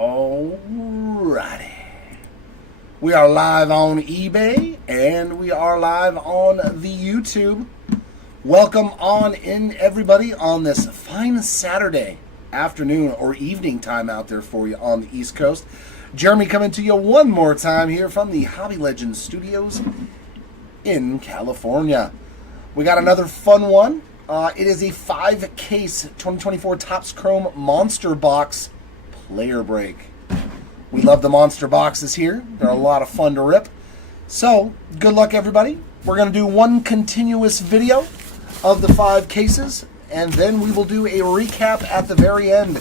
Alrighty. We are live on eBay and we are live on the YouTube. Welcome on in, everybody, on this fine Saturday afternoon or evening time out there for you on the East Coast. Jeremy coming to you one more time here from the Hobby Legends Studios in California. We got another fun one. It is a 5-case 2024 Topps Chrome Monster Box player break. We love the monster boxes here. They're a lot of fun to rip. So, good luck, everybody. We're going to do one continuous video of the 5 cases, and then we will do a recap at the very end,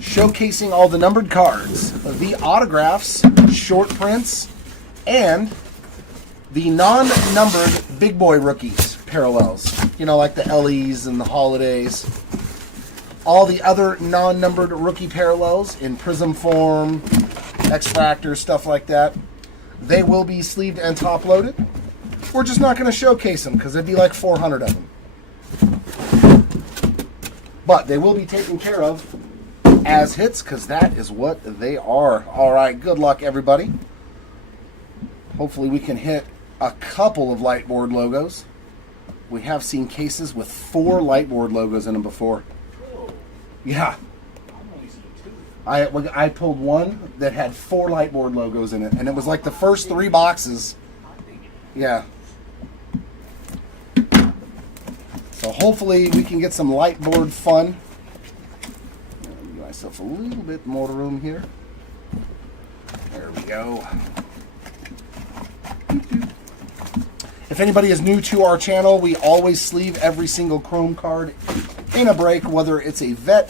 showcasing all the numbered cards, the autographs, short prints, and the non-numbered big boy rookies parallels. You know, like the LEs and the holidays. All the other non-numbered rookie parallels in prism form, X-Factor, stuff like that. They will be sleeved and top-loaded. We're just not going to showcase them because there'd be like 400 of them. But they will be taken care of as hits because that is what they are. All right, good luck, everybody. Hopefully we can hit a couple of Lightboard logos. We have seen cases with 4 Lightboard logos in them before. Yeah. I pulled one that had 4 Lightboard logos in it, and it was like the first 3 boxes. Yeah. So hopefully we can get some Lightboard fun. Give myself a little bit more room here. There we go. If anybody is new to our channel, we always sleeve every single Chrome card in a break, whether it's a vet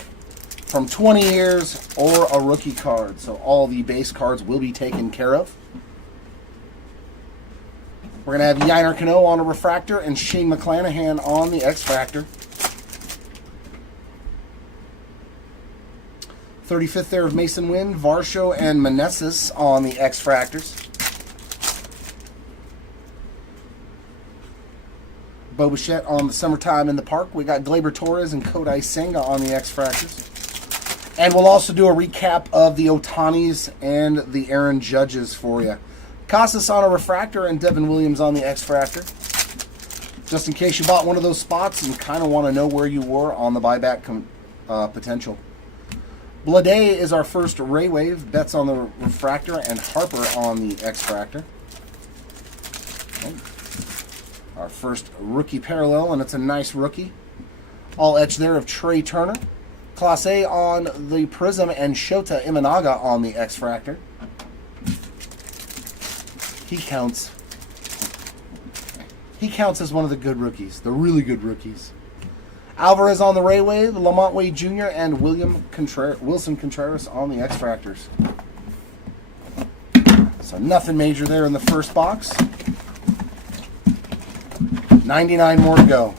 from 20 years or a rookie card. So all the base cards will be taken care of. We're going to have Yiner Cano on a refractor and Shane McClanahan on the X-Factor. 35th there of Mason Wynn, Varsho, and Meneses on the X-Fractors. Bo Bichette on the Summertime in the Park. We got Gleyber Torres and Kodai Senga on the X-Fractors. And we'll also do a recap of the Otanis and the Aaron Judges for you. Casas on a refractor and Devin Williams on the X-Fractor. Just in case you bought one of those spots and kind of want to know where you were on the buyback potential. Blade is our first Ray Wave. Betts on the refractor and Harper on the X-Fractor. Okay. Our first rookie parallel, and it's a nice rookie. All etched there of Trey Turner. Class A on the Prism and Shota Imanaga on the X-Fractor. He counts as one of the good rookies, the really good rookies. Alvarez on the Ray Wave, Lamont Wade Jr., and Wilson Contreras on the X-Fractors. So nothing major there in the first box. 99 more to go.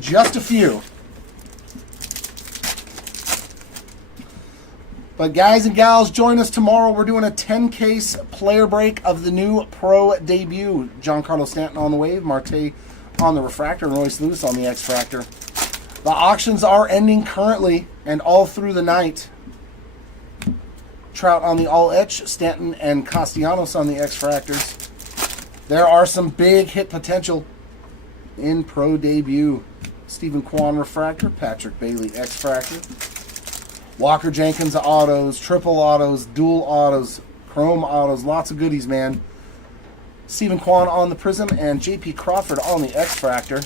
Just a few. But guys and gals, join us tomorrow. We're doing a 10-case player break of the new Pro debut. Giancarlo Stanton on the Wave, Marte on the refractor, and Royce Lewis on the X-Fractor. The auctions are ending currently and all through the night. Trout on the All Etch, Stanton and Castellanos on the X-Fractors. There are some big hit potential in Pro debut. Stephen Kwan refractor, Patrick Bailey X-Fractor. Walker Jenkins autos, triple autos, dual autos, chrome autos, lots of goodies, man. Stephen Kwan on the Prism and J.P. Crawford on the X-Fractor.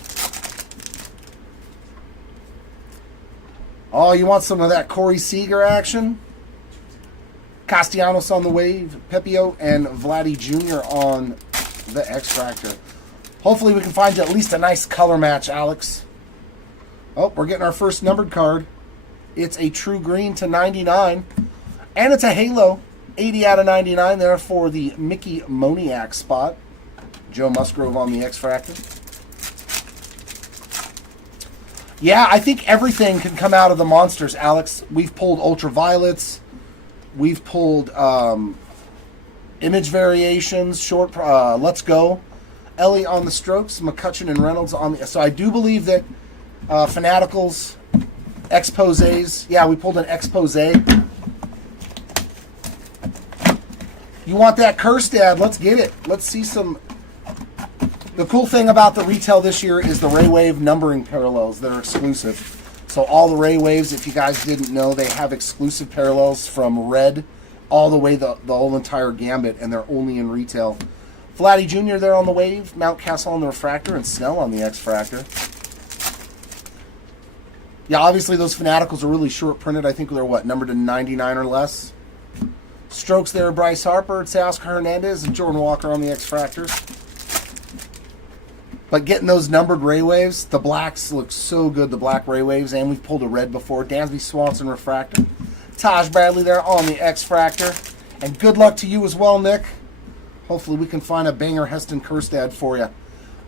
Oh, you want some of that Corey Seager action? Castellanos on the Wave, Pepio, and Vladdy Jr. on the X-Fractor. Hopefully we can find you at least a nice color match, Alex. Oh, we're getting our first numbered card. It's a true green to 99. And it's a halo. 80 out of 99 there for the Mickey Moniak spot. Joe Musgrove on the X-Fractor. Yeah, I think everything can come out of the monsters, Alex. We've pulled ultraviolets. We've pulled image variations, short, let's go. Ellie on the Strokes, McCutcheon and Reynolds on the... So I do believe that Fanaticals Exposés. Yeah, we pulled an expose. You want that Kerstad? Let's get it. Let's see some. The cool thing about the retail this year is the Ray Wave numbering parallels that are exclusive. So all the Ray Waves, if you guys didn't know, they have exclusive parallels from red all the way the whole entire gambit, and they're only in retail. Vladdy Jr. there on the Wave, Mountcastle on the Refractor, and Snell on the X-Fractor. Yeah, obviously those Fanaticals are really short printed. I think they're, what, numbered to 99 or less. Strokes there, Bryce Harper, Teoscar Hernandez, and Jordan Walker on the X-Fractors. But getting those numbered Ray Waves, the blacks look so good, the black Ray Waves, and we've pulled a red before. Dansby Swanson Refractor. Taj Bradley there on the X-Fractor. And good luck to you as well, Nick. Hopefully we can find a banger Heston Kerstad for you.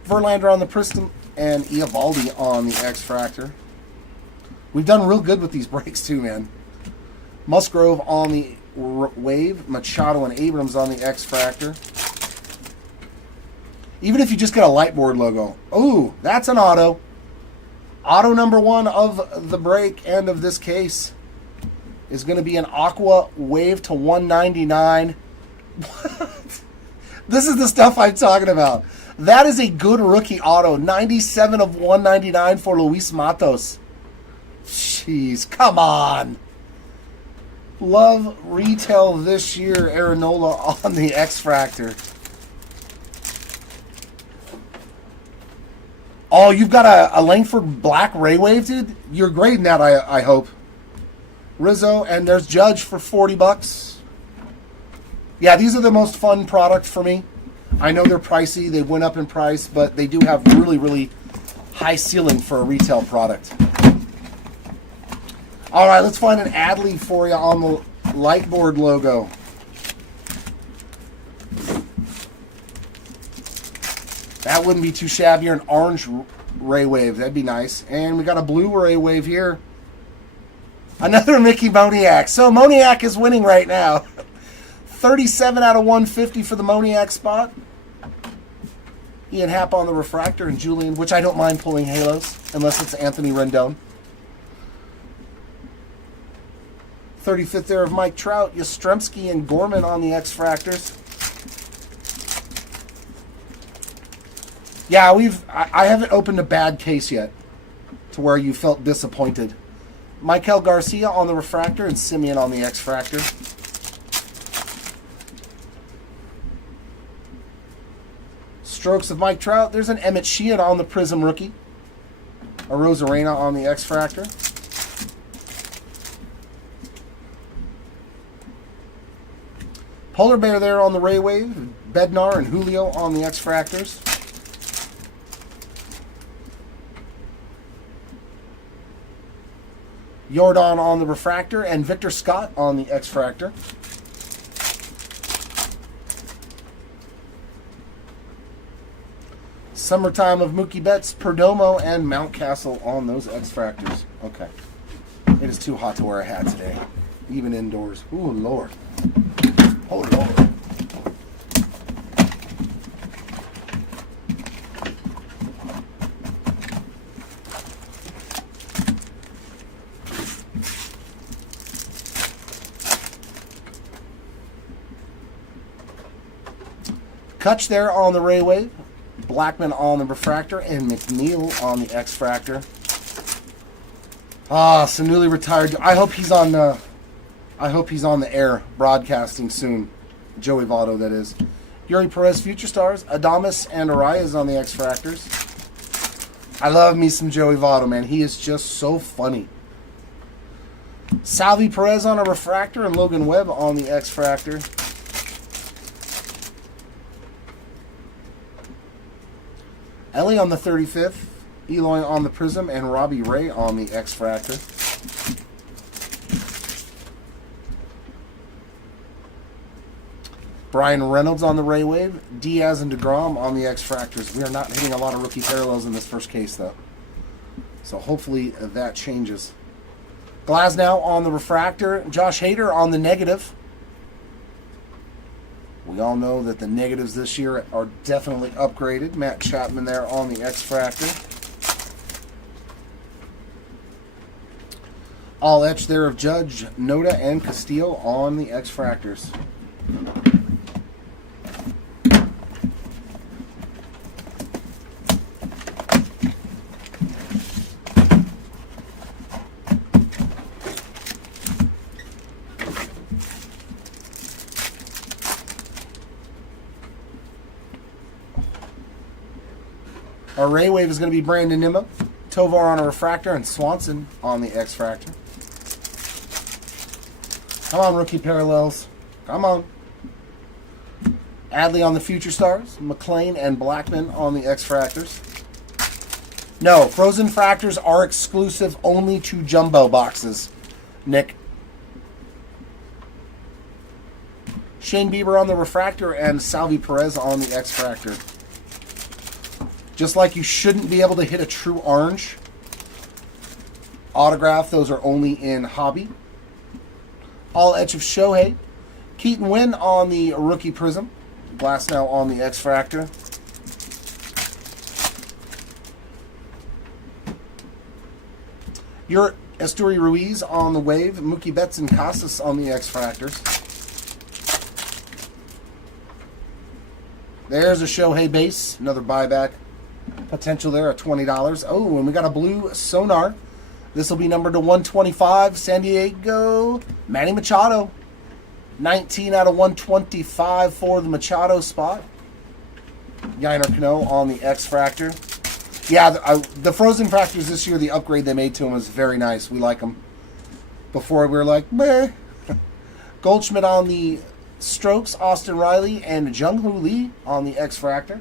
Verlander on the Prism and Eovaldi on the X-Fractor. We've done real good with these breaks too, man. Musgrove on the Wave. Machado and Abrams on the X-Fractor. Even if you just get a Lightboard logo. Ooh, that's an auto. Auto number 1 of the break and of this case is going to be an Aqua Wave to 199. What? This is the stuff I'm talking about. That is a good rookie auto. 97 of 199 for Luis Matos. Jeez, come on. Love retail this year. Aaron Nola on the X-Fractor. Oh, you've got a Langford Black Ray Wave, dude? You're grading that, I hope. Rizzo, and there's Judge for $40. Yeah, these are the most fun products for me. I know they're pricey. They went up in price, but they do have really, really high ceiling for a retail product. All right, let's find an Adley for you on the Lightboard logo. That wouldn't be too shabby. An orange Ray Wave. That'd be nice. And we got a blue Ray Wave here. Another Mickey Moniak. So Moniak is winning right now. 37 out of 150 for the Moniak spot. Ian Happ on the Refractor and Julian, which I don't mind pulling halos, unless it's Anthony Rendon. 35th there of Mike Trout, Yastrzemski and Gorman on the X-Fractors. Yeah, I haven't opened a bad case yet to where you felt disappointed. Michael Garcia on the Refractor and Simeon on the X-Fractor. Strokes of Mike Trout. There's an Emmett Sheehan on the Prism rookie. A Rosarena on the X-Fractor. Polar Bear there on the Ray Wave. Bednar and Julio on the X-Fractors. Jordan on the Refractor and Victor Scott on the X-Fractor. Summertime of Mookie Betts, Perdomo, and Mountcastle on those X-Fractors. Okay. It is too hot to wear a hat today, even indoors. Ooh, Lord. Oh, Lord. Kutch there on the Ray Wave, Blackman on the Refractor, and McNeil on the X-Fractor. Ah, so newly retired. I hope he's on the air broadcasting soon. Joey Votto, that is. Yuri Perez, Future Stars, Adames and Arias on the X-Fractors. I love me some Joey Votto, man. He is just so funny. Salvi Perez on a Refractor and Logan Webb on the X-Fractor. Ellie on the 35th, Eloy on the Prism, and Robbie Ray on the X-Fractor. Brian Reynolds on the Ray Wave, Diaz and DeGrom on the X-Fractors. We are not hitting a lot of rookie parallels in this first case, though. So hopefully that changes. Glasnow on the Refractor, Josh Hader on the negative. We all know that the negatives this year are definitely upgraded. Matt Chapman there on the X-Fractor. All etched there of Judge, Noda, and Castillo on the X-Fractors. Our Ray Wave is going to be Brandon Nimmo, Tovar on a refractor, and Swanson on the X-Fractor. Come on, rookie parallels. Come on. Adley on the Future Stars, McLean and Blackman on the X-Fractors. No, Frozen Fractors are exclusive only to jumbo boxes, Nick. Shane Bieber on the refractor and Salvi Perez on the X-Fractor. Just like you shouldn't be able to hit a true orange autograph, those are only in hobby. All etch of Shohei. Keaton Wynn on the rookie prism. Glass now on the X-Fractor. Your Esturi Ruiz on the Wave. Mookie Betts and Casas on the X-Fractors. There's a Shohei base. Another buyback potential there at $20. Oh, and we got a blue Sonar. This will be numbered to 125. San Diego, Manny Machado. 19 out of 125 for the Machado spot. Yiner Cano on the X-Fractor. Yeah, the Frozen Fractors this year, the upgrade they made to them was very nice. We like them. Before we were like, meh. Goldschmidt on the Strokes, Austin Riley, and Jung-Hoo Lee on the X-Fractor.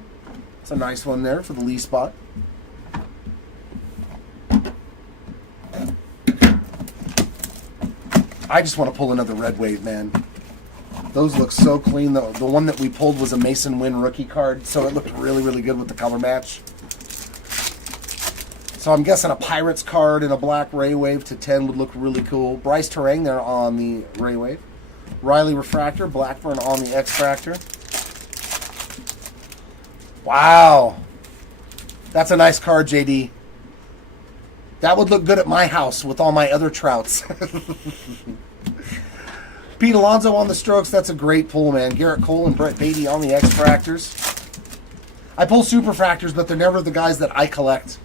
It's a nice one there for the Lee spot. I just want to pull another Red Wave, man. Those look so clean. The one that we pulled was a Mason Wynn rookie card, so it looked really, really good with the color match. So I'm guessing a Pirates card and a black Ray Wave to 10 would look really cool. Bryce Terang there on the Ray Wave. Riley Refractor, Blackburn on the X-Fractor. Wow. That's a nice card, JD. That would look good at my house with all my other Trouts. Pete Alonso on the Strokes. That's a great pull, man. Garrett Cole and Brett Beatty on the X-Fractors. I pull Super Fractors, but they're never the guys that I collect.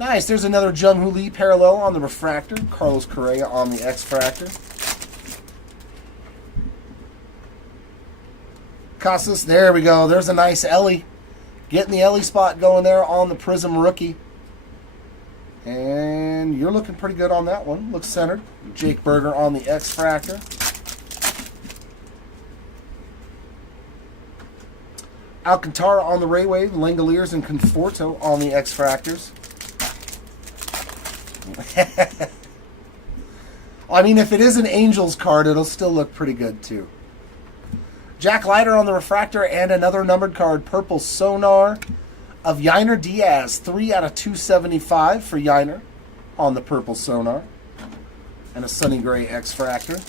Nice. There's another Jung-Hoo Lee parallel on the Refractor. Carlos Correa on the X-Fractor. Casas, there we go. There's a nice Ellie. Getting the Ellie spot going there on the Prism rookie. And you're looking pretty good on that one. Looks centered. Jake Berger on the X-Fractor. Alcantara on the Ray Wave. Langoliers and Conforto on the X-Fractors. I mean, if it is an Angels card, it'll still look pretty good too. Jack Leiter on the Refractor and another numbered card, Purple Sonar of Yiner Diaz. 3 out of 275 for Yiner on the Purple Sonar. And a Sunny Gray X-Fractor.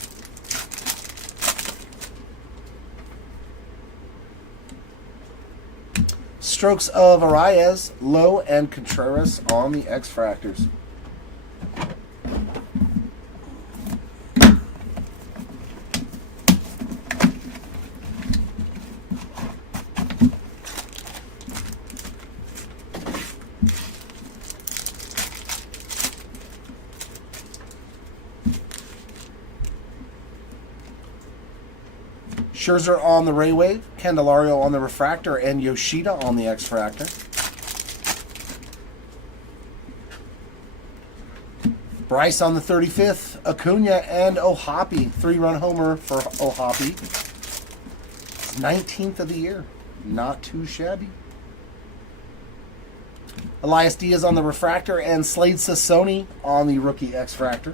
Strokes of Arias, Lowe, and Contreras on the X-Fractors. Scherzer on the Ray Wave, Candelario on the Refractor, and Yoshida on the X-Fractor. Bryce on the 35th, Acuna and Ohapi. 3-run homer for Ohapi. 19th of the year. Not too shabby. Elias Diaz on the Refractor and Slade Sassoni on the rookie X-Fractor.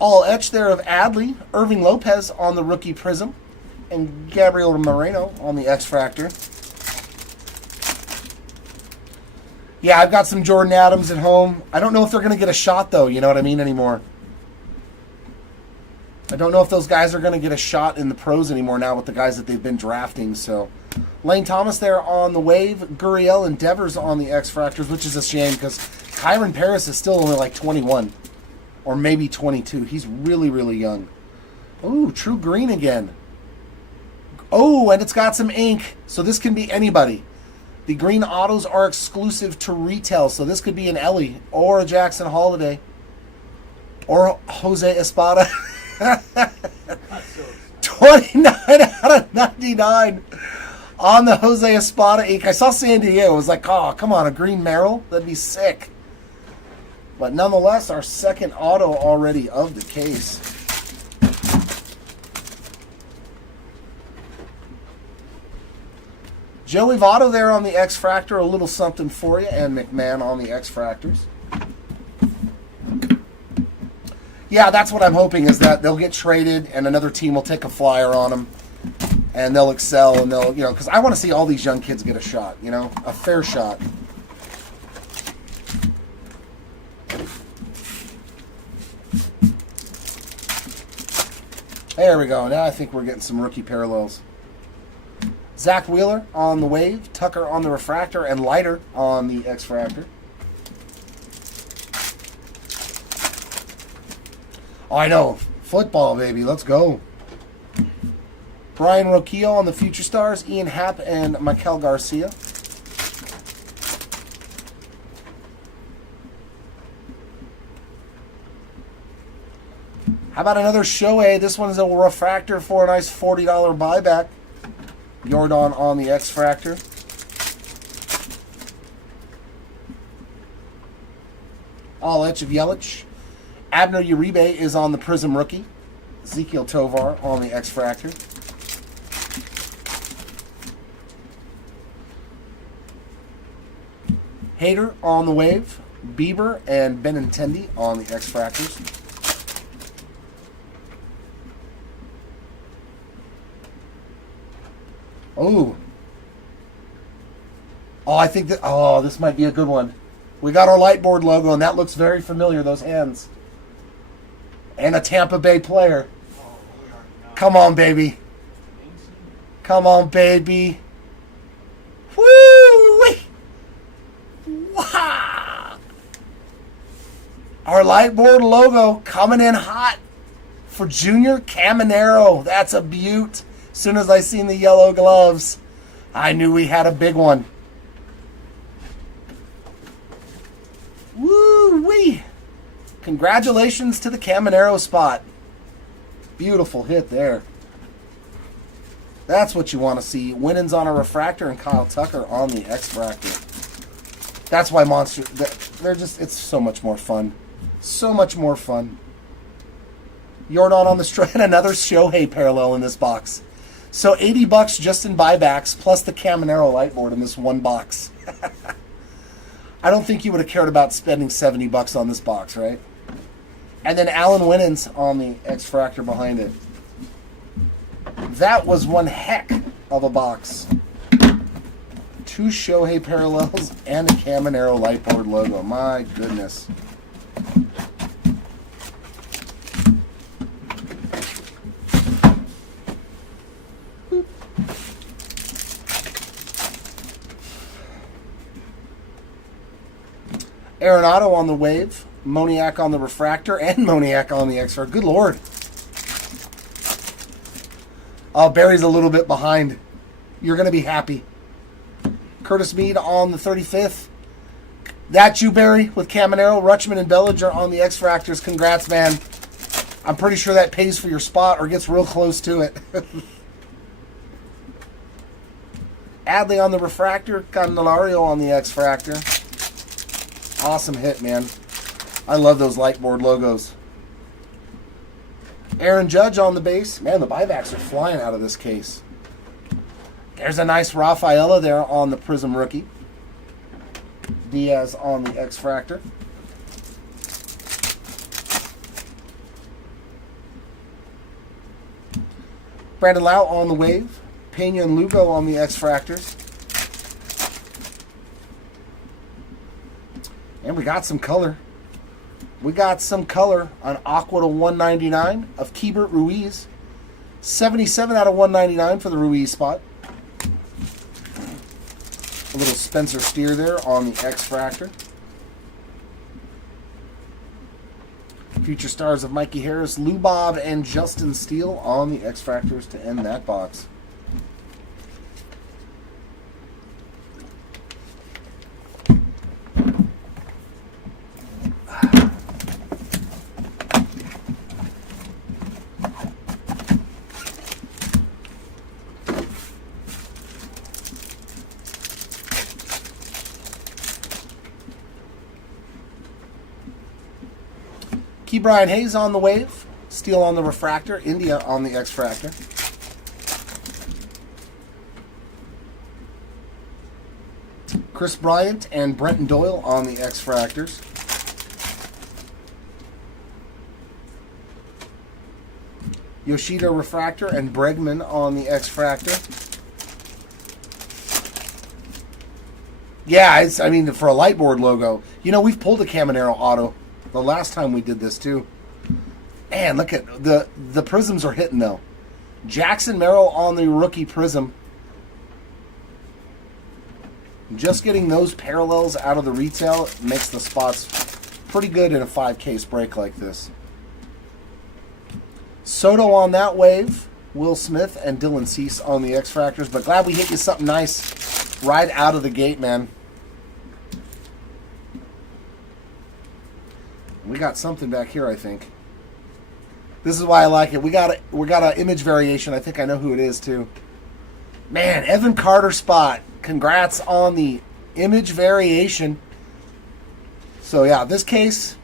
All etched there of Adley, Irving Lopez on the rookie Prism, and Gabriel Moreno on the X-Fractor. Yeah, I've got some Jordan Adams at home. I don't know if they're going to get a shot, though, you know what I mean, anymore. I don't know if those guys are going to get a shot in the pros anymore now with the guys that they've been drafting. So, Lane Thomas there on the wave. Gurriel and Devers on the X-Fractors, which is a shame because Kyron Paris is still only like 21 or maybe 22. He's really, really young. Ooh, True Green again. Oh, and it's got some ink. So this can be anybody. The green autos are exclusive to retail. So this could be an Ellie or a Jackson Holiday or Jose Espada. 29 out of 99 on the Jose Espada ink. I saw San Diego. I was like, oh, come on, a green Merrill? That'd be sick. But nonetheless, our second auto already of the case. Joey Votto there on the X-Fractor, a little something for you, and McMahon on the X-Fractors. Yeah, that's what I'm hoping is that they'll get traded and another team will take a flyer on them and they'll excel and they'll, because I want to see all these young kids get a shot, a fair shot. There we go. Now I think we're getting some rookie parallels. Zach Wheeler on the wave, Tucker on the refractor, and Leiter on the X-Fractor. Oh, I know. Football, baby. Let's go. Brian Roquillo on the Future Stars, Ian Happ, and Mikel Garcia. How about another Shohei? This one's a refractor for a nice $40 buyback. Jordan on the X-Fractor. Alich of Yelich. Abner Uribe is on the Prism rookie. Ezekiel Tovar on the X-Fractor. Hader on the wave. Bieber and Benintendi on the X-Fractors. Oh. Oh, I think that, this might be a good one. We got our Lightboard logo, and that looks very familiar, those hands. And a Tampa Bay player. Come on, baby. Come on, baby. Woo-wee. Wow. Our Lightboard logo coming in hot for Junior Caminero. That's a beaut. As soon as I seen the yellow gloves, I knew we had a big one. Woo-wee. Congratulations to the Caminero spot. Beautiful hit there. That's what you want to see. Winans on a refractor and Kyle Tucker on the X-Fractor. That's why Monster, they're just, it's so much more fun. So much more fun. Jordan on the strike, and another Shohei parallel in this box. So $80 just in buybacks, plus the Caminero Lightboard in this one box. I don't think you would have cared about spending $70 on this box, right? And then Alan Winans on the X-Fractor behind it. That was one heck of a box. 2 Shohei parallels and a Caminero Lightboard logo. My goodness. Arenado on the wave, Moniak on the refractor, and Moniak on the X-Fractor. Good Lord. Oh, Barry's a little bit behind. You're going to be happy. Curtis Mead on the 35th. That's you, Barry, with Caminero, Rutschman, and Bellinger on the X-Fractors. Congrats, man. I'm pretty sure that pays for your spot or gets real close to it. Adley on the refractor, Candelario on the X-Fractor. Awesome hit, man. I love those Lightboard logos. Aaron Judge on the base. Man, the buybacks are flying out of this case. There's a nice Rafaela there on the Prism rookie. Diaz on the X-Fractor. Brandon Lau on the wave. Pena and Lugo on the X-Fractors. And we got some color. We got some color on Aqua to 199 of Keibert Ruiz. 77 out of 199 for the Ruiz spot. A little Spencer Steer there on the X-Fractor. Future stars of Mikey Harris, Lou Bob, and Justin Steele on the X-Fractors to end that box. Key Brian Hayes on the wave, Steele on the refractor, India on the X-Fractor. Chris Bryant and Brenton Doyle on the X-Fractors. Yoshida refractor and Bregman on the X-Fractor. Yeah, I mean, for a Lightboard logo. You know, we've pulled a Caminero auto the last time we did this too. Man, look at the prisms are hitting though. Jackson Merrill on the rookie prism. Just getting those parallels out of the retail makes the spots pretty good in a 5-case break like this. Soto on that wave. Will Smith and Dylan Cease on the X-Fractors. But glad we hit you something nice right out of the gate, man. We got something back here, I think. This is why I like it. We got an image variation. I think I know who it is too. Man, Evan Carter spot. Congrats on the image variation. So yeah, this case,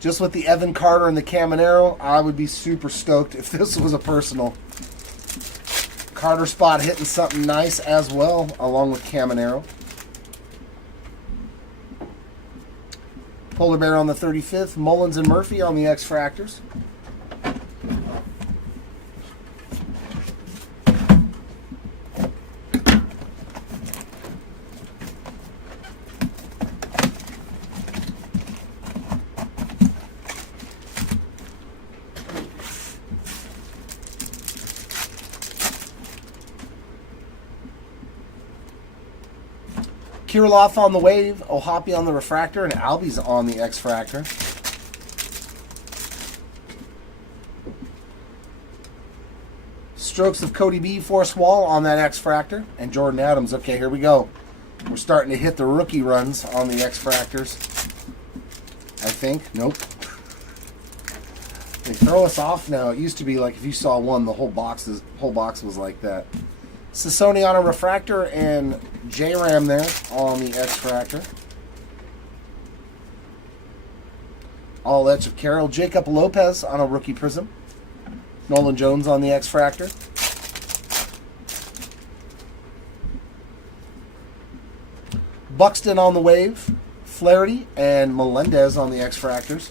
just with the Evan Carter and the Caminero, I would be super stoked if this was a personal. Carter spot hitting something nice as well, along with Caminero. Polar Bear on the 35th. Mullins and Murphy on the X-Fractors. Kirilloff on the wave, Ohapi on the refractor, and Albies on the X-Fractor. Strokes of Cody B, Forrest Wall on that X-Fractor, and Jordan Adams. Okay, here we go. We're starting to hit the rookie runs on the X-Fractors. I think. Nope. They throw us off now. It used to be like if you saw one, the whole box was like that. Sassoni on a refractor and J-Ram there on the X-Fractor. All Etch of Carroll. Jacob Lopez on a rookie prism. Nolan Jones on the X-Fractor. Buxton on the wave. Flaherty and Melendez on the X-Fractors.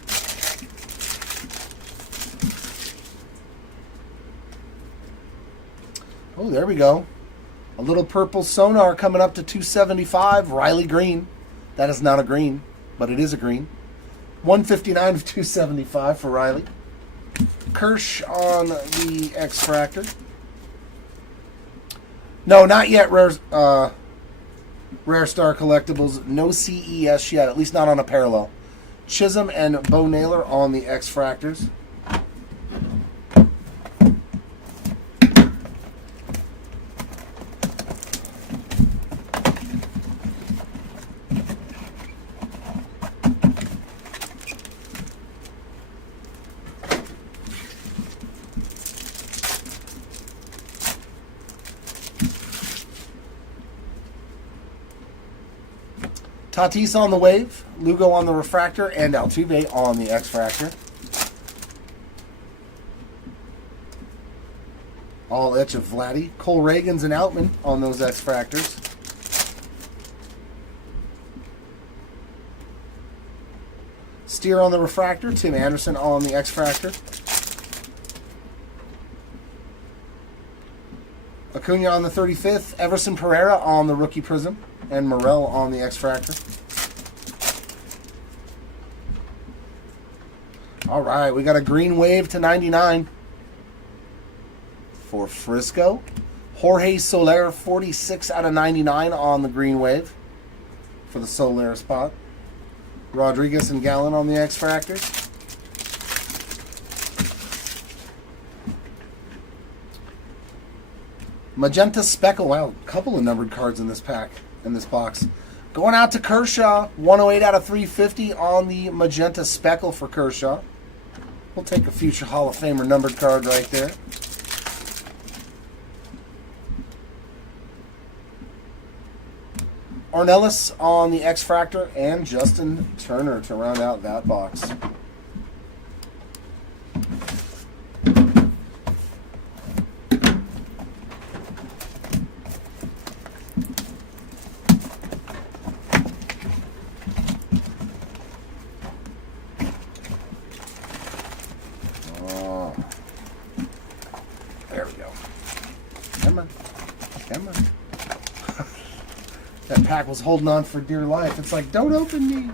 Oh, there we go. A little purple sonar coming up to 275. Riley Green. That is not a green, but it is a green. 159 of 275 for Riley. Kirsch on the X-Fractor. No, not yet. Rare Star Collectibles. No CES yet, at least not on a parallel. Chisholm and Bo Naylor on the X-Fractors. Tatis on the wave, Lugo on the refractor, and Altuve on the X-Fractor. All Etch of Vladdy. Cole Reagans and Outman on those X-Fractors. Steer on the refractor, Tim Anderson on the X-Fractor. Acuna on the 35th, Everson Pereira on the rookie prism, and Morel on the X-Fractor. All right, we got a green wave to 99 for Frisco. Jorge Soler, 46 out of 99 on the green wave for the Soler spot. Rodriguez and Gallen on the X-Fractors. Magenta Speckle. Wow, a couple of numbered cards in this pack, in this box. Going out to Kershaw, 108 out of 350 on the Magenta Speckle for Kershaw. We'll take a future Hall of Famer numbered card right there. Ornelas on the X-Fractor and Justin Turner to round out that box. Oh, there we go. Come on. Come on. That pack was holding on for dear life. It's like, don't open me.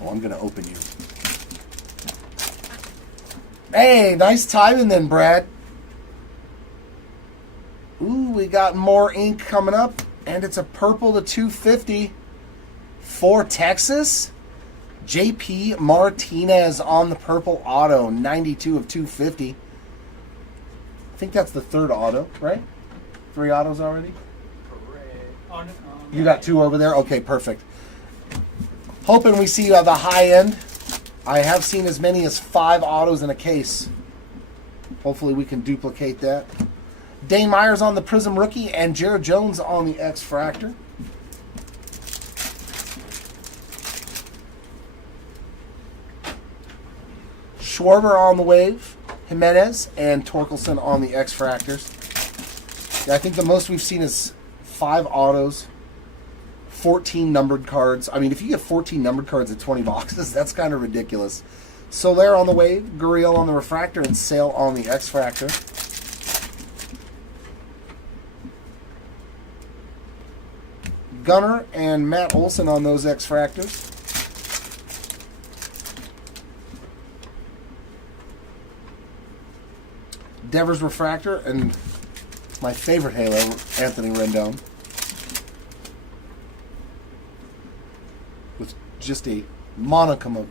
Oh, I'm going to open you. Hey, nice timing then, Brad. Ooh, we got more ink coming up. And it's a purple to 250 for Texas. JP Martinez on the purple auto. 92 of 250. I think that's the third auto, right? 3 autos already? You got 2 over there? Okay, perfect. Hoping we see the high end. I have seen as many as 5 autos in a case. Hopefully we can duplicate that. Dane Myers on the Prism rookie and Jared Jones on the X-Fractor. Schwarber on the wave. Jimenez and Torkelson on the X-Fractors. Yeah, I think the most we've seen is 5 autos. 14 numbered cards. I mean, if you get 14 numbered cards at 20 boxes, that's kind of ridiculous. Soler on the wave, Gurriel on the refractor, and Sale on the X-Fractor. Gunnar and Matt Olson on those X-Fractors. Devers refractor and my favorite Halo, Anthony Rendon. With just a monicum of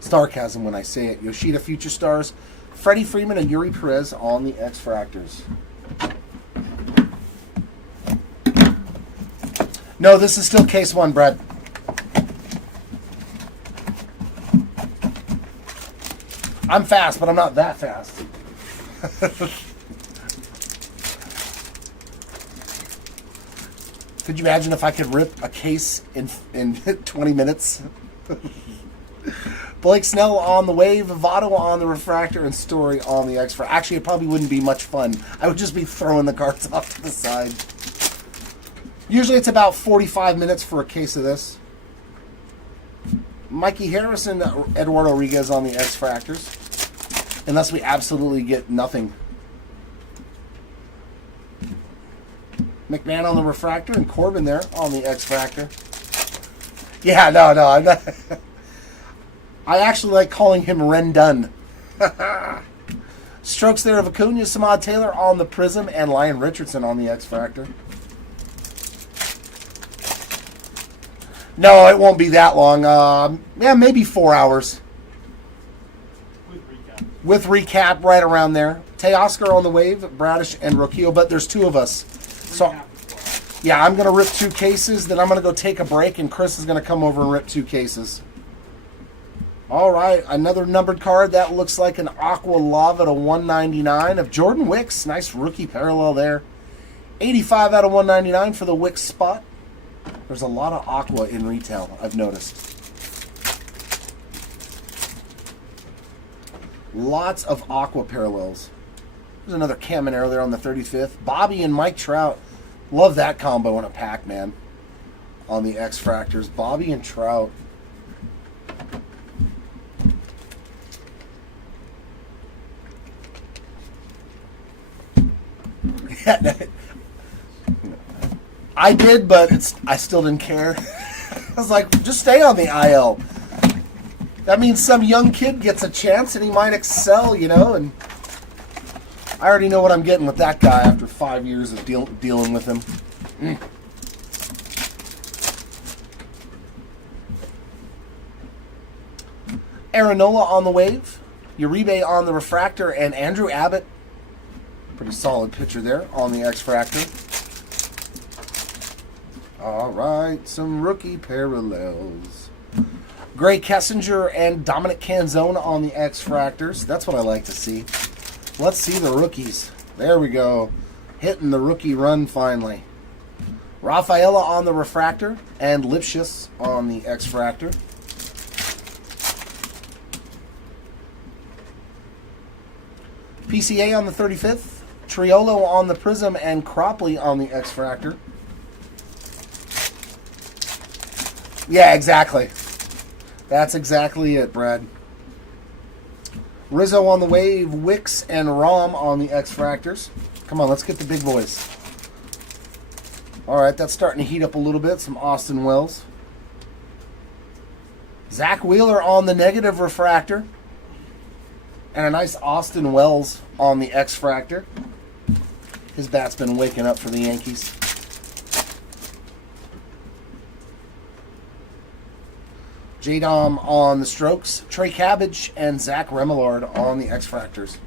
sarcasm when I say it. Yoshida Future Stars, Freddie Freeman, and Yuri Perez on the X-Fractors. No, this is still case 1, Brad. I'm fast, but I'm not that fast. Could you imagine if I could rip a case in 20 minutes? Blake Snell on the wave, Votto on the refractor, and Story on the X-Fractor. Actually, it probably wouldn't be much fun. I would just be throwing the cards off to the side. Usually it's about 45 minutes for a case of this. Mikey Harrison, Eduardo Rodriguez on the X-Fractors. Unless we absolutely get nothing. McMahon on the refractor and Corbin there on the X-Fractor. Yeah, no, I'm not. I actually like calling him Rendon. Strokes there of Acuna, Samad Taylor on the Prism, and Lyon Richardson on the X-Fractor. No, it won't be that long. Yeah, maybe 4 hours. With recap right around there. Teoscar on the wave, Bradish and Roquillo, but there's 2 of us. So, yeah, I'm going to rip 2 cases, then I'm going to go take a break, and Chris is going to come over and rip 2 cases. All right, another numbered card. That looks like an Aqua Lava to 199 of Jordan Wicks. Nice rookie parallel there. 85 out of 199 for the Wicks spot. There's a lot of Aqua in retail, I've noticed. Lots of Aqua parallels. There's another Caminero there on the 35th. Bobby and Mike Trout. Love that combo in a pack, man. On the X-Fractors. Bobby and Trout. I did, but I still didn't care. I was like, just stay on the IL. That means some young kid gets a chance and he might excel, you know, and I already know what I'm getting with that guy after 5 years of dealing with him. Aaronola on the wave, Uribe on the refractor, and Andrew Abbott. Pretty solid pitcher there on the X-Fractor. All right, some rookie parallels. Gray Kessinger and Dominic Canzone on the X-Fractors. That's what I like to see. Let's see the rookies. There we go. Hitting the rookie run finally. Rafaela on the refractor and Lipschitz on the X-Fractor. PCA on the 35th. Triolo on the Prism and Cropley on the X-Fractor. Yeah, exactly. That's exactly it, Brad. Rizzo on the wave, Wicks and Rom on the X-Fractors. Come on, let's get the big boys. All right, that's starting to heat up a little bit. Some Austin Wells. Zach Wheeler on the negative refractor. And a nice Austin Wells on the X-Fractor. His bat's been waking up for the Yankees. J-Dom on the strokes. Trey Cabbage and Zach Remillard on the X-Fractors.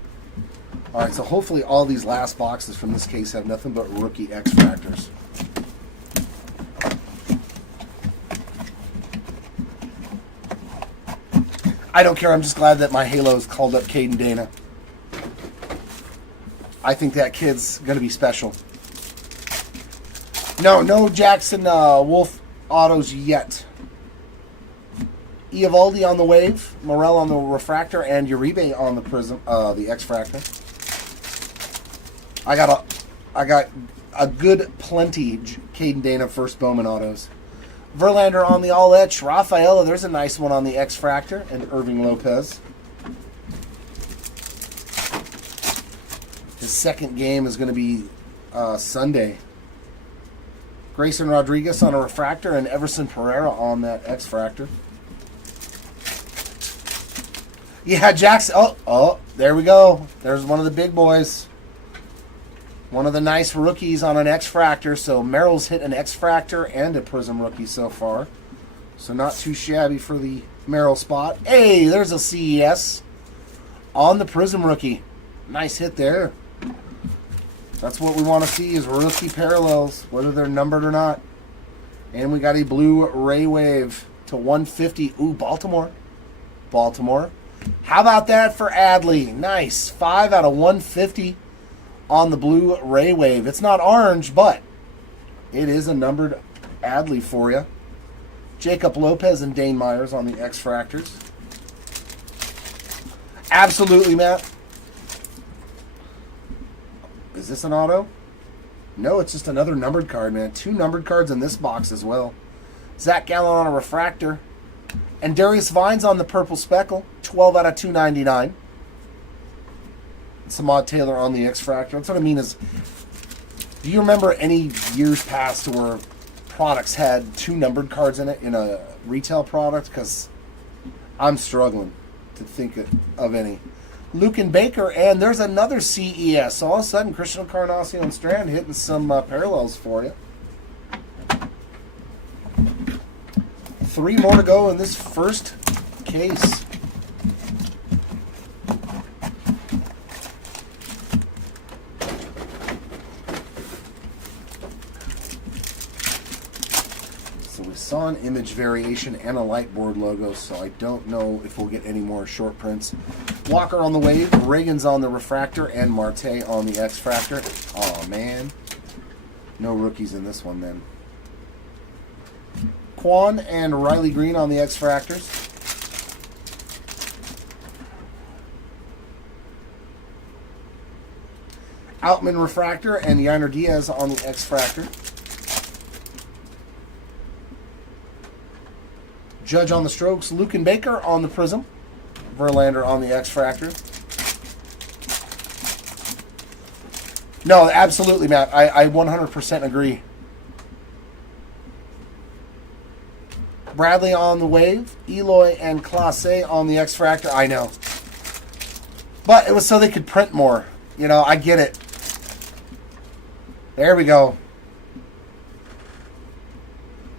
All right, so hopefully all these last boxes from this case have nothing but rookie X-Fractors. I don't care. I'm just glad that my Halo's called up Caden Dana. I think that kid's going to be special. No Jackson Wolf autos yet. Eovaldi on the wave, Morel on the refractor, and Uribe on the prism, the X-Fractor. I got a good plenty Caden Dana first Bowman autos. Verlander on the all-etch, Rafaela, there's a nice one on the X-Fractor, and Irving Lopez. His second game is going to be Sunday. Grayson Rodriguez on a refractor, and Everson Pereira on that X-Fractor. Yeah, Jackson. Oh, there we go. There's one of the big boys. One of the nice rookies on an X-Fractor. So Merrill's hit an X-Fractor and a Prism rookie so far. So not too shabby for the Merrill spot. Hey, there's a CES on the Prism rookie. Nice hit there. That's what we want to see is rookie parallels, whether they're numbered or not. And we got a blue Ray Wave to 150. Ooh, Baltimore. How about that for Adley? Nice. 5 out of 150 on the blue Ray Wave. It's not orange, but it is a numbered Adley for you. Jacob Lopez and Dane Myers on the X-Fractors. Absolutely, Matt. Is this an auto? No, it's just another numbered card, man. 2 numbered cards in this box as well. Zach Gallen on a refractor. And Darius Vines on the purple speckle. 12 out of 299. Samad Taylor on the X-Fractor. That's what I mean is, do you remember any years past where products had 2 numbered cards in it in a retail product? Because I'm struggling to think of any. Lucan Baker, and there's another CES. So all of a sudden, Christian Encarnacion Strand hitting some parallels for you. 3 more to go in this first case. So we saw an image variation and a light board logo, so I don't know if we'll get any more short prints. Walker on the wave, Reagan's on the refractor, and Marte on the X-Fractor. Oh man, no rookies in this one then. Quan and Riley Green on the X-Fractors. Outman refractor and Yainer Diaz on the X-Fractor. Judge on the strokes, Lucan Baker on the Prism. Verlander on the X-Fractor. No, absolutely, Matt. I 100% agree. Bradley on the Wave. Eloy and Classe on the X-Fractor. I know. But it was so they could print more. You know, I get it. There we go.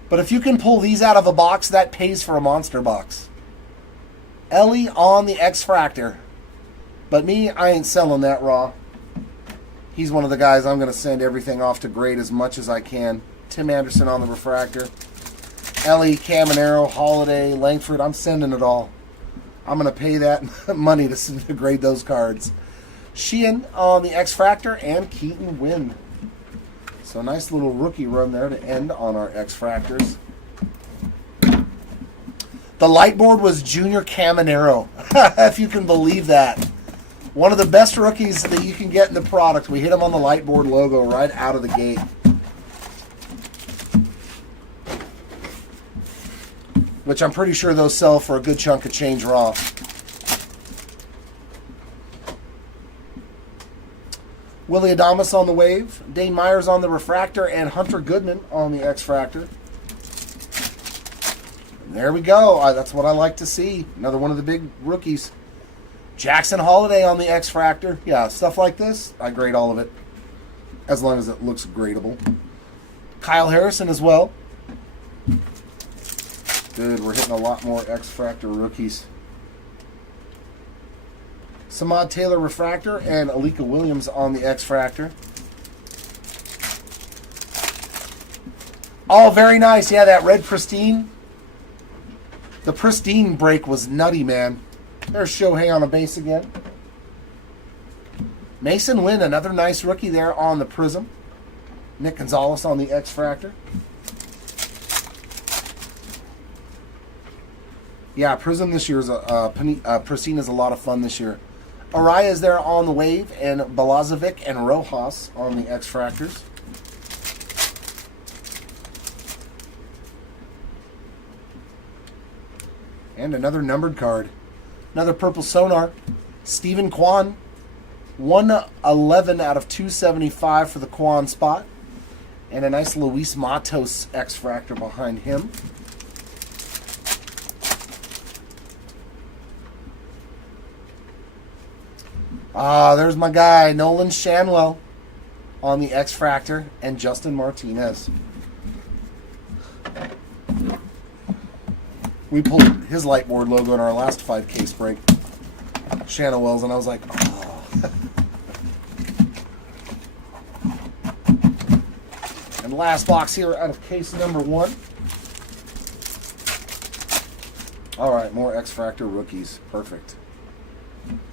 But if you can pull these out of a box, that pays for a monster box. Ellie on the X-Fractor. But me, I ain't selling that raw. He's one of the guys I'm going to send everything off to grade as much as I can. Tim Anderson on the Refractor. Ellie, Caminero, Holiday, Langford. I'm sending it all. I'm going to pay that money to grade those cards. Sheehan on the X-Fractor and Keaton Wynn. So a nice little rookie run there to end on our X-Fractors. The light board was Junior Caminero, if you can believe that. One of the best rookies that you can get in the product. We hit him on the light board logo right out of the gate. Which I'm pretty sure those sell for a good chunk of change raw. Willie Adames on the Wave, Dane Myers on the Refractor, and Hunter Goodman on the X-Fractor. There we go. That's what I like to see. Another one of the big rookies. Jackson Holiday on the X-Fractor. Yeah, stuff like this, I grade all of it. As long as it looks gradable. Kyle Harrison as well. Good, we're hitting a lot more X-Fractor rookies. Samad Taylor Refractor and Alika Williams on the X-Fractor. Oh, very nice. Yeah, that red Pristine. The Pristine break was nutty, man. There's Shohei on a base again. Mason Wynn, another nice rookie there on the Prism. Nick Gonzalez on the X-Fractor. Yeah, Prism this year is Pristine is a lot of fun this year. Araya is there on the Wave, and Balazovic and Rojas on the X-Fractors. And another numbered card. Another purple sonar. Stephen Kwan. 111 out of 275 for the Kwan spot. And a nice Luis Matos X-Fractor behind him. There's my guy, Nolan Shanwell on the X-Fractor, and Justin Martinez. We pulled his light board logo in our last 5K break. Shanwell's, and I was like, oh. And last box here out of case number 1. All right, more X-Fractor rookies. Perfect.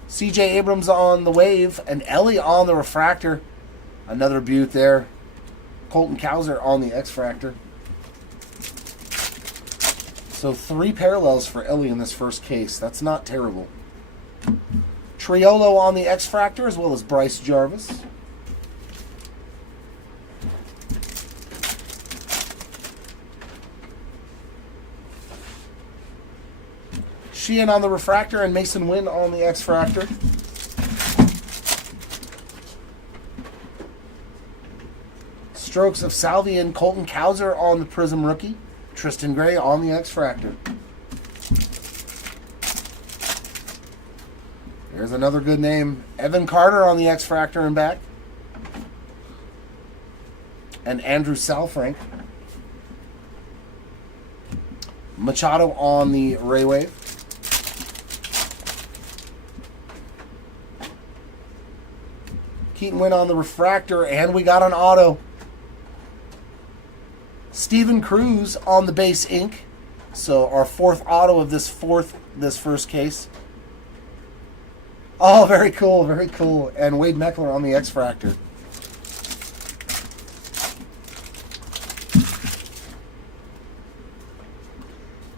C.J. Abrams on the Wave, and Ellie on the Refractor. Another beaut there. Colton Cowser on the X-Fractor. So 3 parallels for Ellie in this first case. That's not terrible. Triolo on the X-Fractor, as well as Bryce Jarvis. Sheehan on the Refractor and Mason Wynn on the X-Fractor. Strokes of Salvi and Colton Cowser on the Prism rookie. Tristan Gray on the X-Fractor. There's another good name. Evan Carter on the X-Fractor and back. And Andrew Salfrank. Machado on the Ray Wave. Keaton Wynn on the Refractor, and we got an auto. Steven Cruz on the base ink. So our 4th auto of this first case. Oh, very cool, very cool. And Wade Meckler on the X-Fractor.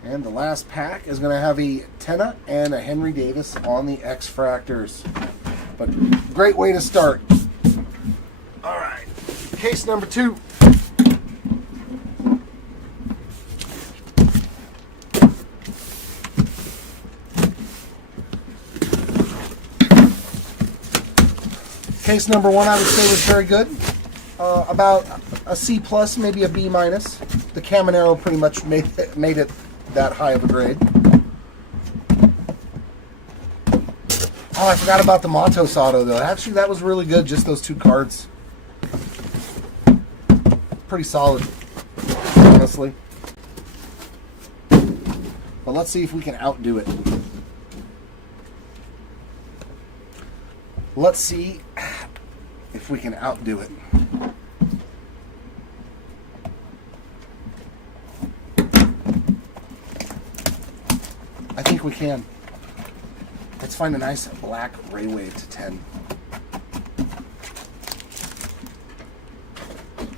And the last pack is going to have a Tenna and a Henry Davis on the X-Fractors. But great way to start. All right, case number 2. Case number 1, I would say, was very good. About a C+, maybe a B-. The Caminero pretty much made it that high of a grade. Oh, I forgot about the Matos auto, though. Actually, that was really good, just those 2 cards. Pretty solid, honestly. But let's see if we can outdo it. Let's see if we can outdo it. I think we can. Let's find a nice black Ray Wave to 10.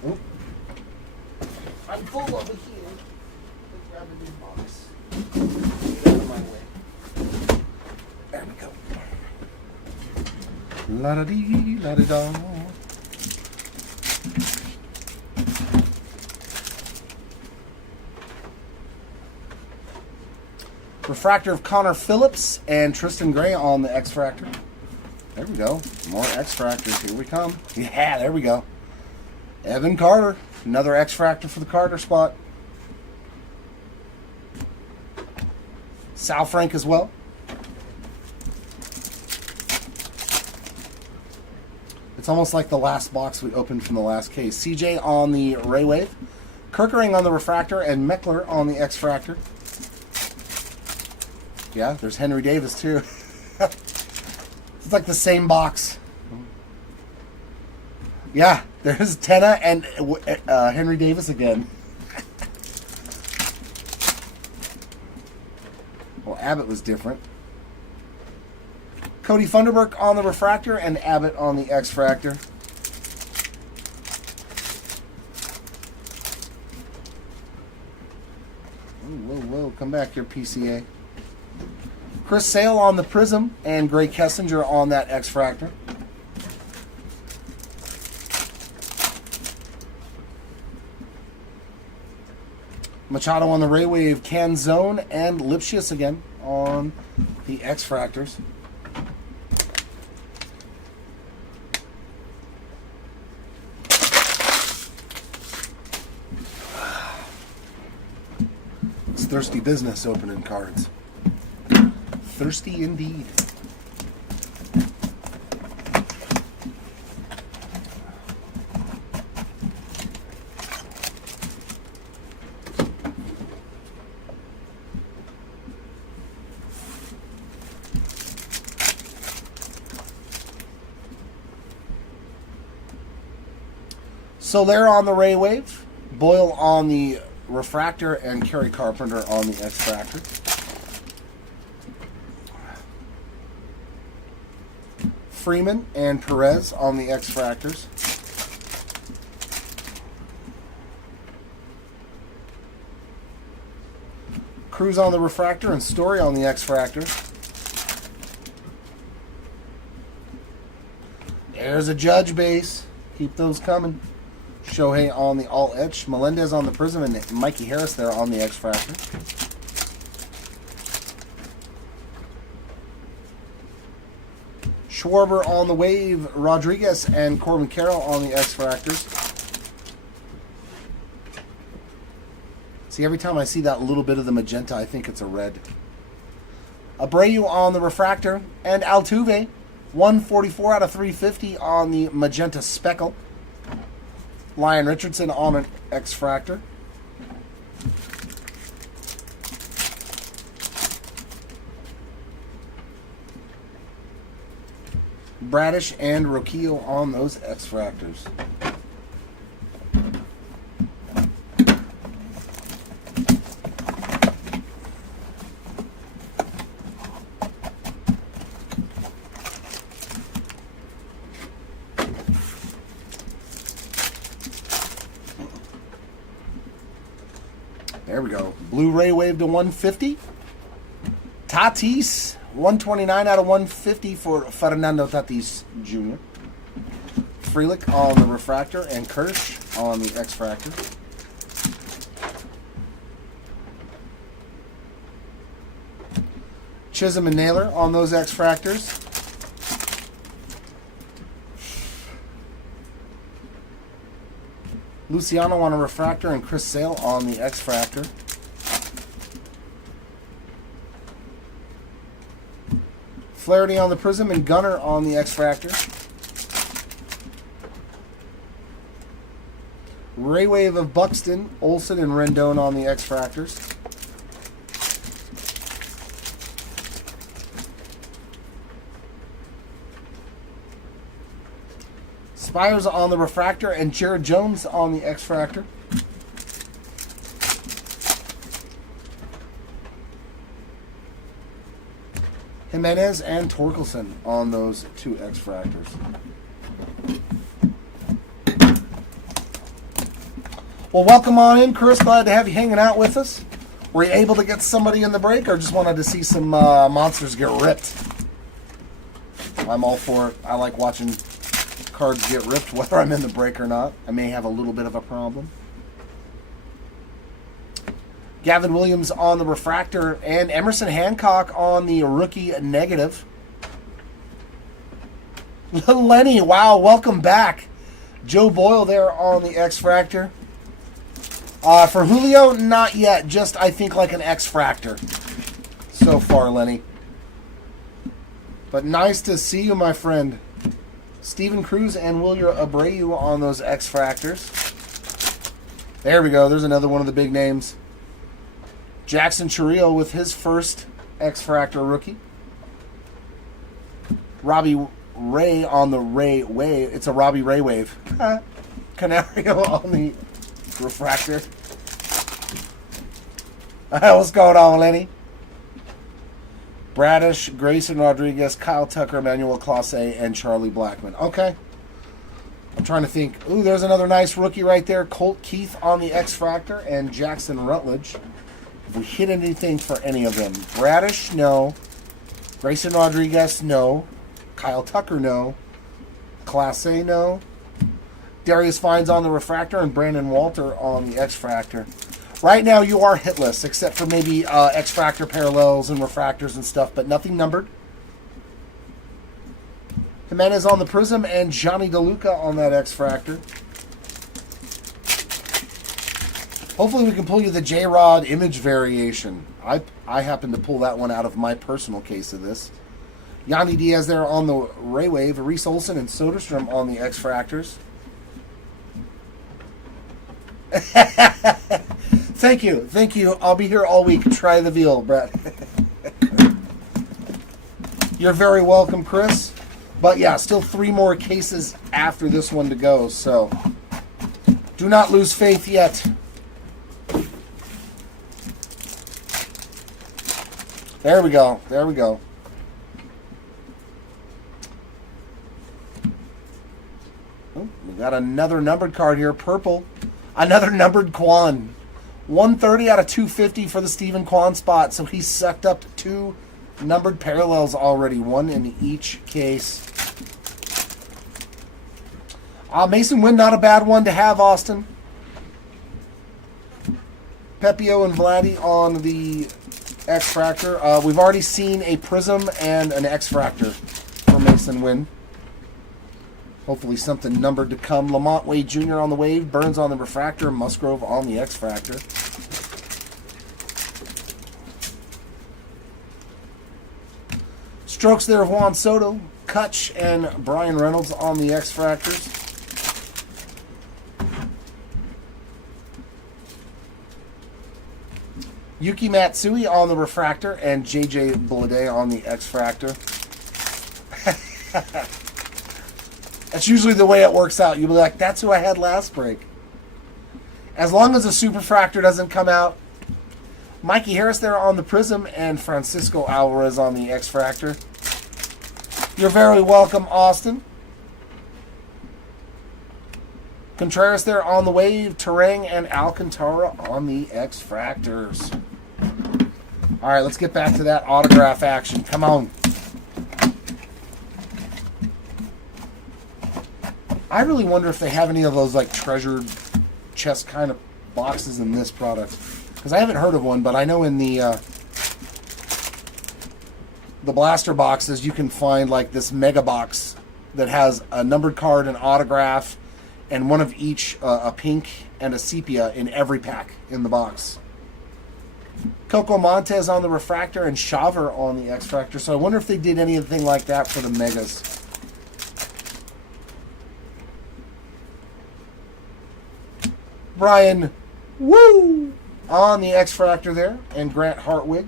Oh. I'm full over here. Let's grab a new box. Get out of my way. There we go. La-da-dee, la-da-da. Refractor of Connor Phillips and Tristan Gray on the X-Fractor. There we go. More X-Fractors. Here we come. Yeah, there we go. Evan Carter. Another X-Fractor for the Carter spot. Sal Frank as well. It's almost like the last box we opened from the last case. CJ on the Ray Wave. Kirkering on the Refractor and Meckler on the X-Fractor. Yeah, there's Henry Davis too. It's like the same box. Yeah, there's Tenna and Henry Davis again. Well, Abbott was different. Cody Funderburk on the Refractor and Abbott on the X-Fractor. Whoa, whoa, come back here, PCA. Chris Sale on the Prism and Gray Kessinger on that X-Fractor. Machado on the Ray Wave, Canzone, and Lipschitz again on the X-Fractors. It's thirsty business opening cards. Thirsty indeed. Soler on the Ray Wave, Boyle on the Refractor, and Kerry Carpenter on the X-Fractor. Freeman and Perez on the X-Fractors. Cruz on the Refractor and Story on the X-Fractor. There's a Judge base. Keep those coming. Shohei on the All Etch. Melendez on the Prism and Mikey Harris there on the X-Fractor. Schwarber on the Wave, Rodriguez and Corbin Carroll on the X-Fractors. See, every time I see that little bit of the magenta, I think it's a red. Abreu on the Refractor, and Altuve, 144 out of 350 on the magenta speckle. Lyon Richardson on an X-Fractor. Bradish and Roquillo on those X-Fractors. There we go. Blu-ray Wave to 150. Tatis, 129 out of 150 for Fernando Tatis Jr. Frelick on the Refractor and Kirsch on the X-Fractor. Chisholm and Naylor on those X-Fractors. Luciano on a Refractor and Chris Sale on the X-Fractor. Flaherty on the Prism and Gunner on the X-Fractor. Ray Wave of Buxton, Olsen, and Rendon on the X-Fractors. Spires on the Refractor and Jared Jones on the X-Fractor. Jimenez and Torkelson on those two X-Fractors. Well, welcome on in, Chris. Glad to have you hanging out with us. Were you able to get somebody in the break or just wanted to see some monsters get ripped? I'm all for it. I like watching cards get ripped, whether I'm in the break or not. I may have a little bit of a problem. Gavin Williams on the Refractor and Emerson Hancock on the rookie negative. Lenny, wow, welcome back. Joe Boyle there on the X-Fractor. For Julio, not yet. Just, I think, like an X-Fractor so far, Lenny. But nice to see you, my friend. Steven Cruz and Wilyer Abreu on those X-Fractors. There we go. There's another one of the big names. Jackson Churriel with his first X-Fractor rookie. Robbie Ray on the Ray Wave. It's a Robbie Ray Wave. Canario on the Refractor. What's going on, Lenny? Bradish, Grayson Rodriguez, Kyle Tucker, Emmanuel Clase, and Charlie Blackmon. Okay. I'm trying to think. Ooh, there's another nice rookie right there. Colt Keith on the X-Fractor and Jackson Rutledge. If we hit anything for any of them. Bradish, no. Grayson Rodriguez, no. Kyle Tucker, no. Clase, no. Darius Fines on the Refractor and Brandon Walter on the X-Fractor. Right now you are hitless, except for maybe X-Fractor parallels and refractors and stuff, but nothing numbered. Jimenez on the Prism and Johnny DeLuca on that X-Fractor. Hopefully we can pull you the J-Rod image variation. I happen to pull that one out of my personal case of this. Yanni Diaz there on the Ray Wave. Reese Olson and Soderstrom on the X-Fractors. Thank you. Thank you. I'll be here all week. Try the veal, Brett. You're very welcome, Chris. But yeah, still 3 more cases after this one to go, so do not lose faith yet. There we go. There we go. Oh, we got another numbered card here. Purple. Another numbered Kwan. 130 out of 250 for the Stephen Kwan spot. So he sucked up 2 numbered parallels already. 1 in each case. Mason Wynn, not a bad one to have, Austin. Pepio and Vladdy on the X-Fractor. We've already seen a Prism and an X-Fractor for Mason Wynn. Hopefully something numbered to come. Lamont Wade Jr. on the Wave. Burns on the Refractor. Musgrove on the X-Fractor. Strokes there of Juan Soto. Kutch and Brian Reynolds on the X-Fractors. Yuki Matsui on the Refractor and JJ Bleday on the X-Fractor. That's usually the way it works out. You'll be like, that's who I had last break. As long as a Superfractor doesn't come out. Mikey Harris there on the Prism and Francisco Alvarez on the X-Fractor. You're very welcome, Austin. Contreras there on the Wave. Terang and Alcantara on the X-Fractors. All right, let's get back to that autograph action. Come on. I really wonder if they have any of those like treasured chest kind of boxes in this product. Because I haven't heard of one, but I know in the blaster boxes you can find like this mega box that has a numbered card, an autograph, and one of each, a pink and a sepia in every pack in the box. Coco Montez on the refractor and Shaver on the X-Fractor. So I wonder if they did anything like that for the Megas. Brian Woo on the X-Fractor there, and Grant Hartwig.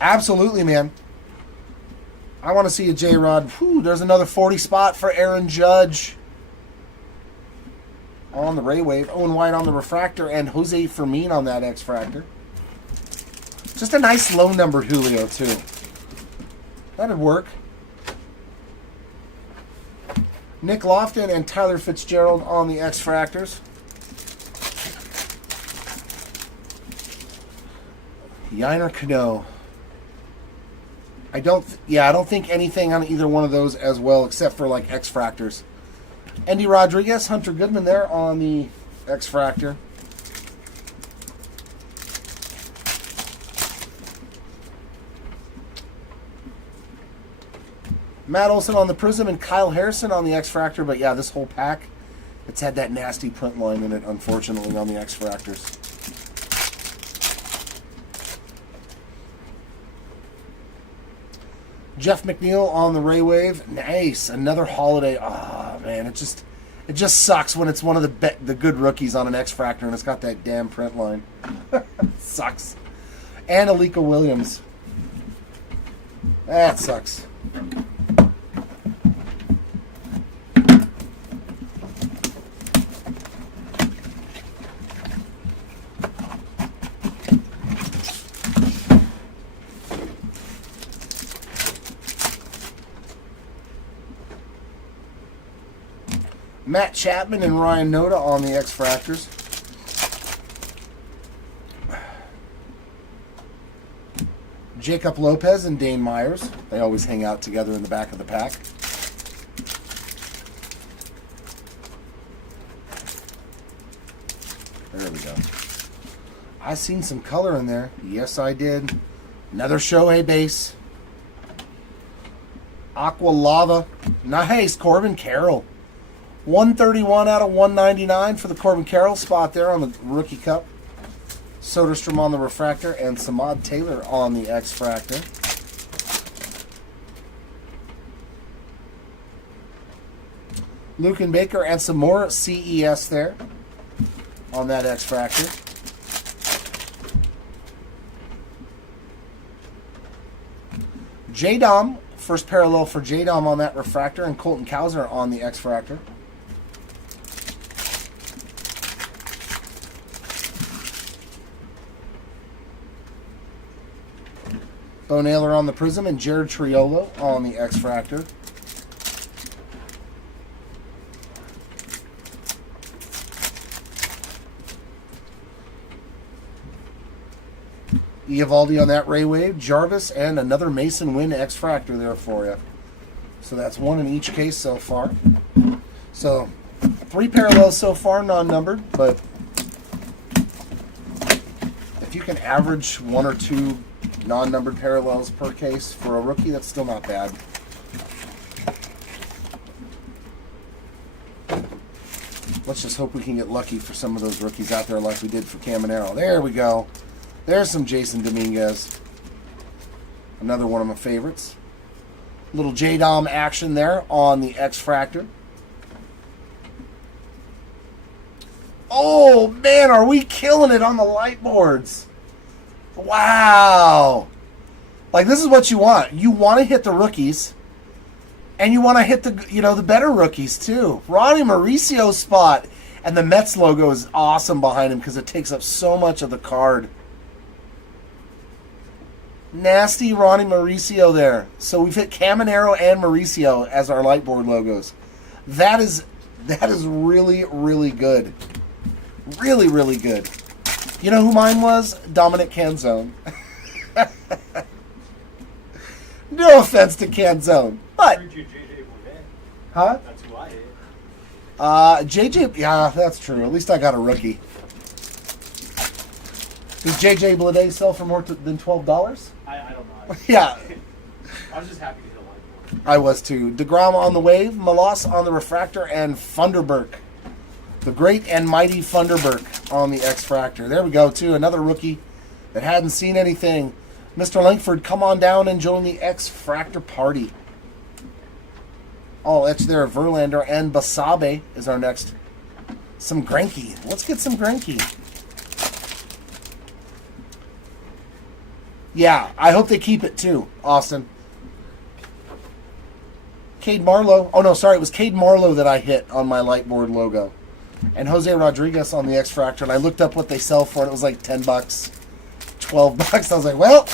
Absolutely, man. I want to see a J-Rod. There's another 40 spot for Aaron Judge on the Ray Wave. Owen White on the refractor, and Jose Fermin on that X-Fractor. Just a nice low-numbered Julio, too. That'd work. Nick Lofton and Tyler Fitzgerald on the X-Fractors. Yiner Cano. I don't think anything on either one of those as well, except for like X-Fractors. Andy Rodriguez, Hunter Goodman there on the X-Fractor. Matt Olson on the Prism and Kyle Harrison on the X-Fractor. But yeah, this whole pack, it's had that nasty print line in it, unfortunately, on the X-Fractors. Jeff McNeil on the Ray Wave. Nice. Another holiday. Oh, man. It just sucks when it's one of the good rookies on an X-Fractor and it's got that damn print line. Sucks. And Alika Williams. That sucks. Matt Chapman and Ryan Noda on the X-Fractors. Jacob Lopez and Dane Myers. They always hang out together in the back of the pack. There we go. I seen some color in there. Yes, I did. Another Shohei base. Aqua Lava. Nice. Corbin Carroll. 131 out of 199 for the Corbin Carroll spot there on the Rookie Cup. Soderstrom on the refractor and Samad Taylor on the X-Fractor. Luke and Baker and some more CES there on that X-Fractor. J-Dom, first parallel for J-Dom on that refractor, and Colton Cowser on the X-Fractor. Bo Naylor on the Prism and Jared Triolo on the X-Fractor. Eovaldi on that Ray Wave, Jarvis, and another Mason Wynn X-Fractor there for you. So that's one in each case so far. So 3 parallels so far, non-numbered, but if you can average 1 or 2 non-numbered parallels per case for a rookie, that's still not bad. Let's just hope we can get lucky for some of those rookies out there like we did for Caminero. There we go. There's some Jason Dominguez. Another one of my favorites. Little J-Dom action there on the X-Fractor. Oh, man, are we killing it on the light boards? Wow. Like, this is what you want. You want to hit the rookies, and you want to hit the better rookies, too. Ronnie Mauricio spot, and the Mets logo is awesome behind him because it takes up so much of the card. Nasty Ronnie Mauricio there. So we've hit Caminero and Mauricio as our light board logos. That is really, really good. Really, really good. You know who mine was? Dominic Canzone. No offense to Canzone, but huh? That's who I hit. JJ, yeah, that's true. At least I got a rookie. Does JJ Bleday sell for more than $12? I don't know. Yeah. I was just happy to hit a light board. I was too. DeGrom on the Wave, Malas on the refractor, and Funderburk The great and mighty Funderburk on the X-Fractor. There we go, too. Another rookie that hadn't seen anything. Mr. Langford, come on down and join the X-Fractor party. Oh, it's there. Verlander and Basabe is our next. Some Greinke. Let's get some Greinke. Yeah, I hope they keep it, too, Austin. Cade Marlowe. Oh, no, sorry. It was Cade Marlowe that I hit on my Lightboard logo. And Jose Rodriguez on the X-Fractor. And I looked up what they sell for, and it was like $10, $12. I was like, well,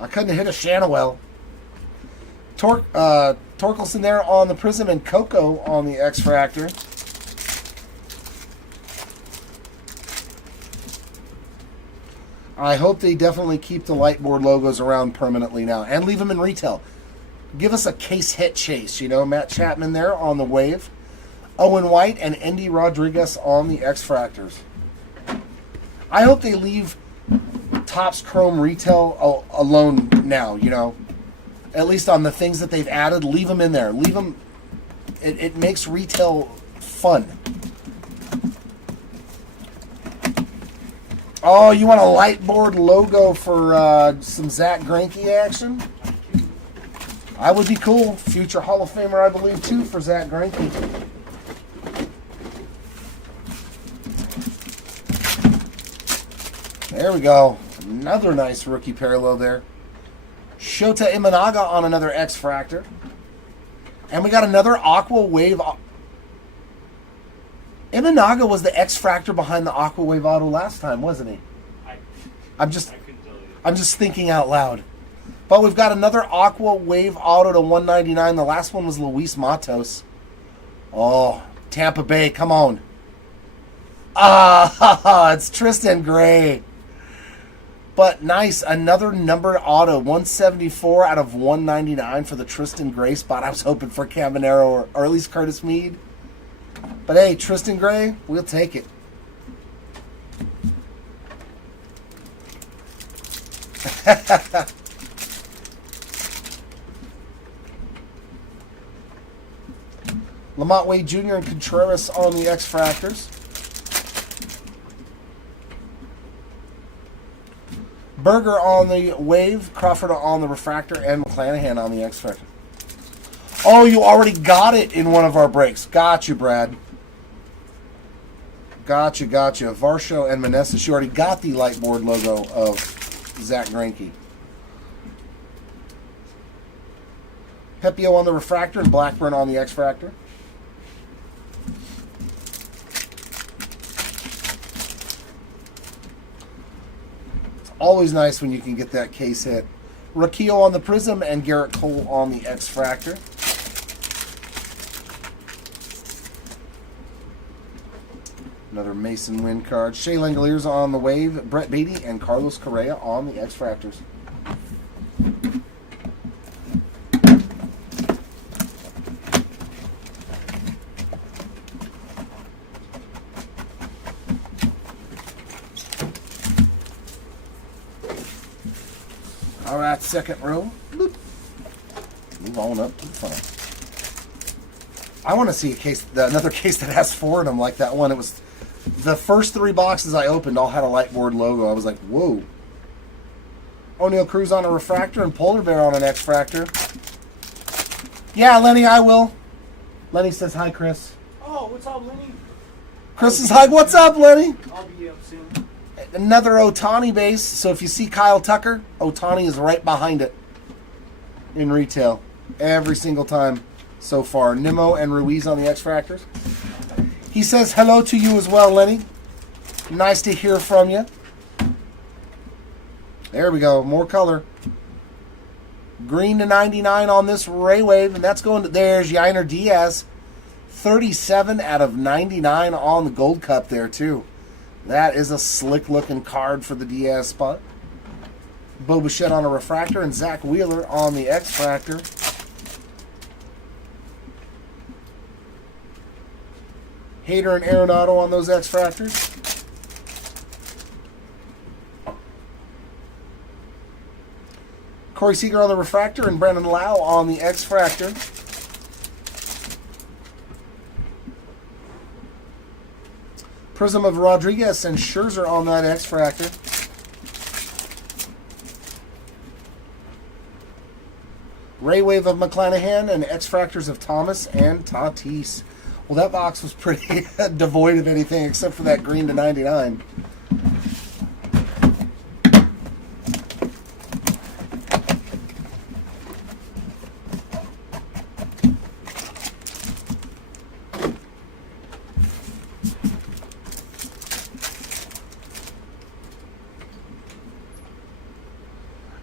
I couldn't have hit a Shanawell. Torkelson there on the Prism and Coco on the X-Fractor. I hope they definitely keep the Lightboard logos around permanently now and leave them in retail. Give us a case hit chase, you know. Matt Chapman there on the Wave. Owen White and Endy Rodriguez on the X-Fractors. I hope they leave Topps Chrome retail alone now, you know. At least on the things that they've added, leave them in there. Leave them. It makes retail fun. Oh, you want a Lightboard logo for some Zach Greinke action? I would be cool. Future Hall of Famer, I believe, too, for Zach Greinke. There we go. Another nice rookie parallel there. Shota Imanaga on another X-Fractor. And we got another Aqua Wave. Imanaga was the X-Fractor behind the Aqua Wave auto last time, wasn't he? I'm just thinking out loud. But we've got another Aqua Wave auto to 199. The last one was Luis Matos. Oh, Tampa Bay, come on. Ah, it's Tristan Gray. But nice, another numbered auto, 174 out of 199 for the Tristan Gray spot. I was hoping for Caminero or at least Curtis Mead. But hey, Tristan Gray, we'll take it. Lamont Wade Jr. and Contreras on the X-Fractors. Berger on the Wave, Crawford on the Refractor, and McClanahan on the X-Fractor. Oh, you already got it in one of our breaks. Got you, Brad. Gotcha. Varsho and Meneses, you already got the Lightboard logo of Zach Greinke. Pepio on the Refractor and Blackburn on the X-Fractor. Always nice when you can get that case hit. Rakio on the Prism and Garrett Cole on the X-Fractor. Another Mason Wynn card. Shea Langoliers on the Wave. Brett Beatty and Carlos Correa on the X-Fractors. All right, second row. Boop. Move on up to the front. I want to see a case, another case that has four in them like that one. It was the first three boxes I opened all had a Lightboard logo. I was like, whoa. O'Neal Cruz on a Refractor and Polar Bear on an X-Fractor. Yeah, Lenny, I will. Lenny says hi, Chris. Oh, what's up, Lenny? Chris is hi. What's up, Lenny? I'll be up soon. Another Ohtani base. So if you see Kyle Tucker, Ohtani is right behind it in retail every single time so far. Nimmo and Ruiz on the X-Fractors. He says hello to you as well, Lenny. Nice to hear from you. There we go. More color. Green to 99 on this Ray Wave, and that's going to, there's Yainer Diaz. 37 out of 99 on the Gold Cup there, too. That is a slick-looking card for the Diaz spot. Bo Bichette on a Refractor and Zach Wheeler on the X-Fractor. Hader and Arenado on those X-Fractors. Corey Seager on the Refractor and Brandon Lau on the X-Fractor. Prism of Rodriguez and Scherzer on that X-Fractor. Ray Wave of McClanahan and X-Fractors of Thomas and Tatis. Well, that box was pretty devoid of anything except for that green to 99.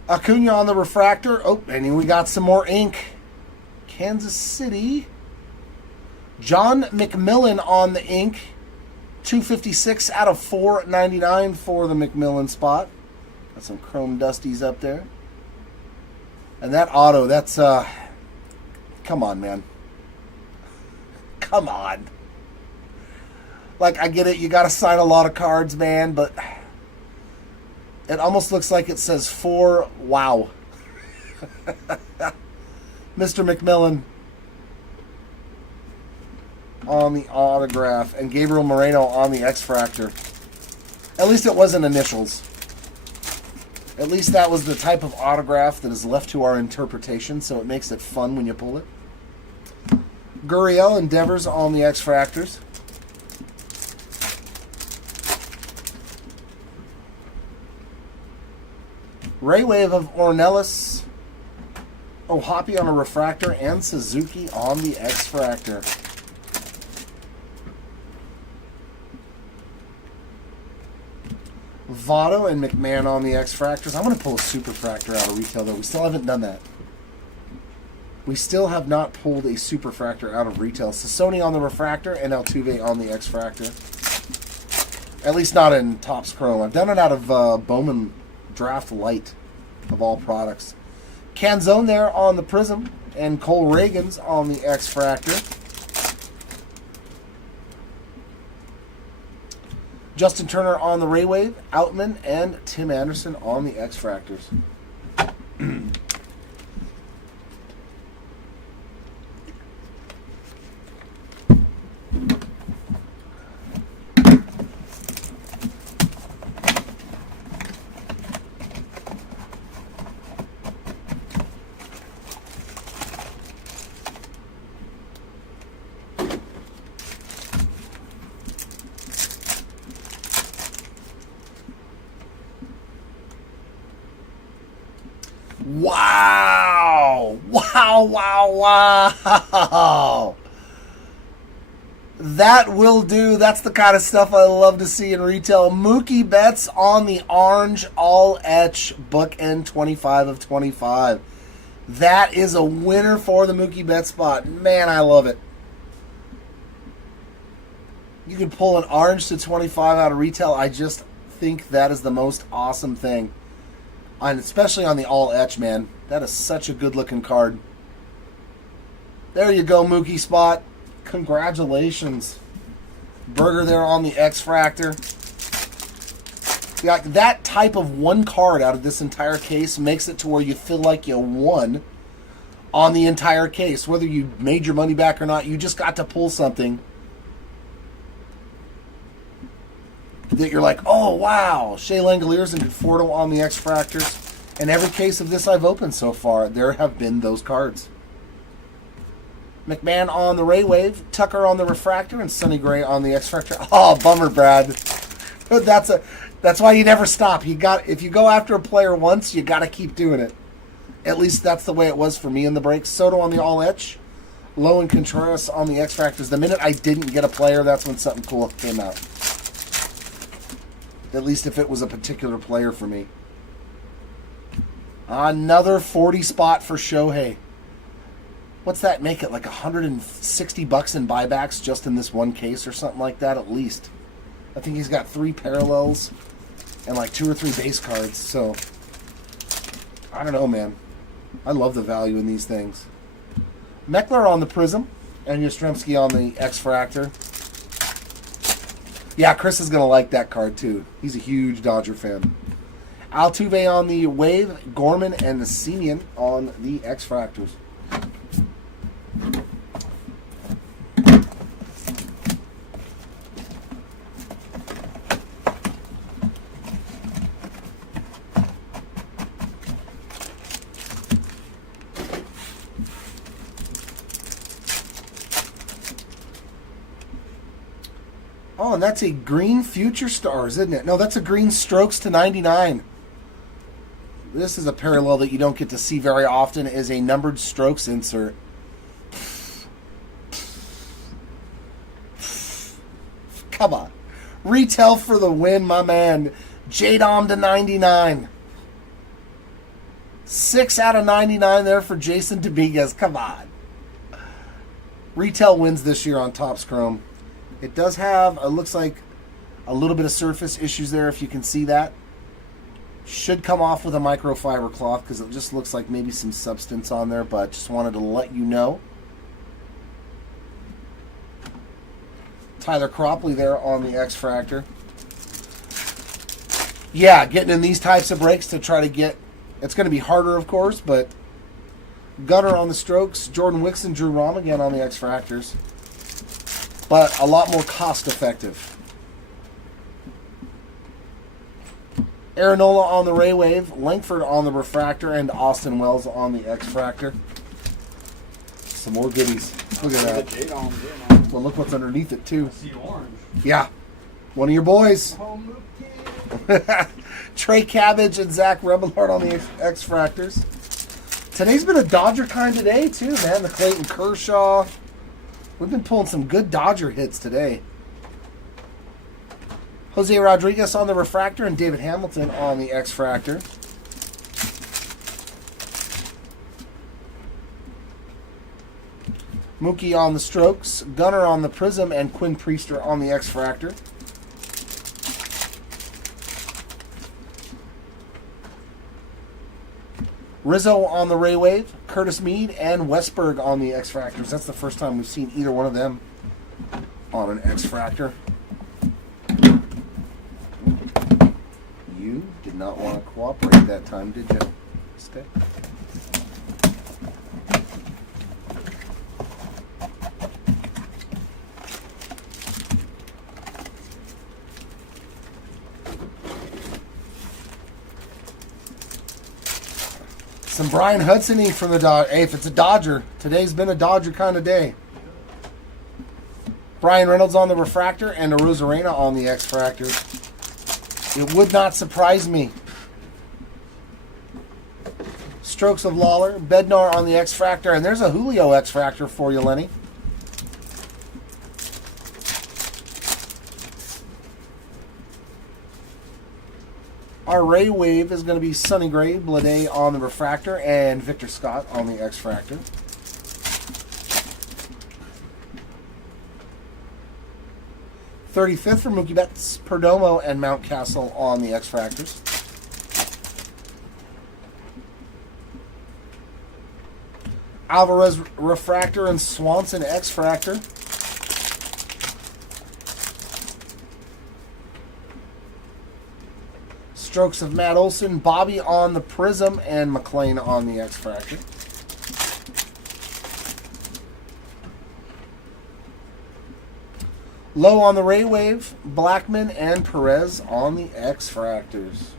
Acuna on the refractor. Oh, and we got some more ink. Kansas City. John McMillan on the ink. 256 out of 499 for the McMillan spot. Got some chrome dusties up there. And that auto, that's, come on, man. Come on. Like, I get it, you got to sign a lot of cards, man, but it almost looks like it says for wow. Mr. McMillan on the autograph and Gabriel Moreno on the X-Fractor. At least it wasn't initials. At least that was the type of autograph that is left to our interpretation, so it makes it fun when you pull it. Gurriel and Devers on the X-Fractors. Ray Wave of Ornelas, Ohapi on a refractor, and Suzuki on the X-Fractor. Votto and McMahon on the X-Fractors. I'm going to pull a Superfractor out of retail, though. We still haven't done that. We still have not pulled a Superfractor out of retail. Sassoni on the refractor and Altuve on the X-Fractor. At least not in Topps Chrome. I've done it out of Bowman Draft Light of all products. Canzone there on the Prism and Cole Reagans on the X-Fractor. Justin Turner on the Ray Wave, Outman and Tim Anderson on the X-Fractors. Wow! Wow, wow, wow! That will do. That's the kind of stuff I love to see in retail. Mookie Betts on the orange all etch bookend 25 of 25. That is a winner for the Mookie Betts spot. Man, I love it. You can pull an orange to 25 out of retail. I just think that is the most awesome thing. And especially on the all etch, man. That is such a good looking card. There you go, Mookie spot. Congratulations. Burger there on the X-Fractor. Yeah, that type of one card out of this entire case makes it to where you feel like you won on the entire case. Whether you made your money back or not, you just got to pull something that you're like, oh, wow. Shea Langoliers and Conforto on the X-Fractors. In every case of this I've opened so far, there have been those cards. McMahon on the Ray Wave, Tucker on the Refractor, and Sonny Gray on the X-Fractor. Oh, bummer, Brad. That's why you never stop. If you go after a player once, you got to keep doing it. At least that's the way it was for me in the break. Soto on the all etch, Lowe and Contreras on the X-Fractors. The minute I didn't get a player, that's when something cool came out. At least if it was a particular player for me. Another 40 spot for Shohei. What's that make it? Like $160 in buybacks just in this one case or something like that at least. I think he's got 3 parallels and like 2 or 3 base cards. So, I don't know, man. I love the value in these things. Meckler on the Prism and Yastrzemski on the X-Fractor. Yeah, Chris is going to like that card too. He's a huge Dodger fan. Altuve on the Wave, Gorman and the Semien on the X-Fractors. Oh, and that's a green Future Stars, isn't it? No, that's a green Strokes to 99. This is a parallel that you don't get to see very often, is a numbered Strokes insert. Come on. Retail for the win, my man. J-Dom to 99. 6 out of 99 there for Jason Dominguez. Come on. Retail wins this year on Topps Chrome. It does have, it looks like, a little bit of surface issues there, if you can see that. Should come off with a microfiber cloth because it just looks like maybe some substance on there, but just wanted to let you know. Tyler Cropley there on the X-Fractor. Yeah, getting in these types of breaks to try to get, it's going to be harder, of course, but Gunner on the Strokes, Jordan Wicks and Drew Rom again on the X-Fractors. But a lot more cost-effective. Aaron Nola on the Ray Wave, Langford on the Refractor, and Austin Wells on the X-Fractor. Some more goodies. Look at that. Well, look what's underneath it, too. I see orange. Yeah. One of your boys. Trey Cabbage and Zach Rebelhart on the X-Fractors. Today's been a Dodger kind of day, too, man. The Clayton Kershaw. We've been pulling some good Dodger hits today. Jose Rodriguez on the Refractor and David Hamilton on the X-Fractor. Mookie on the Strokes, Gunner on the Prism, and Quinn Priester on the X-Fractor. Rizzo on the Ray Wave, Curtis Mead, and Westberg on the X-Fractors. That's the first time we've seen either one of them on an X-Fractor. You did not want to cooperate that time, did you? Stay. Some Brian Hudson from the Dodger. Hey, if it's a Dodger, today's been a Dodger kind of day. Brian Reynolds on the Refractor and a Rosarena on the X-Fractor. It would not surprise me. Strokes of Lawler, Bednar on the X-Fractor, and there's a Julio X-Fractor for you, Lenny. Our Ray Wave is going to be Sonny Gray, Blade on the Refractor, and Victor Scott on the X-Fractor. $35th for Mookie Betts, Perdomo, and Mountcastle on the X-Fractors. Alvarez Refractor and Swanson X-Fractor. Strokes of Matt Olson, Bobby on the Prism, and McLean on the X-Fractor. Low on the Ray Wave, Blackman and Perez on the X-Fractors.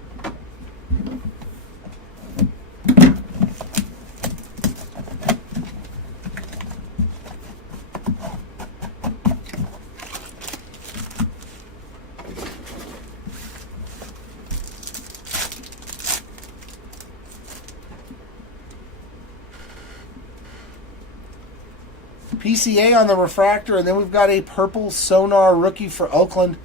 PCA on the Refractor, and then we've got a purple Sonar rookie for Oakland.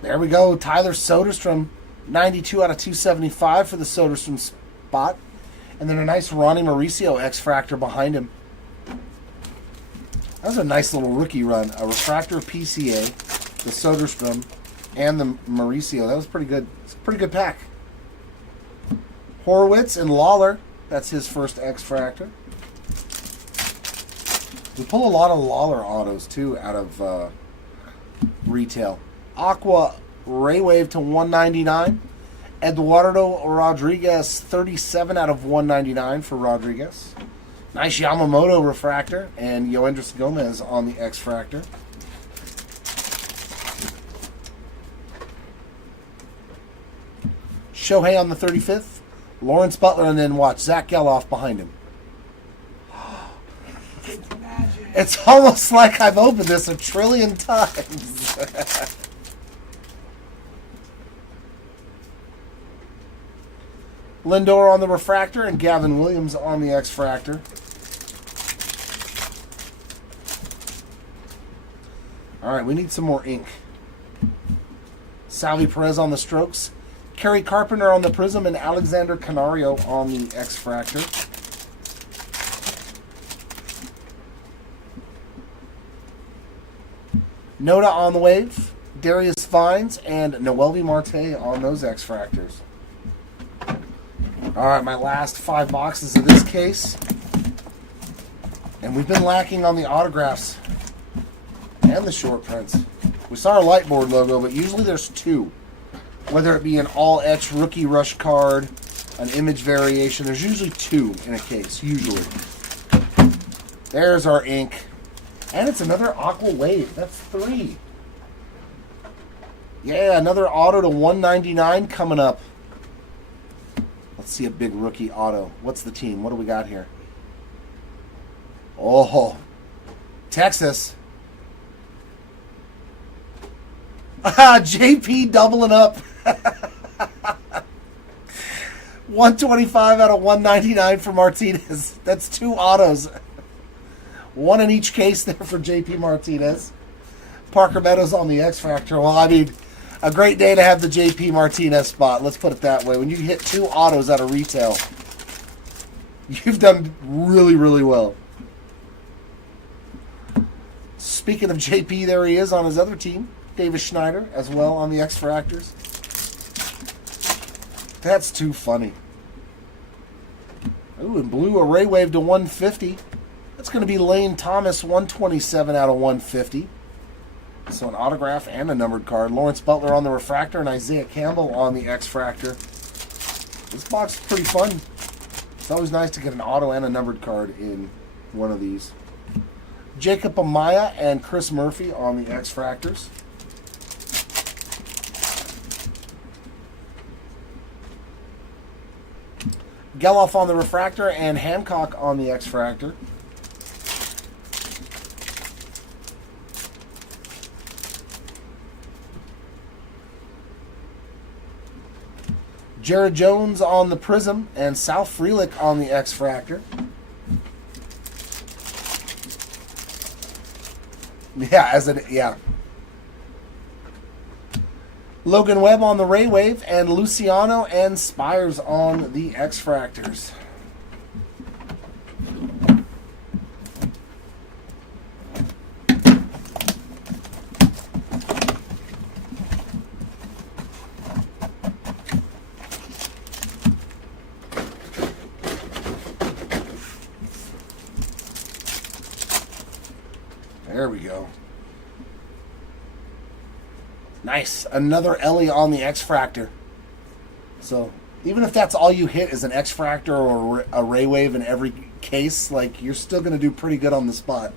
There we go, Tyler Soderstrom, 92 out of 275 for the Soderstrom spot. And then a nice Ronnie Mauricio X-Fractor behind him. That was a nice little rookie run. A Refractor PCA, the Soderstrom, and the Mauricio. That was pretty good. It's a pretty good pack. Horowitz and Lawler, that's his first X-Fractor. We pull a lot of Lawler autos, too, out of retail. Aqua Ray Wave to 199. Eduardo Rodriguez, 37 out of 199 for Rodriguez. Nice Yamamoto Refractor. And Yoendris Gomez on the X-Fractor. Shohei on the 35th. Lawrence Butler, and then watch Zach Geloff behind him. It's almost like I've opened this a trillion times. Lindor on the refractor and Gavin Williams on the X-Fractor. All right, we need some more ink. Salvi Perez on the strokes. Kerry Carpenter on the Prism and Alexander Canario on the X-Fractor. Noda on the wave. Darius Vines and Noelvi Marte on those X-Fractors. All right, my last 5 boxes of this case. And we've been lacking on the autographs and the short prints. We saw our Lightboard logo, but usually there's 2. Whether it be an all-etch rookie rush card, an image variation, there's usually 2 in a case, usually. There's our ink. And it's another Aqua Wave. That's 3. Yeah, another auto to 199 coming up. Let's see a big rookie auto. What's the team? What do we got here? Oh, Texas. JP doubling up. 125 out of 199 for Martinez. That's 2 autos. 1 in each case there for JP Martinez. Parker Meadows on the X-Fractor. Well, I mean, a great day to have the JP Martinez spot. Let's put it that way. When you hit 2 autos out of retail, you've done really, really well. Speaking of JP, there he is on his other team. Davis Schneider as well on the X-Fractors. That's too funny. Ooh, and blue array wave to 150. That's going to be Lane Thomas, 127 out of 150. So an autograph and a numbered card. Lawrence Butler on the refractor and Isaiah Campbell on the X-Fractor. This box is pretty fun. It's always nice to get an auto and a numbered card in one of these. Jacob Amaya and Chris Murphy on the X-Fractors. Geloff on the refractor and Hancock on the X-Fractor. Jared Jones on the Prism and Sal Frelick on the X-Fractor. Yeah. Logan Webb on the Ray Wave and Luciano and Spires on the X-Fractors. There we go. Nice. Another Ellie on the X-Fractor. So, even if that's all you hit is an X-Fractor or a Ray Wave in every case, like, you're still going to do pretty good on the spot.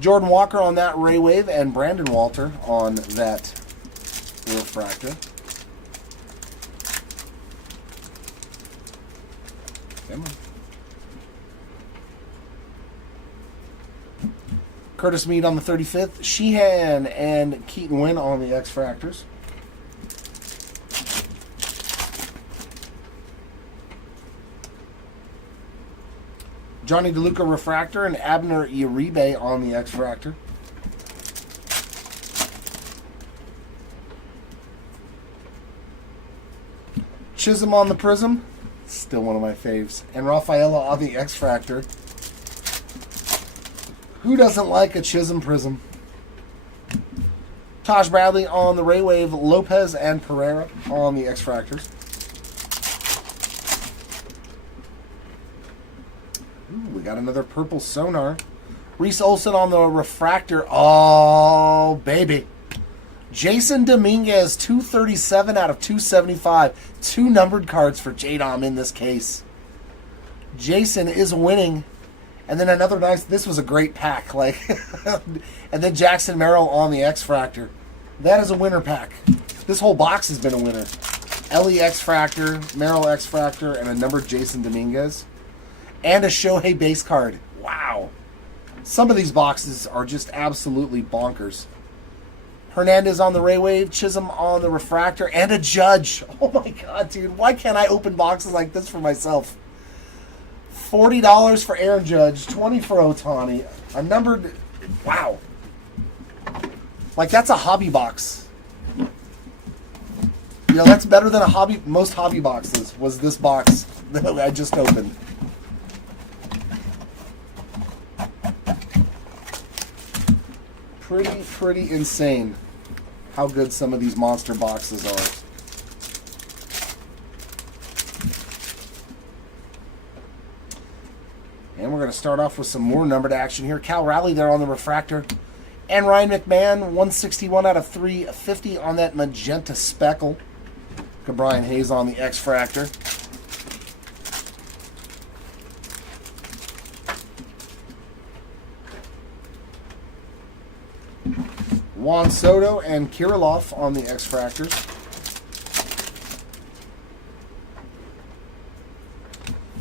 Jordan Walker on that Ray Wave and Brandon Walter on that refractor. Come on. Curtis Mead on the 35th. Sheehan and Keaton Wynn on the X-Fractors. Johnny DeLuca refractor and Abner Uribe on the X-Fractor. Chisholm on the Prism. Still one of my faves. And Rafaela on the X-Fractor. Who doesn't like a Chisholm Prism? Tosh Bradley on the Ray Wave, Lopez and Pereira on the X-Fractors. We got another purple Sonar. Reese Olson on the refractor. Oh, baby. Jason Dominguez, 237 out of 275. 2 numbered cards for J-Dom in this case. Jason is winning. And then another nice, this was a great pack. And then Jackson Merrill on the X-Fractor. That is a winner pack. This whole box has been a winner. Ellie X-Fractor, Merrill X-Fractor, and a numbered Jason Dominguez. And a Shohei base card. Wow. Some of these boxes are just absolutely bonkers. Hernandez on the Ray Wave, Chisholm on the refractor, and a Judge. Oh my God, dude. Why can't I open boxes like this for myself? $40 for Aaron Judge, $20 for Ohtani. A numbered, wow. Like, that's a hobby box. You know, that's better than most hobby boxes, was this box that I just opened. Pretty insane how good some of these monster boxes are. And we're going to start off with some more numbered action here. Cal Raleigh there on the refractor. And Ryan McMahon, 161 out of 350 on that magenta speckle. Brian Hayes on the X-Fractor. Juan Soto and Kirilloff on the X-Fractors.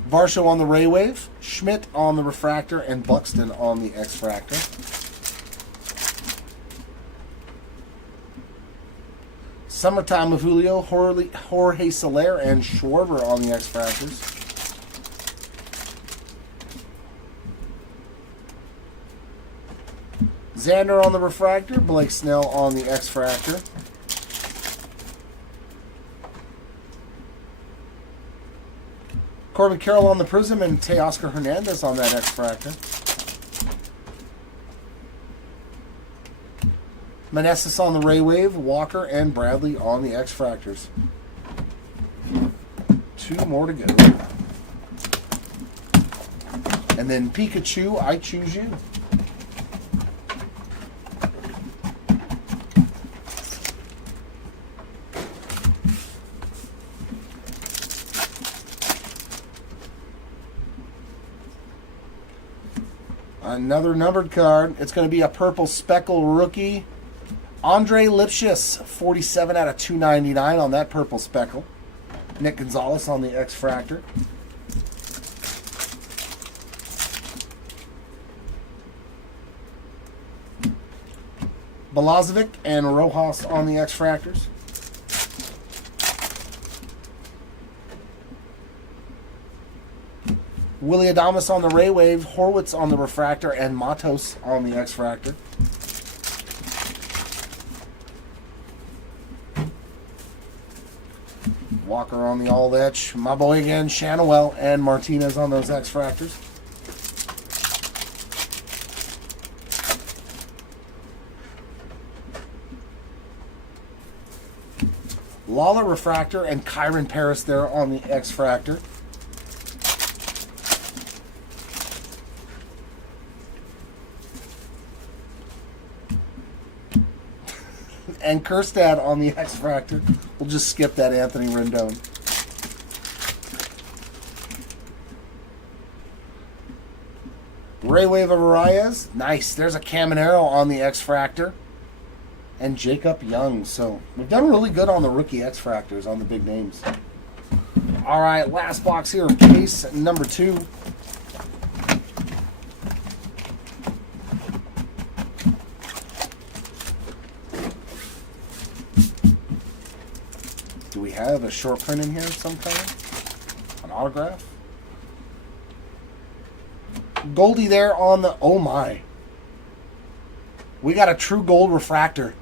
Varsho on the Ray Wave, Schmidt on the refractor, and Buxton on the X-Fractor. Summertime of Julio, Jorge Soler, and Schwarber on the X-Fractors. Xander on the refractor, Blake Snell on the X-Fractor. Corbin Carroll on the Prism, and Teoscar Hernandez on that X-Fractor. Meneses on the Ray Wave, Walker and Bradley on the X-Fractors. 2 more to go. And then Pikachu, I Choose You. Another numbered card. It's going to be a purple speckle rookie. Andre Lipschitz, 47 out of 299 on that purple speckle. Nick Gonzalez on the X-Fractor. Balazovic and Rojas on the X-Fractors. Willie Adames on the Ray Wave, Horwitz on the refractor, and Matos on the X-Fractor. Walker on the All Etch. My boy again, Shanawell and Martinez on those X-Fractors. Lawler refractor and Kyron Paris there on the X-Fractor. And Kerstad on the X-Fractor. We'll just skip that Anthony Rendon. Ray Wave of Arias. Nice. There's a Caminero on the X-Fractor. And Jacob Young. So we've done really good on the rookie X-Fractors on the big names. All right, last box here of case number 2. Do we have a short print in here of some kind? An autograph? Goldie there on the... Oh my. We got a true gold refractor.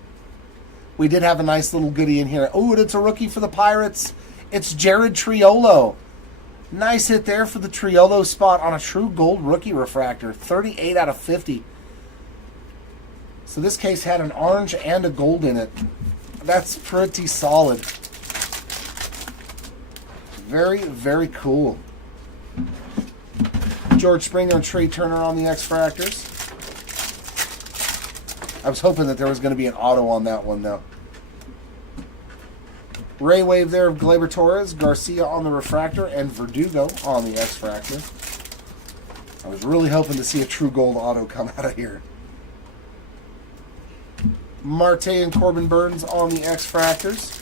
We did have a nice little goodie in here. Oh, and it's a rookie for the Pirates. It's Jared Triolo. Nice hit there for the Triolo spot on a true gold rookie refractor. 38 out of 50. So this case had an orange and a gold in it. That's pretty solid. Very, very cool. George Springer and Trey Turner on the X-Fractors. I was hoping that there was going to be an auto on that one, though. Ray Wave there of Gleyber Torres, Garcia on the refractor, and Verdugo on the X-Fractor. I was really hoping to see a true gold auto come out of here. Marte and Corbin Burns on the X-Fractors.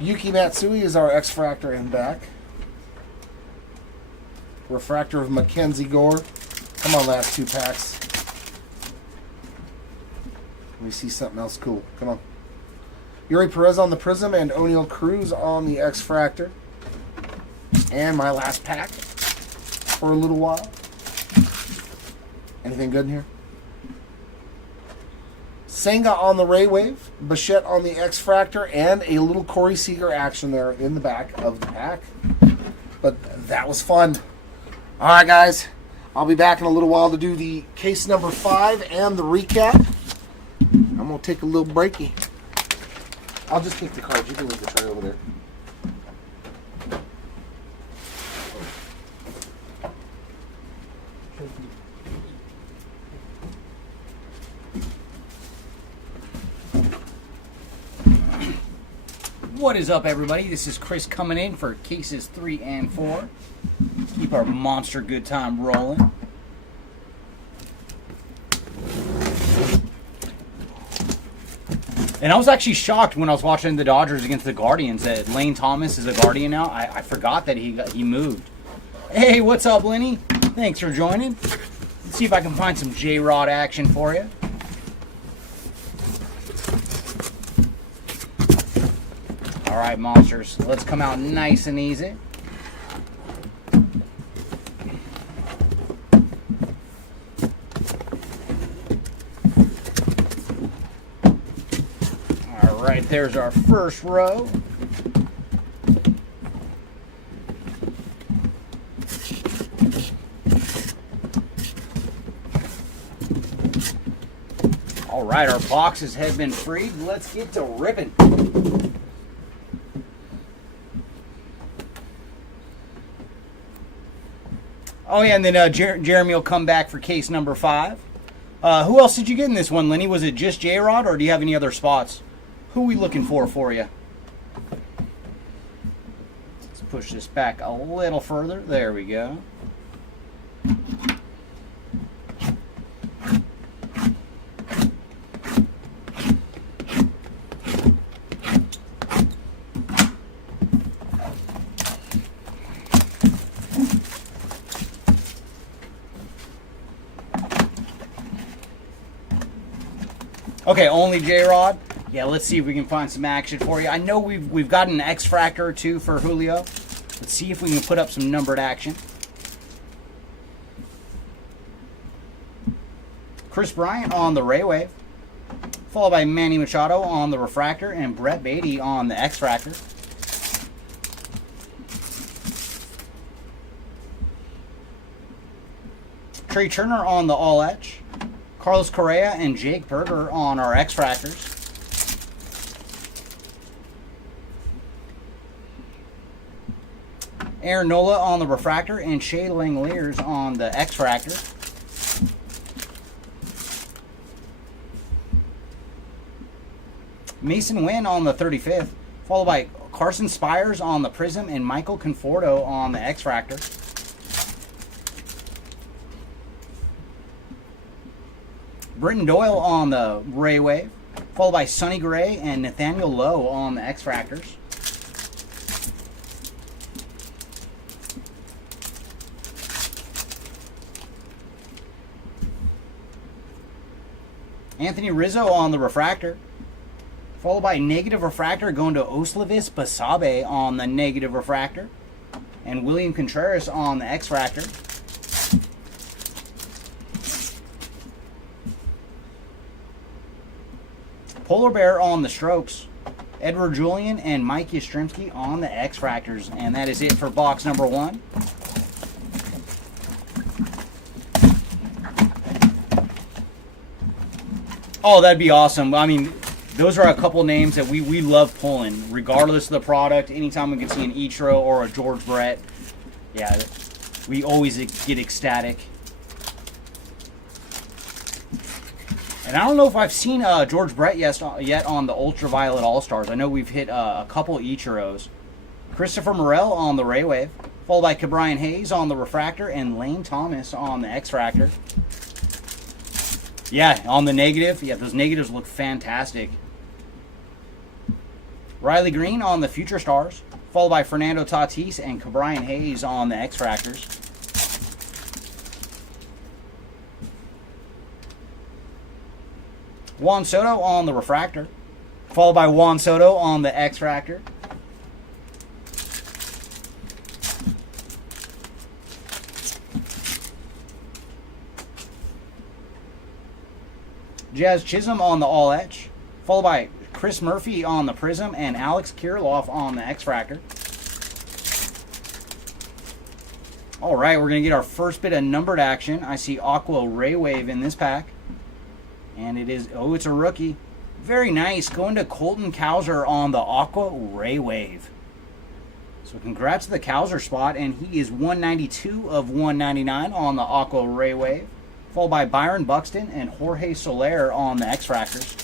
Yuki Matsui is our X-Fractor in back. Refractor of Mackenzie Gore. Come on, last 2 packs. me see something else cool. Come on. Yuri Perez on the Prism and O'Neal Cruz on the X-Fractor. And my last pack for a little while. Anything good in here? Senga on the Ray Wave, Bichette on the X-Fractor, and a little Corey Seager action there in the back of the pack. But that was fun. All right, guys. I'll be back in a little while to do the case number 5 and the recap. I'm going to take a little breaky. I'll just take the cards. You can leave the tray over there. What is up, everybody? This is Chris coming in for cases 3 and 4. Keep our monster good time rolling. And I was actually shocked when I was watching the Dodgers against the Guardians that Lane Thomas is a Guardian now. I forgot that he moved. Hey, what's up, Lenny? Thanks for joining. Let's see if I can find some J-Rod action for you. All right, monsters, let's come out nice and easy. All right, there's our first row. All right, our boxes have been freed. Let's get to ripping. Oh, yeah, and then Jeremy will come back for case number 5. Who else did you get in this one, Lenny? Was it just J-Rod, or do you have any other spots? Who are we looking for you? Let's push this back a little further. There we go. Okay, only J-Rod. Yeah, let's see if we can find some action for you. I know we've got an X-Fractor or two for Julio. Let's see if we can put up some numbered action. Chris Bryant on the Ray Wave, followed by Manny Machado on the Refractor and Brett Beatty on the X-Fractor. Trey Turner on the All Etch. Carlos Correa and Jake Berger on our X-Fractors. Aaron Nola on the Refractor and Shea Langeliers on the X-Fractor. Mason Wynn on the 35th, followed by Carson Spires on the Prism and Michael Conforto on the X-Fractor. Britton Doyle on the Ray Wave, followed by Sonny Gray and Nathaniel Lowe on the X-Fractors. Anthony Rizzo on the Refractor, followed by Negative Refractor going to Oslevis Basabe on the Negative Refractor, and William Contreras on the X-Fractor. Polar Bear on the Strokes, Edward Julian and Mike Yastrzemski on the X-Fractors. And that is it for box number 1. Oh, that'd be awesome. I mean, those are a couple names that we love pulling, regardless of the product. Anytime we can see an Ichiro or a George Brett, yeah, we always get ecstatic. And I don't know if I've seen George Brett yet on the Ultraviolet All-Stars. I know we've hit a couple Ichiros. Christopher Morel on the Ray Wave, followed by Ke'Bryan Hayes on the Refractor and Lane Thomas on the X-Fractor. Yeah, on the negative. Yeah, those negatives look fantastic. Riley Green on the Future Stars, followed by Fernando Tatis and Ke'Bryan Hayes on the X-Fractors. Juan Soto on the refractor, followed by Juan Soto on the X-Fractor. Jazz Chisholm on the All Etch, followed by Chris Murphy on the Prism and Alex Kirilloff on the X-Fractor. All right, we're going to get our first bit of numbered action. I see Aqua Ray Wave in this pack. And it is, oh, it's a rookie. Very nice. Going to Colton Cowser on the Aqua Ray Wave. So congrats to the Cowser spot. And he is 192 of 199 on the Aqua Ray Wave. Followed by Byron Buxton and Jorge Soler on the X-Fractors.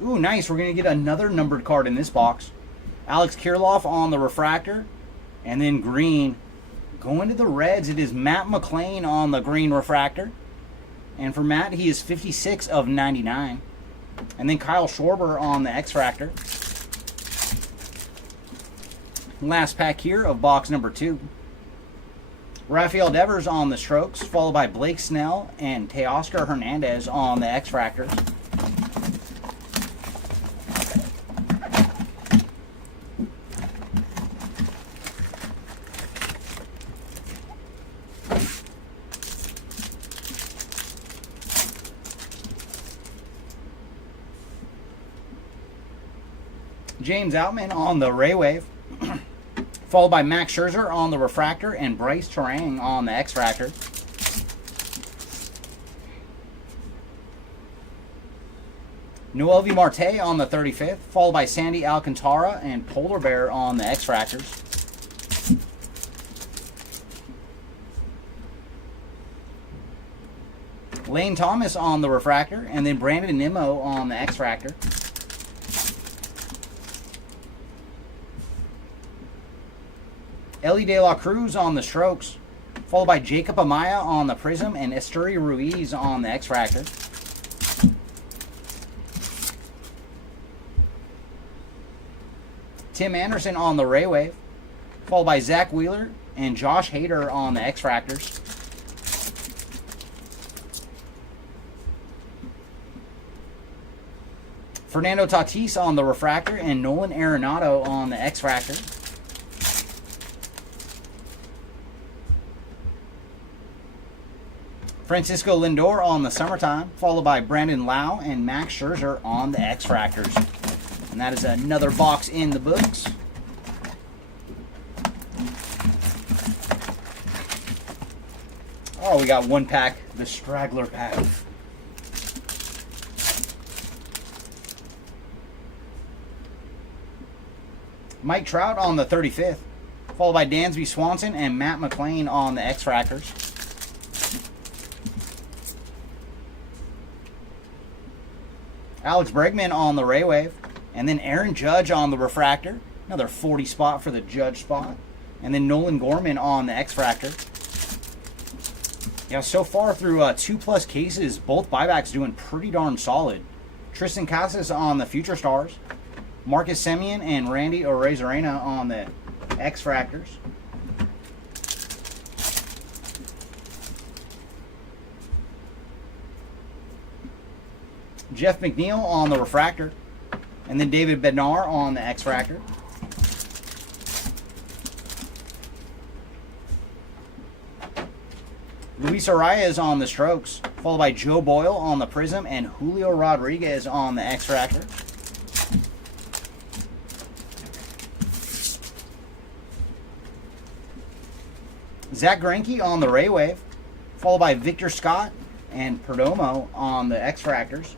Ooh, nice. We're going to get another numbered card in this box. Alex Kirilloff on the refractor. And then green. Going to the Reds, it is Matt McLean on the green refractor. And for Matt, he is 56 of 99. And then Kyle Schwarber on the X-Fractor. Last pack here of box number 2. Rafael Devers on the Strokes, followed by Blake Snell and Teoscar Hernandez on the X-Fractors. James Outman on the Ray Wave, followed by Max Scherzer on the refractor and Bryce Terang on the X-Fractor. Noelvi Marte on the 35th, followed by Sandy Alcantara and Polar Bear on the X-Fractors. Lane Thomas on the refractor, and then Brandon Nimmo on the X-Fractor. Ellie De La Cruz on the Strokes, followed by Jacob Amaya on the Prism and Esteury Ruiz on the X-Fractor. Tim Anderson on the Ray Wave, followed by Zach Wheeler and Josh Hader on the X-Fractors. Fernando Tatis on the refractor and Nolan Arenado on the X-Fractor. Francisco Lindor on the Summertime, followed by Brandon Lau and Max Scherzer on the X-Fractors. And that is another box in the books. Oh, we got one pack, the straggler pack. Mike Trout on the 35th, followed by Dansby Swanson and Matt McLean on the X-Fractors. Alex Bregman on the Ray Wave, and then Aaron Judge on the refractor. Another 40 spot for the Judge spot. And then Nolan Gorman on the X-Fractor. Yeah, so far through 2+ cases, both buybacks doing pretty darn solid. Tristan Casas on the Future Stars. Marcus Semien and Randy Arozarena on the X-Fractors. Jeff McNeil on the refractor. And then David Bednar on the X-Fractor. Luis Arias on the Strokes, followed by Joe Boyle on the Prism and Julio Rodriguez on the X-Fractor. Zach Greinke on the Ray Wave, followed by Victor Scott and Perdomo on the X-Fractors.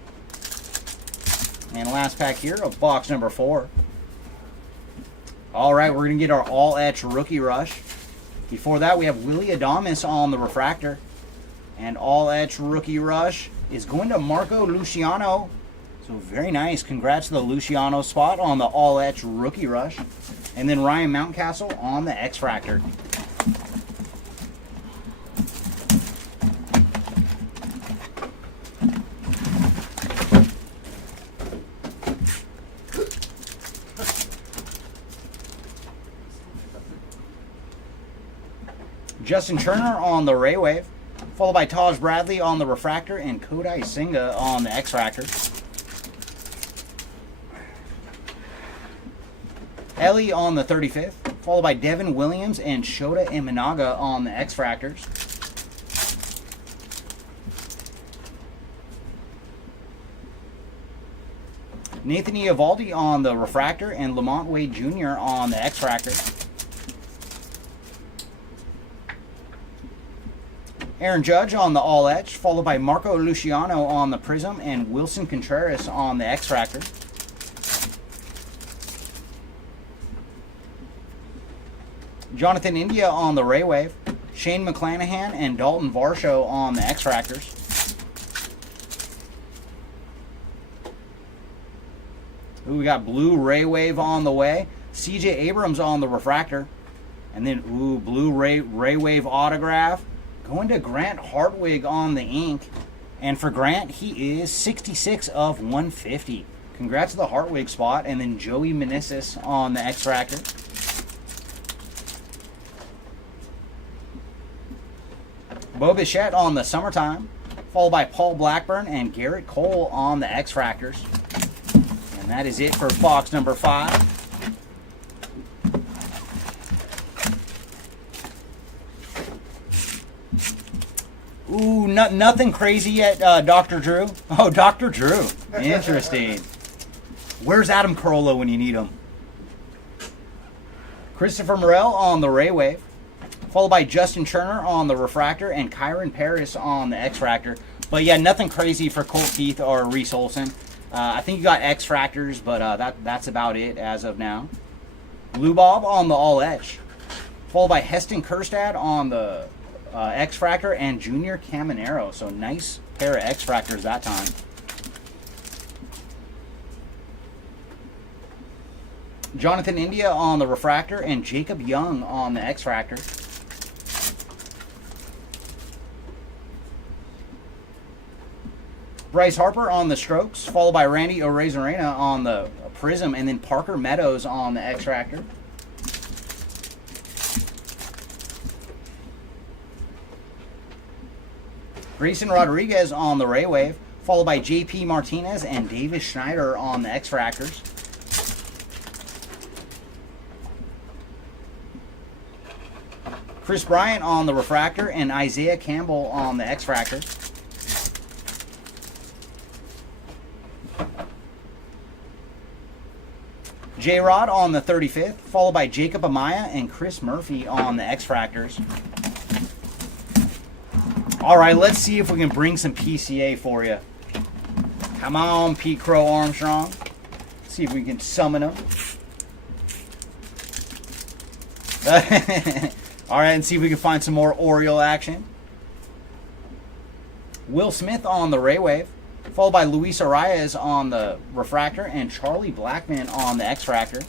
And last pack here of box number 4. All right, we're going to get our all-etch rookie rush. Before that, we have Willy Adames on the refractor. And all-etch rookie rush is going to Marco Luciano. So very nice. Congrats to the Luciano spot on the all-etch rookie rush. And then Ryan Mountcastle on the X-Fractor. Justin Turner on the Ray Wave, followed by Taj Bradley on the refractor and Kodai Senga on the X-Fractor. Ellie on the 35th, followed by Devin Williams and Shota Imanaga on the X-Fractors. Nathan Eovaldi on the refractor and Lamont Wade Jr. on the X-Fractor. Aaron Judge on the All Etch, followed by Marco Luciano on the Prism and Wilson Contreras on the X-Fractor. Jonathan India on the Ray Wave, Shane McClanahan and Dalton Varsho on the X-Fractors. Ooh, we got blue Ray Wave on the way, CJ Abrams on the refractor, and then blue Ray Wave autograph going to Grant Hartwig on the ink. And for Grant, he is 66 of 150. Congrats to the Hartwig spot. And then Joey Meneses on the X-Fractor. Bo Bichette on the Summertime, followed by Paul Blackburn and Garrett Cole on the X-Fractors. And that is it for box number 5. Ooh, nothing crazy yet, Dr. Drew. Oh, Dr. Drew. Interesting. Where's Adam Carolla when you need him? Christopher Morel on the Ray Wave, followed by Justin Turner on the refractor and Kyron Paris on the X-Fractor. But yeah, nothing crazy for Colt Keith or Reese Olson. I think you got X-Fractors, but that's about it as of now. Lou Bob on the All Etch, followed by Heston Kjerstad on the X-Fractor and Junior Caminero. So nice pair of X-Fractors that time. Jonathan India on the refractor and Jacob Young on the X-Fractor. Bryce Harper on the Strokes, followed by Randy Arozarena on the Prism, and then Parker Meadows on the X-Fractor. Grayson Rodriguez on the Ray Wave, followed by JP Martinez and Davis Schneider on the X-Fractors. Chris Bryant on the refractor and Isaiah Campbell on the X-Fractor. J-Rod on the 35th, followed by Jacob Amaya and Chris Murphy on the X-Fractors. All right, let's see if we can bring some PCA for you. Come on, Pete Crow Armstrong. Let's see if we can summon him. All right, and see if we can find some more Oriole action. Will Smith on the Ray Wave, followed by Luis Arias on the refractor and Charlie Blackman on the X-Fractor.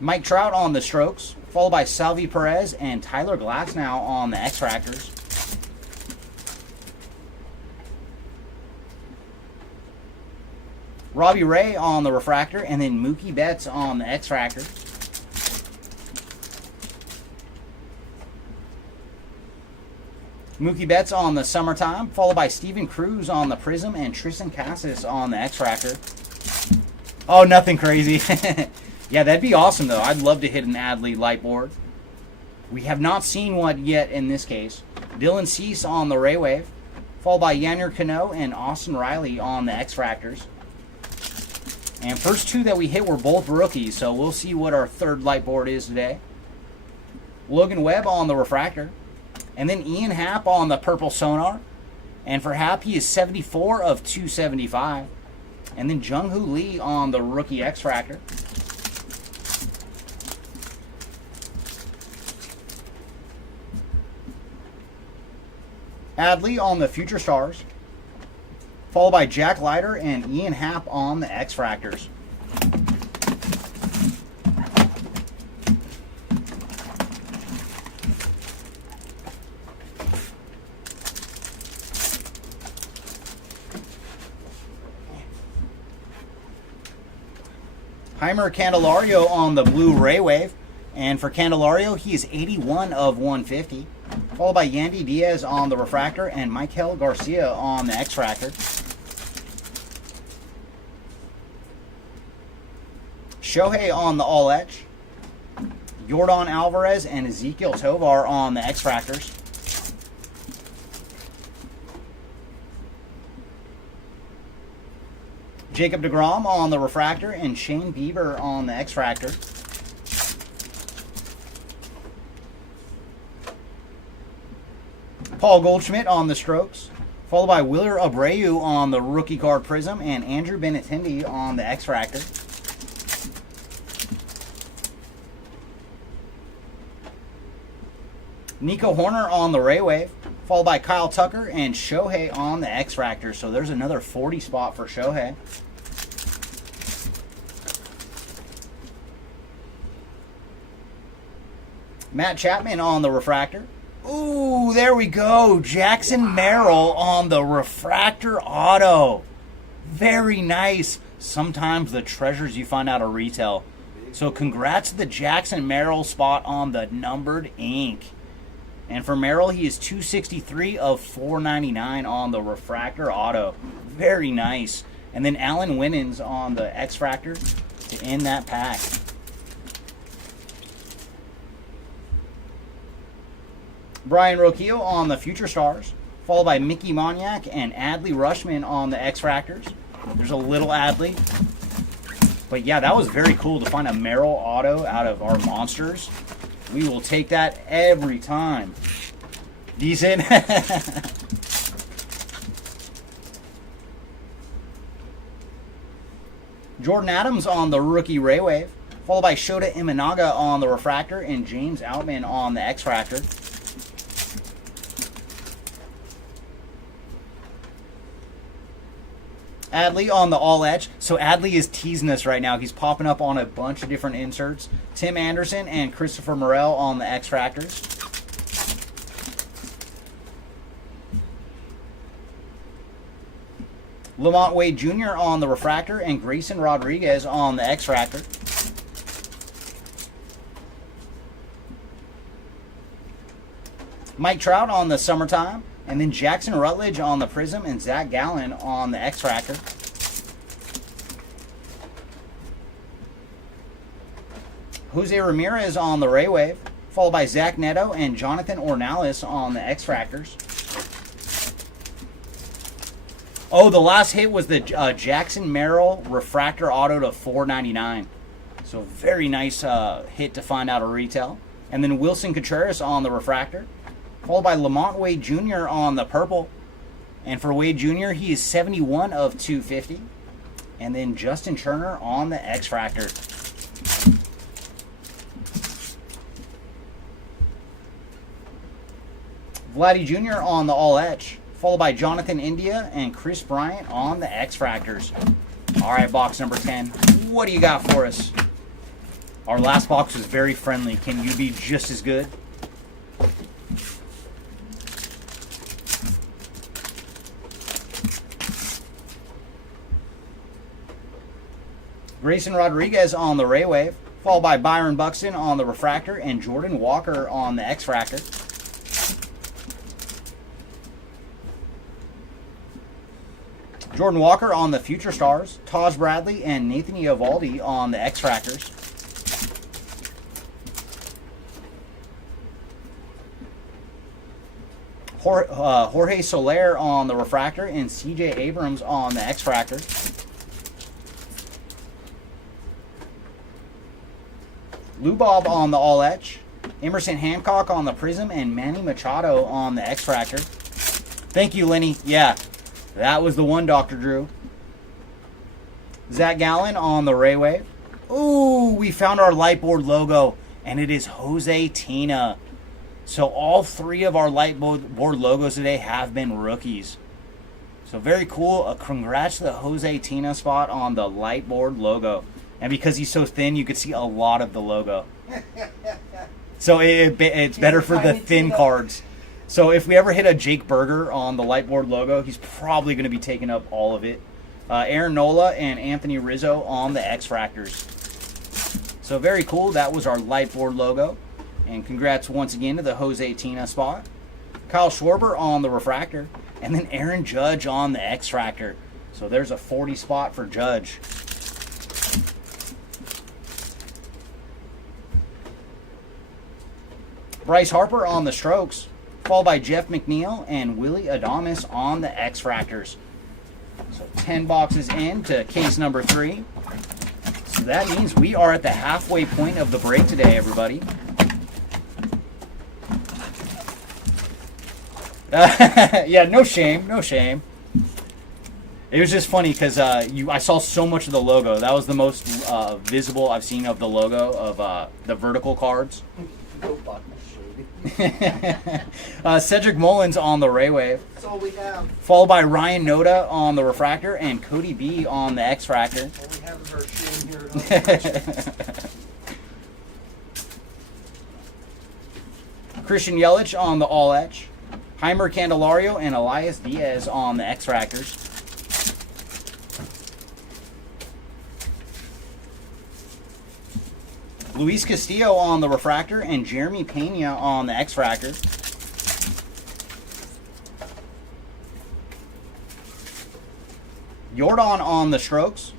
Mike Trout on the Strokes, followed by Salvi Perez and Tyler Glasnow on the X-Fractors. Robbie Ray on the refractor, and then Mookie Betts on the X-Fractor. Mookie Betts on the Summertime, followed by Steven Cruz on the Prism and Tristan Cassis on the X-Fractor. Oh, nothing crazy. Yeah, that'd be awesome, though. I'd love to hit an Adley light board. We have not seen one yet in this case. Dylan Cease on the Ray Wave, followed by Yannier Cano and Austin Riley on the X-Fractors. And first two that we hit were both rookies, so we'll see what our third light board is today. Logan Webb on the refractor, and then Ian Happ on the purple sonar. And for Happ, he is 74 of 275. And then Jung-Hoo Lee on the rookie X-Fractor. Adley on the Future Stars, followed by Jack Leiter and Ian Happ on the X-Fractors. Heimer Candelario on the blue Ray Wave, And for Candelario, he is 81 of 150. Followed by Yandy Diaz on the refractor and Michael Garcia on the X-Fractor. Shohei on the All Etch. Yordan Alvarez and Ezekiel Tovar on the X-Fractors. Jacob deGrom on the refractor and Shane Bieber on the X-Fractor. Paul Goldschmidt on the strokes, followed by Willer Abreu on the rookie card prism and Andrew Benintendi on the X-Fractor. Nico Horner on the Ray Wave, followed by Kyle Tucker and Shohei on the X-Fractor. So there's another 40 spot for Shohei. Matt Chapman on the refractor. Ooh, there we go. Jackson Merrill on the refractor auto. Very nice. Sometimes the treasures you find out of retail. So congrats to the Jackson Merrill spot on the numbered ink. And for Merrill, he is 263 of 499 on the refractor auto. Very nice. And then Alan Winans on the X-Fractor to end that pack. Brian Roquillo on the Future Stars, followed by Mickey Moniak and Adley Rushman on the X-Fractors. There's a little Adley. But yeah, that was very cool to find a Merrill auto out of our monsters. We will take that every time. Decent. Jordan Adams on the rookie Ray Wave, followed by Shota Imanaga on the refractor and James Outman on the X-Fractor. Adley on the All Etch. So Adley is teasing us right now. He's popping up on a bunch of different inserts. Tim Anderson and Christopher Morel on the X-Fractors. Lamont Wade Jr. on the refractor and Grayson Rodriguez on the X-Fractor. Mike Trout on the Summertime. And then Jackson Rutledge on the Prism and Zach Gallen on the X-Fractor. Jose Ramirez on the Ray Wave, followed by Zach Neto and Jonathan Ornalis on the X-Fractors. Oh, the last hit was the Jackson Merrill refractor auto to $4.99. So very nice hit to find out of retail. And then Wilson Contreras on the refractor, followed by Lamont Wade Jr. on the purple. And for Wade Jr., he is 71 of 250. And then Justin Turner on the X-Fractor. Vladdy Jr. on the All Etch, followed by Jonathan India and Chris Bryant on the X-Fractors. All right, box number 10. What do you got for us? Our last box was very friendly. Can you be just as good? Grayson Rodriguez on the Ray Wave, followed by Byron Buxton on the refractor and Jordan Walker on the X-Fractor. Jordan Walker on the Future Stars, Taj Bradley and Nathan Eovaldi on the X-Fractors. Jorge Soler on the refractor and CJ Abrams on the X-Fractor. Lou Bob on the All Etch, Emerson Hancock on the Prism, and Manny Machado on the X-Fractor. Thank you, Lenny. Yeah, that was the one, Dr. Drew. Zach Gallen on the Ray Wave. Ooh, we found our Lightboard logo, and it is Jose Tina. So all three of our Lightboard logos today have been rookies. So very cool. Congrats to the Jose Tina spot on the Lightboard logo. And because he's so thin, you could see a lot of the logo. So it's better for the thin cards. So if we ever hit a Jake Berger on the Lightboard logo, he's probably going to be taking up all of it. Aaron Nola and Anthony Rizzo on the X-Fractors. So very cool. That was our Lightboard logo. And congrats once again to the Jose Tina spot. Kyle Schwarber on the refractor. And then Aaron Judge on the X-Fractor. So there's a 40 spot for Judge. Bryce Harper on the Strokes, followed by Jeff McNeil and Willie Adames on the X-Fractors. So 10 boxes in to case number 3. So that means we are at the halfway point of the break today, everybody. Yeah, no shame, no shame. It was just funny because I saw so much of the logo. That was the most visible I've seen of the logo of the vertical cards. Cedric Mullins on the Ray Wave. That's all we have. Followed by Ryan Noda on the refractor and Cody B on the X-Fractor. All we have is our shame here. Christian Yelich on the All Etch. Heimer Candelario and Elias Diaz on the X-Fractors. Luis Castillo on the refractor and Jeremy Pena on the X-Fractor. Jordan on the Strokes.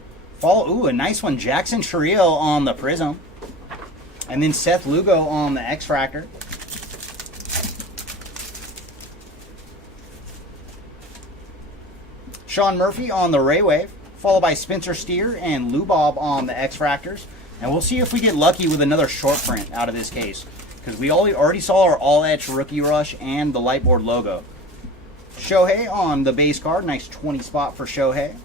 A nice one. Jackson Chiriel on the Prism. And then Seth Lugo on the X-Fractor. Sean Murphy on the Ray Wave, followed by Spencer Steer and Lou Bob on the X-Fractors. And we'll see if we get lucky with another short print out of this case, because we already saw our all-etch Rookie Rush and the Lightboard logo. Shohei on the base card, nice 20 spot for Shohei.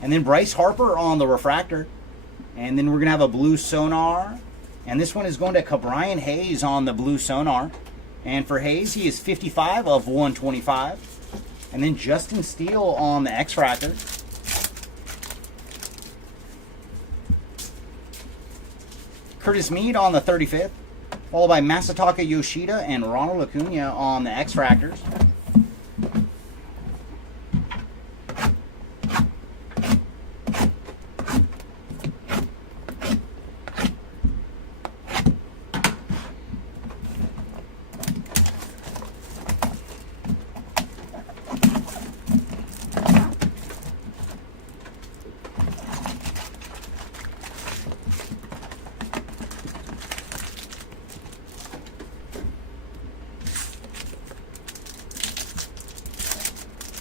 And then Bryce Harper on the refractor. And then we're going to have a blue Sonar. And this one is going to Cabrian Hayes on the blue Sonar. And for Hayes, he is 55 of 125. And then Justin Steele on the X-Fractor. Curtis Mead on the 35th, followed by Masataka Yoshida and Ronald Acuna on the X-Fractors.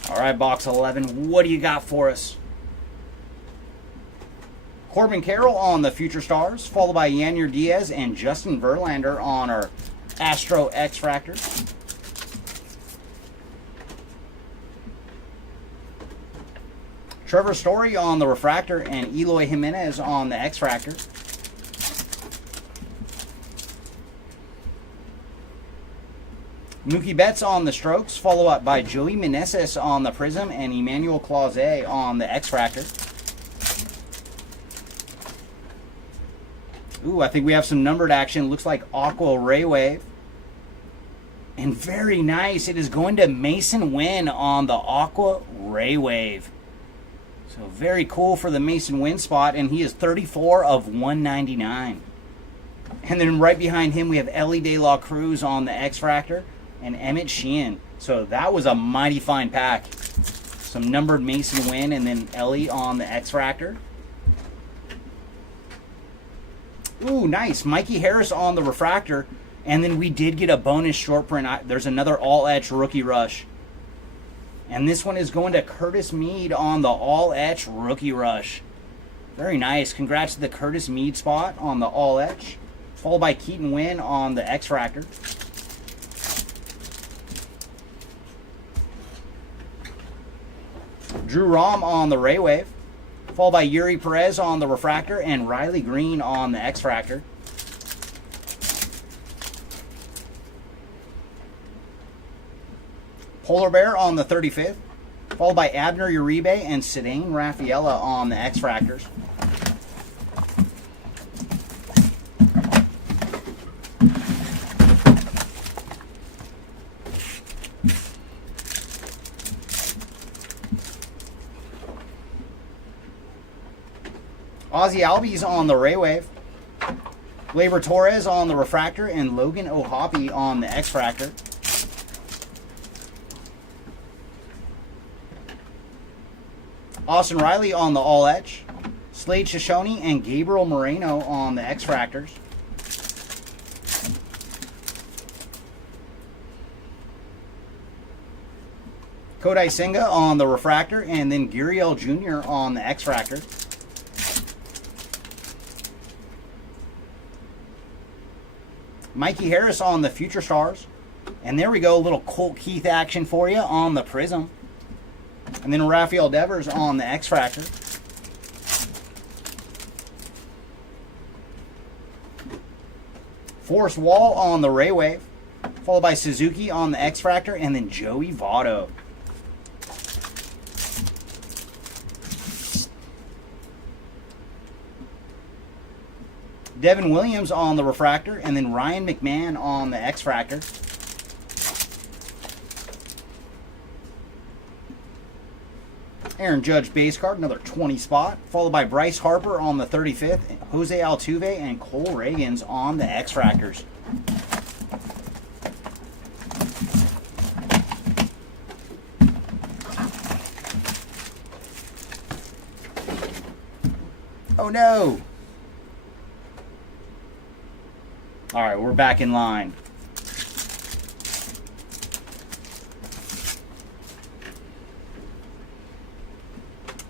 All right, box 11, what do you got for us? Corbin Carroll on the Future Stars, followed by Yanyer Diaz and Justin Verlander on our Astro X-Fractor. Trevor Story on the Refractor and Eloy Jimenez on the X-Fractor. Mookie Betts on the Strokes, followed up by Joey Meneses on the Prism and Emmanuel Clause on the X-Fractor. Ooh, I think we have some numbered action. Looks like Aqua Ray Wave. And very nice. It is going to Mason Wynn on the Aqua Ray Wave. So very cool for the Mason Wynn spot. And he is 34 of 199. And then right behind him, we have Ellie De La Cruz on the X-Fractor and Emmett Sheehan. So that was a mighty fine pack. Some numbered Mason Wynn and then Ellie on the X-Fractor. Ooh, nice. Mikey Harris on the Refractor. And then we did get a bonus short print. There's another All-Etch Rookie Rush. And this one is going to Curtis Mead on the All-Etch Rookie Rush. Very nice. Congrats to the Curtis Mead spot on the All-Etch. Followed by Keaton Wynn on the X-Fractor. Drew Rom on the Ray Wave. Followed by Yuri Perez on the Refractor and Riley Green on the X-Fractor. Polar Bear on the 35th. Followed by Abner Uribe and Cedane Rafaela on the X-Fractors. Ozzy Albies on the Ray Wave, Gleyber Torres on the refractor and Logan O'Hoppe on the X-Fractor. Austin Riley on the All Etch. Slade Shoshone and Gabriel Moreno on the X-Fractors. Kodai Senga on the refractor, and then Gurriel Jr. on the X-Fractor. Mikey Harris on the Future Stars. And there we go, a little Colt Keith action for you on the Prism. And then Rafael Devers on the X-Fractor. Forrest Wall on the Ray Wave, followed by Suzuki on the X-Fractor, and then Joey Votto. Devin Williams on the refractor, and then Ryan McMahon on the X-Fractor. Aaron Judge base card, another 20 spot, followed by Bryce Harper on the 35th, Jose Altuve and Cole Reagans on the X-Fractors. Oh no! All right, we're back in line.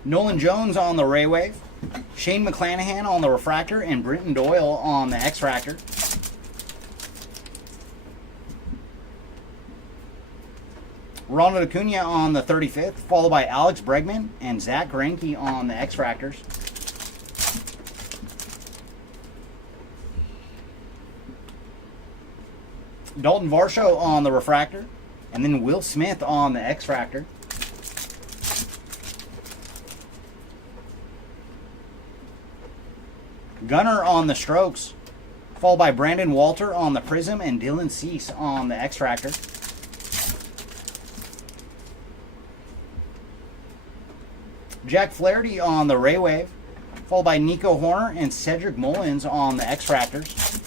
Nolan Jones on the Ray Wave, Shane McClanahan on the refractor, and Brenton Doyle on the X-Fractor. Ronald Acuna on the 35th, followed by Alex Bregman and Zach Greinke on the X-Fractors. Dalton Varsho on the refractor, and then Will Smith on the X-Fractor. Gunnar on the Strokes, followed by Brandon Walter on the Prism and Dylan Cease on the X-Fractor. Jack Flaherty on the Ray Wave, followed by Nico Horner and Cedric Mullins on the X-Fractors.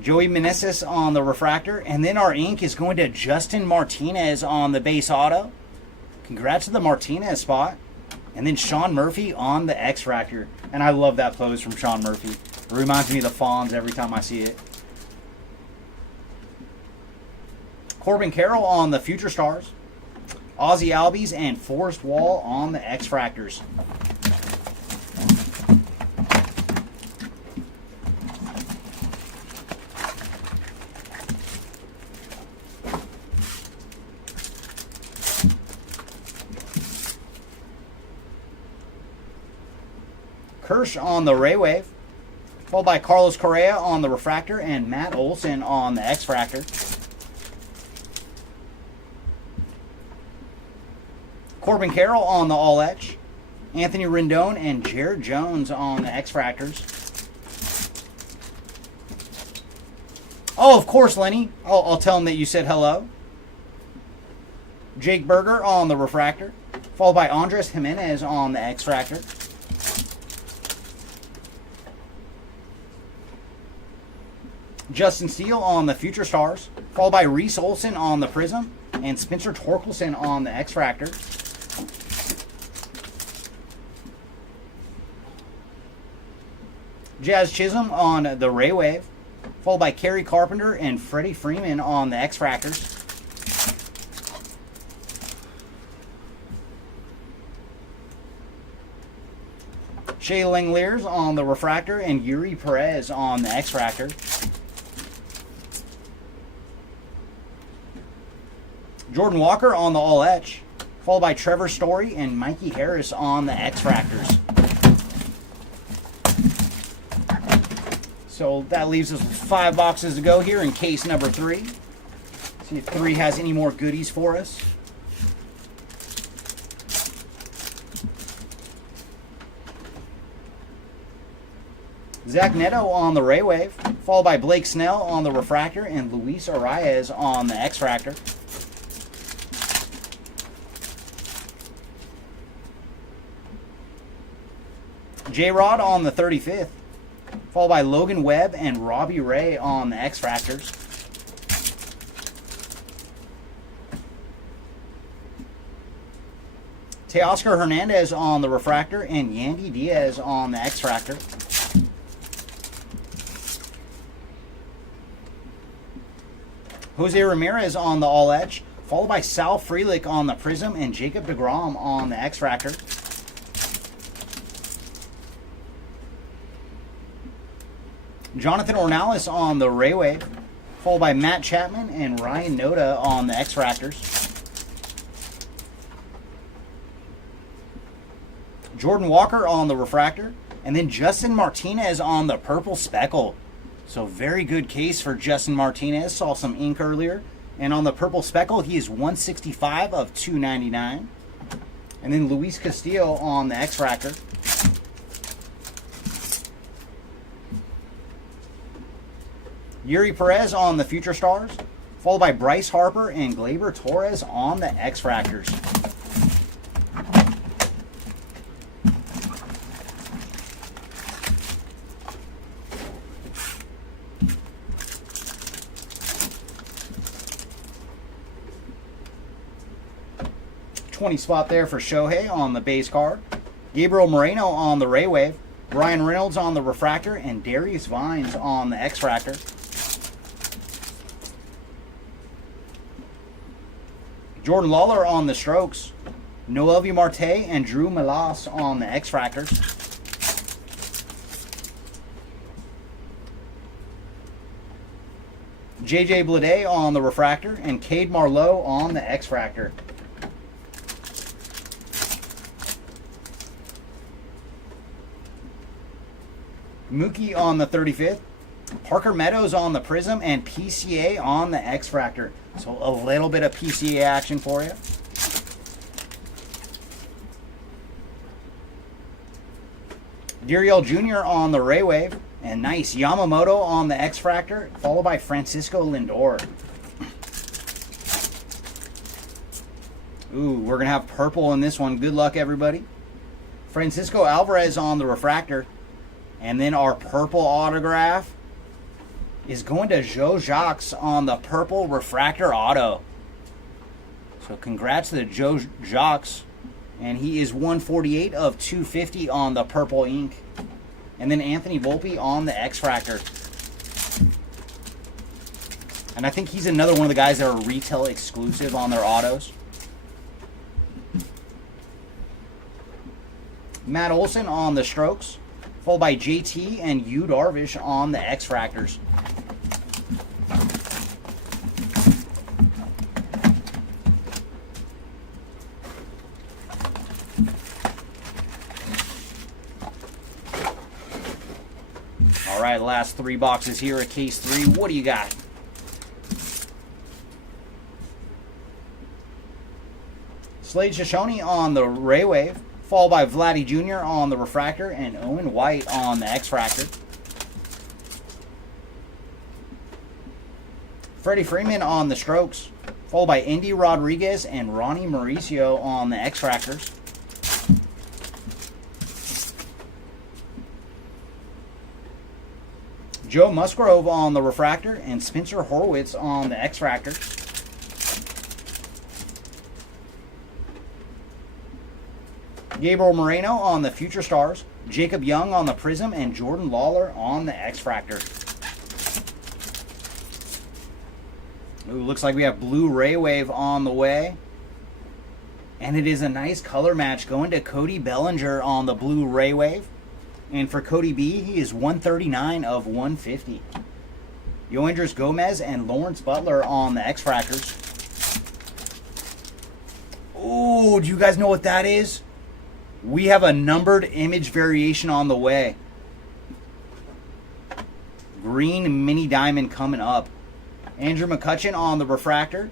Joey Meneses on the refractor, and then our ink is going to Justin Martinez on the base auto. Congrats to the Martinez spot. And then Sean Murphy on the X-Fractor. And I love that pose from Sean Murphy. It reminds me of the Fonz every time I see it. Corbin Carroll on the Future Stars. Ozzy Albies and Forrest Wall on the X-Fractors. Kirsch on the Ray Wave, followed by Carlos Correa on the refractor and Matt Olson on the X-Fractor. Corbin Carroll on the All Etch, Anthony Rendon and Jared Jones on the X-Fractors. Oh, of course, Lenny. I'll tell him that you said hello. Jake Berger on the refractor, followed by Andres Jimenez on the X-Fractor. Justin Steele on the Future Stars, followed by Reese Olson on the Prism, and Spencer Torkelson on the X-Fractor. Jazz Chisholm on the Ray Wave, followed by Kerry Carpenter and Freddie Freeman on the X-Fractors. Shea Langeliers on the refractor and Yuri Perez on the X-Fractor. Jordan Walker on the All Etch, followed by Trevor Story and Mikey Harris on the X-Fractors. So that leaves us with 5 boxes to go here in case number 3. See if 3 has any more goodies for us. Zach Neto on the Ray Wave, followed by Blake Snell on the refractor and Luis Arias on the X-Fractor. J-Rod on the 35th, followed by Logan Webb and Robbie Ray on the X-Fractors. Teoscar Hernandez on the Refractor and Yandy Diaz on the X-Fractor. Jose Ramirez on the All Edge, followed by Sal Frelick on the Prism and Jacob deGrom on the X-Fractor. Jonathan Ornelas on the Raywave, followed by Matt Chapman and Ryan Noda on the X-Fractors. Jordan Walker on the Refractor, and then Justin Martinez on the Purple Speckle. So very good case for Justin Martinez. Saw some ink earlier. And on the Purple Speckle, he is 165 of 299. And then Luis Castillo on the X-Fractor. Yuri Perez on the Future Stars, followed by Bryce Harper and Gleyber Torres on the X-Fractors. $20 spot there for Shohei on the base card. Gabriel Moreno on the Raywave. Ryan Reynolds on the Refractor and Darius Vines on the X-Fractor. Jordan Lawler on the Strokes. Noelvi Marte and Drew Melas on the X-Fractors. JJ Bleday on the Refractor and Cade Marlowe on the X-Fractor. Mookie on the 35th. Parker Meadows on the Prism and PCA on the X-Fractor. So a little bit of PCA action for you. Gurriel Jr. on the Raywave. And nice Yamamoto on the X-Fractor, followed by Francisco Lindor. Ooh, we're going to have purple in this one. Good luck, everybody. Francisco Alvarez on the Refractor. And then our purple autograph is going to Joe Jacques on the purple Refractor auto. So congrats to Joe Jacques. And he is 148 of 250 on the purple ink. And then Anthony Volpe on the X-Fractor. And I think he's another one of the guys that are retail exclusive on their autos. Matt Olson on the Strokes, followed by JT and Yu Darvish on the X-Fractors. All right, last three boxes here at case 3. What do you got? Slade Shoshone on the Raywave, followed by Vladdy Jr. on the Refractor and Owen White on the X-Fractor. Freddie Freeman on the Strokes, followed by Indy Rodriguez and Ronnie Mauricio on the X-Fractors. Joe Musgrove on the Refractor and Spencer Horwitz on the X-Fractor. Gabriel Moreno on the Future Stars, Jacob Young on the Prism, and Jordan Lawler on the X-Fractor. Ooh, looks like we have blue Raywave on the way. And it is a nice color match going to Cody Bellinger on the blue Raywave. And for Cody B, he is 139 of 150. Yoendris Gomez and Lawrence Butler on the X-Fractors. Ooh, do you guys know what that is? We have a numbered image variation on the way. Green mini diamond coming up. Andrew McCutchen on the Refractor.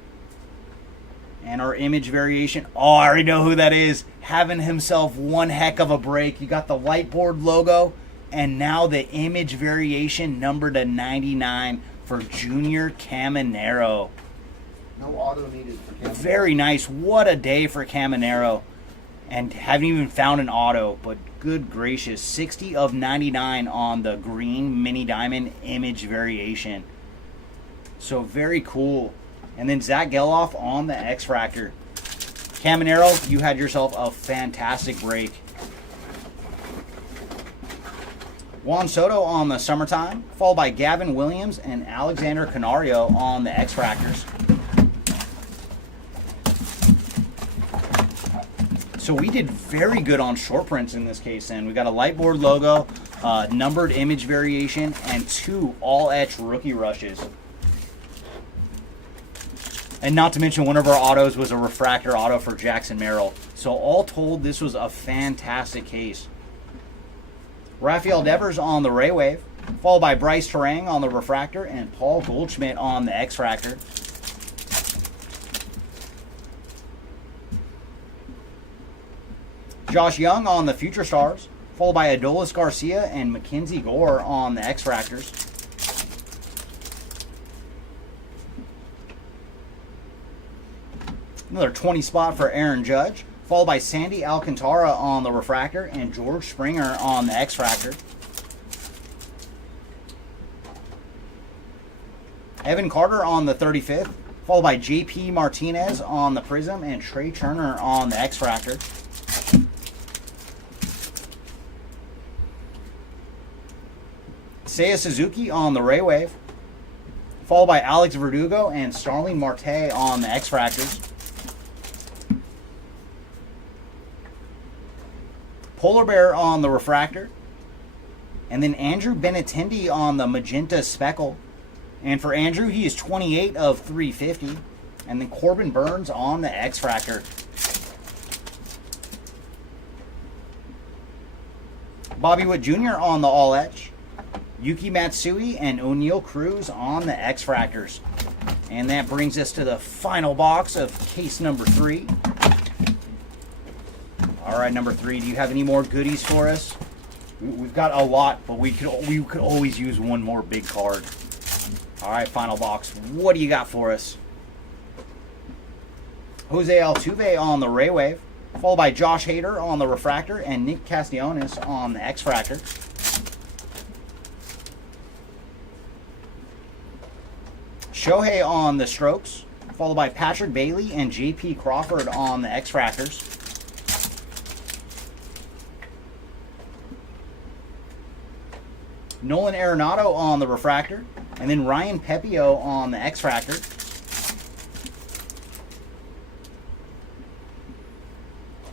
And our image variation. Oh, I already know who that is. Having himself one heck of a break. You got the whiteboard logo. And now the image variation numbered to 99 for Junior Caminero. No auto needed for Caminero. Very nice. What a day for Caminero. And haven't even found an auto, but good gracious, 60 of 99 on the green mini diamond image variation. So very cool. And then Zach Geloff on the X-Fractor. Caminero, you had yourself a fantastic break. Juan Soto on the Summertime, followed by Gavin Williams and Alexander Canario on the X-Fractors. So we did very good on short prints in this case, and we got a Lightboard logo, numbered image variation, and 2 all-etch rookie rushes. And not to mention, one of our autos was a refractor auto for Jackson Merrill. So all told, this was a fantastic case. Rafael Devers on the Ray Wave, followed by Bryce Terang on the refractor and Paul Goldschmidt on the X-Fractor. Josh Young on the Future Stars, followed by Adolis Garcia and Mackenzie Gore on the X-Fractors. Another 20 spot for Aaron Judge, followed by Sandy Alcantara on the refractor and George Springer on the X-Fractor. Evan Carter on the 35th, followed by JP Martinez on the Prism and Trey Turner on the X-Fractor. Seiya Suzuki on the Ray Wave, followed by Alex Verdugo and Starling Marte on the X-Fractors. Polar Bear on the refractor, and then Andrew Benintendi on the magenta speckle. And for Andrew, he is 28 of 350. And then Corbin Burns on the X-Fractor. Bobby Witt Jr. on the all etch. Yuki Matsui and O'Neal Cruz on the X-Fractors. And that brings us to the final box of case number 3. All right, number 3, do you have any more goodies for us? We've got a lot, but we could always use one more big card. All right, final box. What do you got for us? Jose Altuve on the Ray Wave, followed by Josh Hader on the refractor and Nick Castellanos on the X-Fractor. Shohei on the strokes, followed by Patrick Bailey and JP Crawford on the X-Fractors. Nolan Arenado on the refractor, and then Ryan Pepio on the X-Fractor.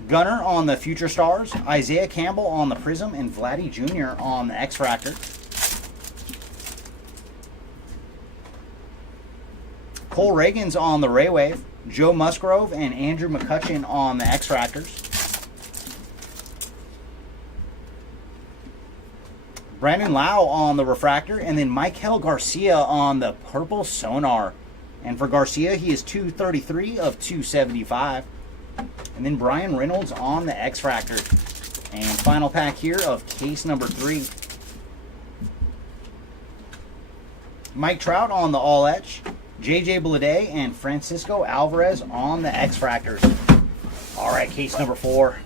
Gunner on the Future Stars, Isaiah Campbell on the Prism, and Vladdy Jr. on the X-Fractor. Cole Reagans on the Ray Wave, Joe Musgrove and Andrew McCutcheon on the X-Fractors. Brandon Lau on the refractor, and then Michael Garcia on the purple sonar. And for Garcia, he is 233 of 275. And then Brian Reynolds on the X-Fractor. And final pack here of case number 3. Mike Trout on the all etch, JJ Bleday and Francisco Alvarez on the X-Fractors. All right, case number 4.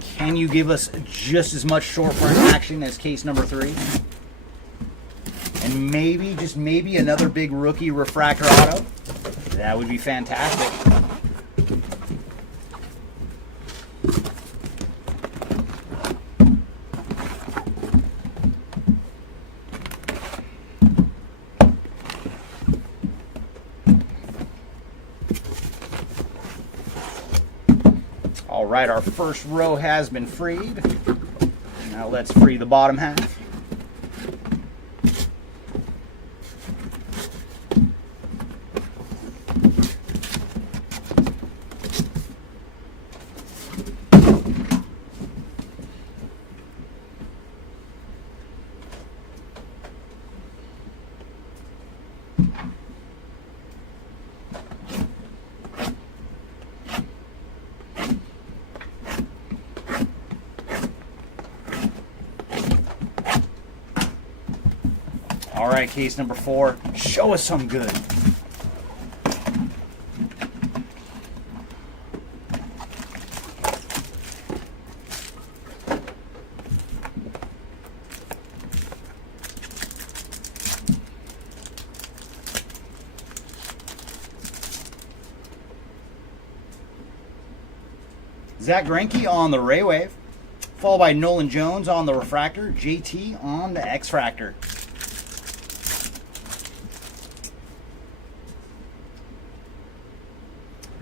Can you give us just as much short print action as case number 3? And maybe, just maybe, another big rookie refractor auto? That would be fantastic. All right, our first row has been freed. Now let's free the bottom half. All right, case number 4. Show us some good. Zach Greinke on the Ray Wave, followed by Nolan Jones on the Refractor, JT on the X-Fractor.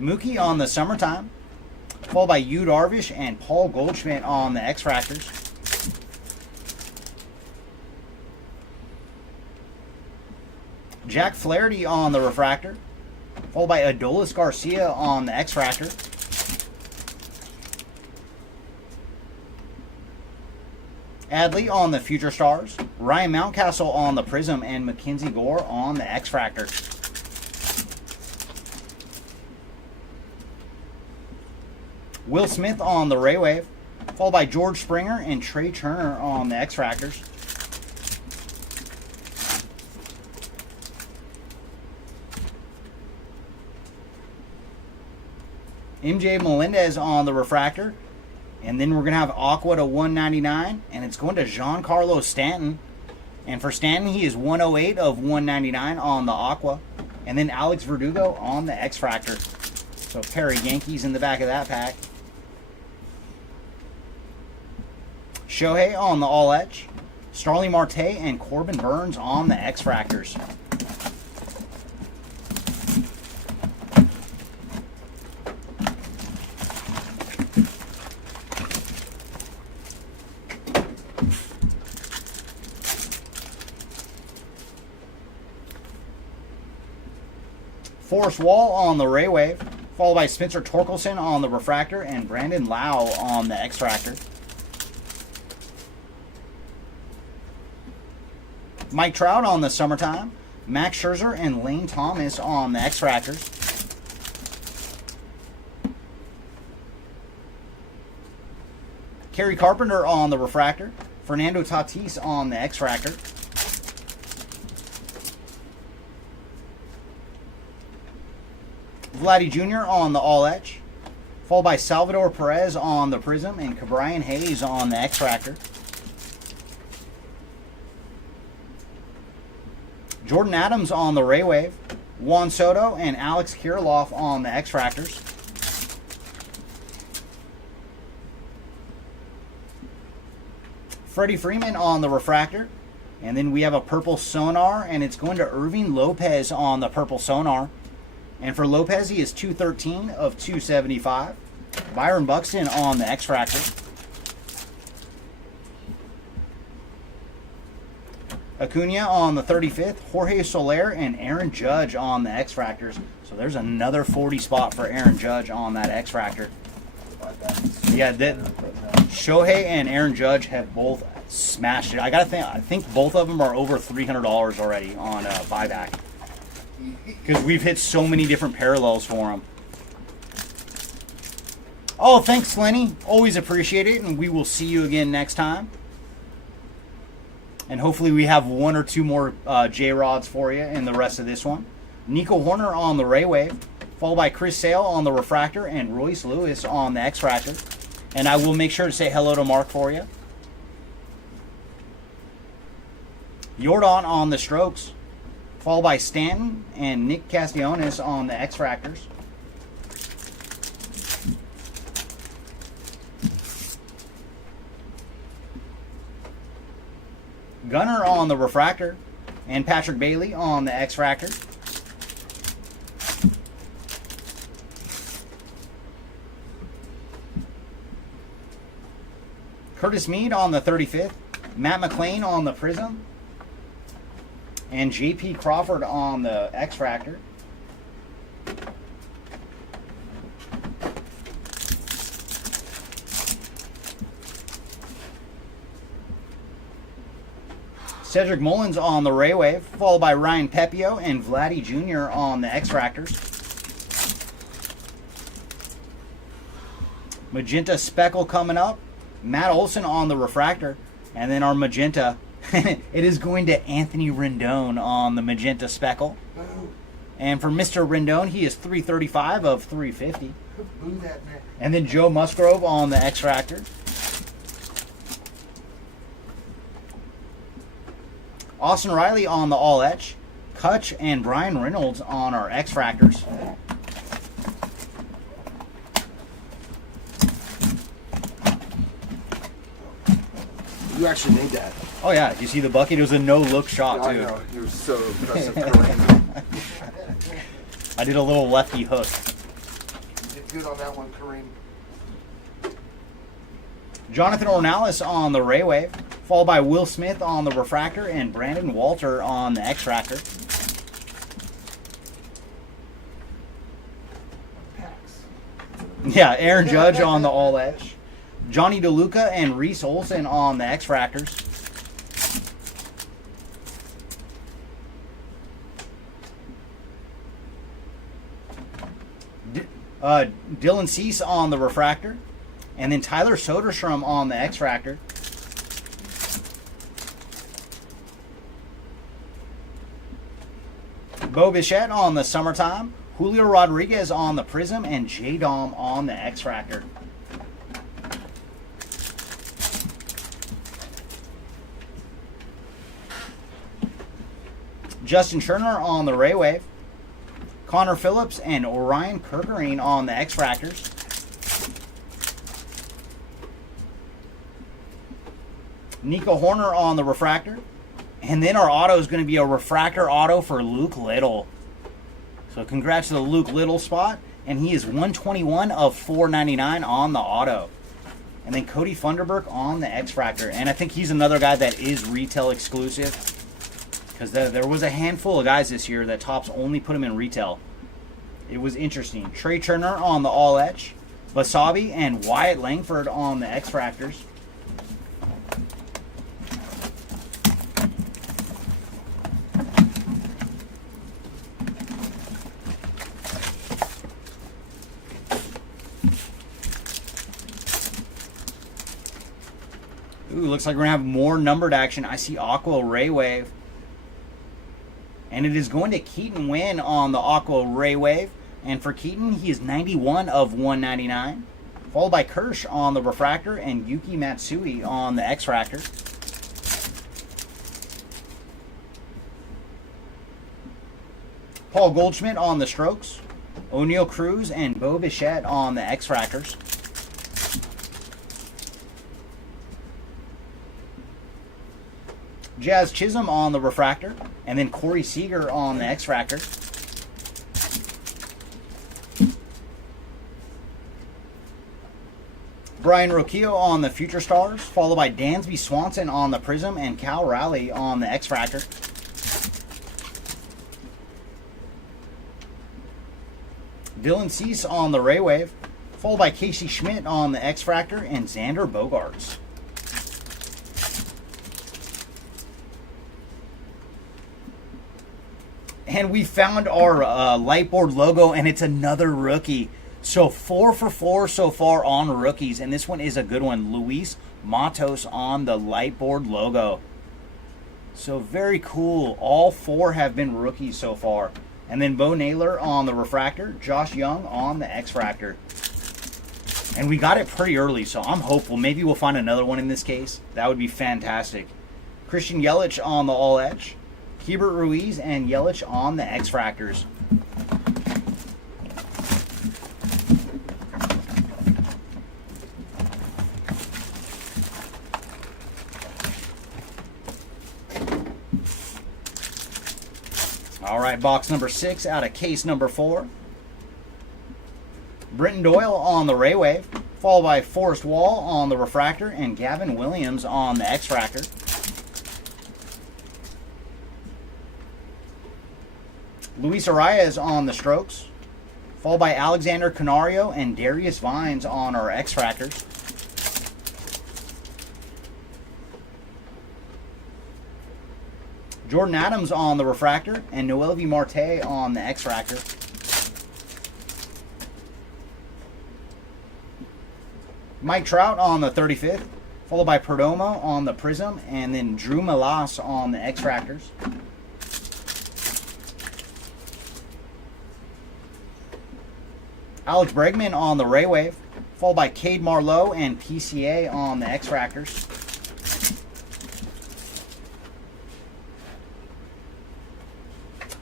Mookie on the Summertime, followed by Yu Darvish and Paul Goldschmidt on the X-Fractors. Jack Flaherty on the Refractor, followed by Adolis Garcia on the X-Fractor. Adley on the Future Stars, Ryan Mountcastle on the Prism, and Mackenzie Gore on the X-Fractor. Will Smith on the Ray Wave, followed by George Springer and Trey Turner on the X-Fractors. MJ Melendez on the Refractor. And then we're going to have Aqua to 199. And it's going to Giancarlo Stanton. And for Stanton, he is 108 of 199 on the Aqua. And then Alex Verdugo on the X-Fractor. So a pair of Yankees in the back of that pack. Shohei on the All Etch. Starling Marte and Corbin Burns on the X-Fractors. Forrest Wall on the Ray Wave, followed by Spencer Torkelson on the Refractor and Brandon Lau on the X-Fractor. Mike Trout on the Summertime, Max Scherzer and Lane Thomas on the X-Fractors. Kerry Carpenter on the Refractor, Fernando Tatis on the X-Fractor. Vladdy Jr. on the All Etch, followed by Salvador Perez on the Prism and Cabrian Hayes on the X-Fractor. Jordan Adams on the Ray Wave, Juan Soto and Alex Kirilloff on the X-Fractors. Freddie Freeman on the Refractor, and then we have a purple Sonar, and it's going to Irving Lopez on the purple Sonar. And for Lopez, he is 213 of 275. Byron Buxton on the X-Fractor. Acuna on the 35th. Jorge Soler and Aaron Judge on the X-Fractors. So there's another 40 spot for Aaron Judge on that X-Fractor. Yeah, Shohei and Aaron Judge have both smashed it. I think both of them are over $300 already on buyback. Because we've hit so many different parallels for them. Oh, thanks, Lenny. Always appreciate it, and we will see you again next time. And hopefully we have one or two more J-Rods for you in the rest of this one. Nico Horner on the Ray Wave, followed by Chris Sale on the Refractor and Royce Lewis on the X-Fractor. And I will make sure to say hello to Mark for you. Jordan on the Strokes, followed by Stanton and Nick Castellanos on the X-Fractors. Gunnar on the Refractor and Patrick Bailey on the X-Fractor. Curtis Mead on the 35th, Matt McClain on the Prism, and J.P. Crawford on the X-Fractor. Cedric Mullins on the Ray Wave, followed by Ryan Pepio and Vladdy Jr. on the X-Fractors. Magenta Speckle coming up. Matt Olson on the Refractor. And then our Magenta, it is going to Anthony Rendon on the Magenta Speckle. And for Mr. Rendon, he is 335 of 350. And then Joe Musgrove on the X-Fractor. Austin Riley on the All Etch. Kutch and Brian Reynolds on our X-Fractors. You actually made that. Oh yeah, you see the bucket? It was a no-look shot I too. know. You're so impressive, Kareem. I did a little lefty hook. You did good on that one, Kareem. Jonathan Ornelas on the Ray Wave, followed by Will Smith on the Refractor and Brandon Walter on the X-Fractor. Yeah, Aaron Judge on the All Edge. Johnny DeLuca and Reese Olson on the X-Fractors. Dylan Cease on the Refractor. And then Tyler Soderstrom on the X-Fractor. Bo Bichette on the Summertime. Julio Rodriguez on the Prism. And J-Dom on the X-Fractor. Justin Scherner on the Ray Wave. Connor Phillips and Orion Kerkerine on the X-Fractors. Nico Horner on the Refractor. And then our auto is going to be a Refractor auto for Luke Little. So congrats to the Luke Little spot. And he is 121 of 499 on the auto. And then Cody Funderburk on the X-Fractor. And I think he's another guy that is retail exclusive. Because there was a handful of guys this year that Topps only put them in retail. It was interesting. Trey Turner on the All Etch. Basabi and Wyatt Langford on the X-Fractors. Ooh, looks like we're going to have more numbered action. I see Aqua Ray Wave. And it is going to Keaton Wynn on the Aqua Ray Wave. And for Keaton, he is 91 of 199. Followed by Kirsch on the Refractor and Yuki Matsui on the X-Fractor. Paul Goldschmidt on the Strokes. O'Neal Cruz and Bo Bichette on the X-Fractors. Jazz Chisholm on the Refractor, and then Corey Seager on the X-Fractor. Brian Rocchio on the Future Stars, followed by Dansby Swanson on the Prism, and Cal Raleigh on the X-Fractor. Dylan Cease on the Ray Wave, followed by Casey Schmidt on the X-Fractor, and Xander Bogaerts. And we found our Lightboard logo, and it's another rookie. So 4 for 4 so far on rookies, and this one is a good one. Luis Matos on the Lightboard logo. So very cool. All 4 have been rookies so far. And then Bo Naylor on the Refractor, Josh Young on the X-Fractor. And we got it pretty early, so I'm hopeful. Maybe we'll find another one in this case. That would be fantastic. Christian Yelich on the All Edge. Hebert Ruiz and Yelich on the X-Fractors. All right, box number 6 out of case number 4. Britton Doyle on the Ray Wave, followed by Forrest Wall on the Refractor and Gavin Williams on the X-Fractor. Luis Arias on the Strokes, followed by Alexander Canario and Darius Vines on our X-Fractors. Jordan Adams on the Refractor and Noelvi Marte on the X-Fractor. Mike Trout on the 35th, followed by Perdomo on the Prism and then Drew Melas on the X-Fractors. Alex Bregman on the Ray Wave, followed by Cade Marlowe and PCA on the X-Fractors.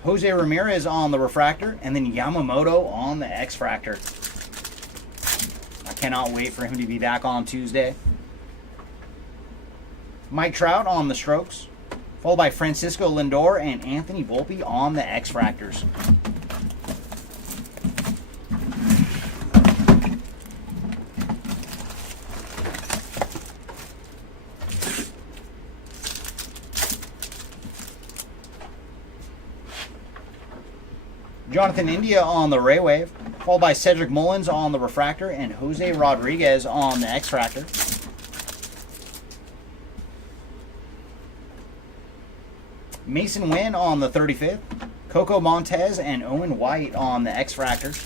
Jose Ramirez on the Refractor, and then Yamamoto on the X-Fractor. I cannot wait for him to be back on Tuesday. Mike Trout on the Strokes, followed by Francisco Lindor and Anthony Volpe on the X-Fractors. Jonathan India on the Ray Wave, followed by Cedric Mullins on the Refractor and Jose Rodriguez on the X-Fractor. Mason Wynn on the 35th, Coco Montez and Owen White on the X-Fractor.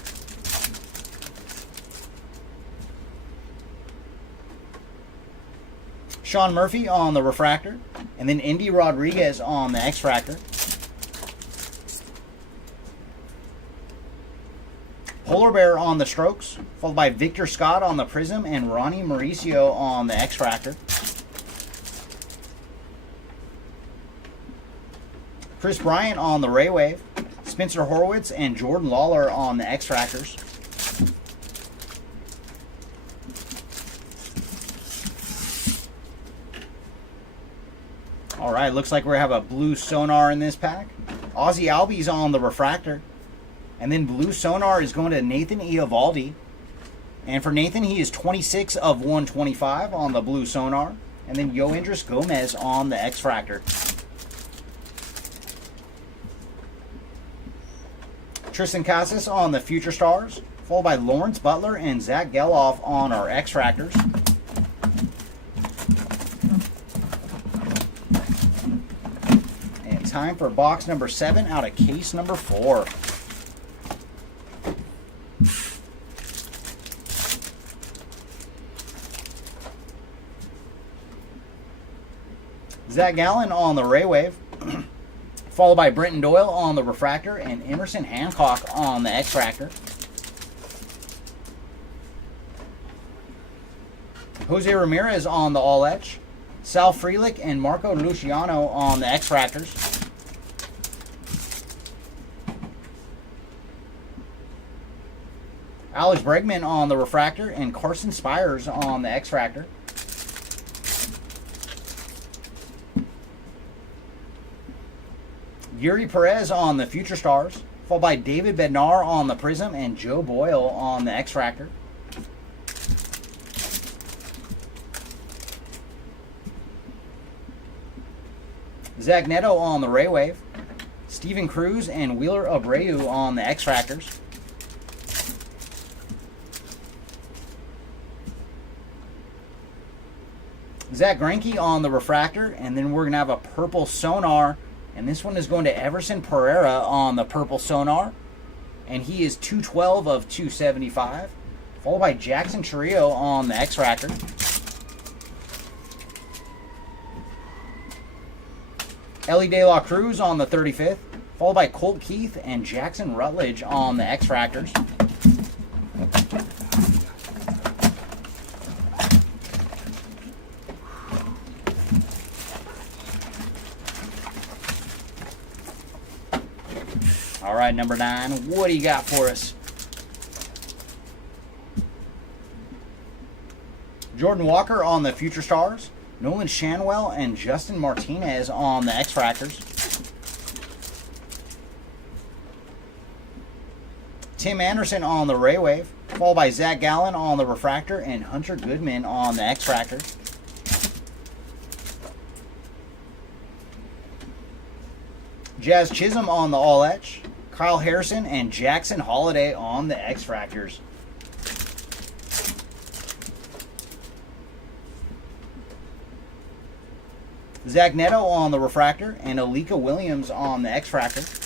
Sean Murphy on the Refractor, and then Indy Rodriguez on the X-Fractor. Polar Bear on the Strokes, followed by Victor Scott on the Prism and Ronnie Mauricio on the X-Fractor. Chris Bryant on the Ray Wave, Spencer Horwitz and Jordan Lawler on the X-Fractors. All right, looks like we have a blue Sonar in this pack. Ozzie Albies on the Refractor. And then blue Sonar is going to Nathan Eovaldi. And for Nathan, he is 26 of 125 on the blue Sonar. And then Yoendris Gomez on the X-Fractor. Tristan Casas on the Future Stars, followed by Lawrence Butler and Zach Geloff on our X-Fractors. And time for box number 7 out of case number 4. Zach Gallen on the Ray Wave, followed by Brenton Doyle on the Refractor and Emerson Hancock on the X-Fractor. Jose Ramirez on the All Etch, Sal Frelick and Marco Luciano on the X-Fractors. Alex Bregman on the Refractor and Carson Spires on the X-Fractor. Yuri Perez on the Future Stars, followed by David Bednar on the Prism and Joe Boyle on the X-Fractor. Zach Neto on the Ray Wave, Steven Cruz and Wheeler Abreu on the X-Fractors. Zach Greinke on the Refractor, and then we're going to have a purple Sonar. And this one is going to Everson Pereira on the purple Sonar. And he is 212 of 275. Followed by Jackson Chourio on the X-Fractor. Ellie De La Cruz on the 35th. Followed by Colt Keith and Jackson Rutledge on the X-Fractors. All right, number 9, what do you got for us? Jordan Walker on the Future Stars, Nolan Shanwell and Justin Martinez on the X-Fractors. Tim Anderson on the Ray Wave, followed by Zach Gallen on the Refractor and Hunter Goodman on the X-Fractor. Jazz Chisholm on the All Etch, Kyle Harrison and Jackson Holiday on the X-Fractors. Zach Neto on the Refractor and Alika Williams on the X-Fractor.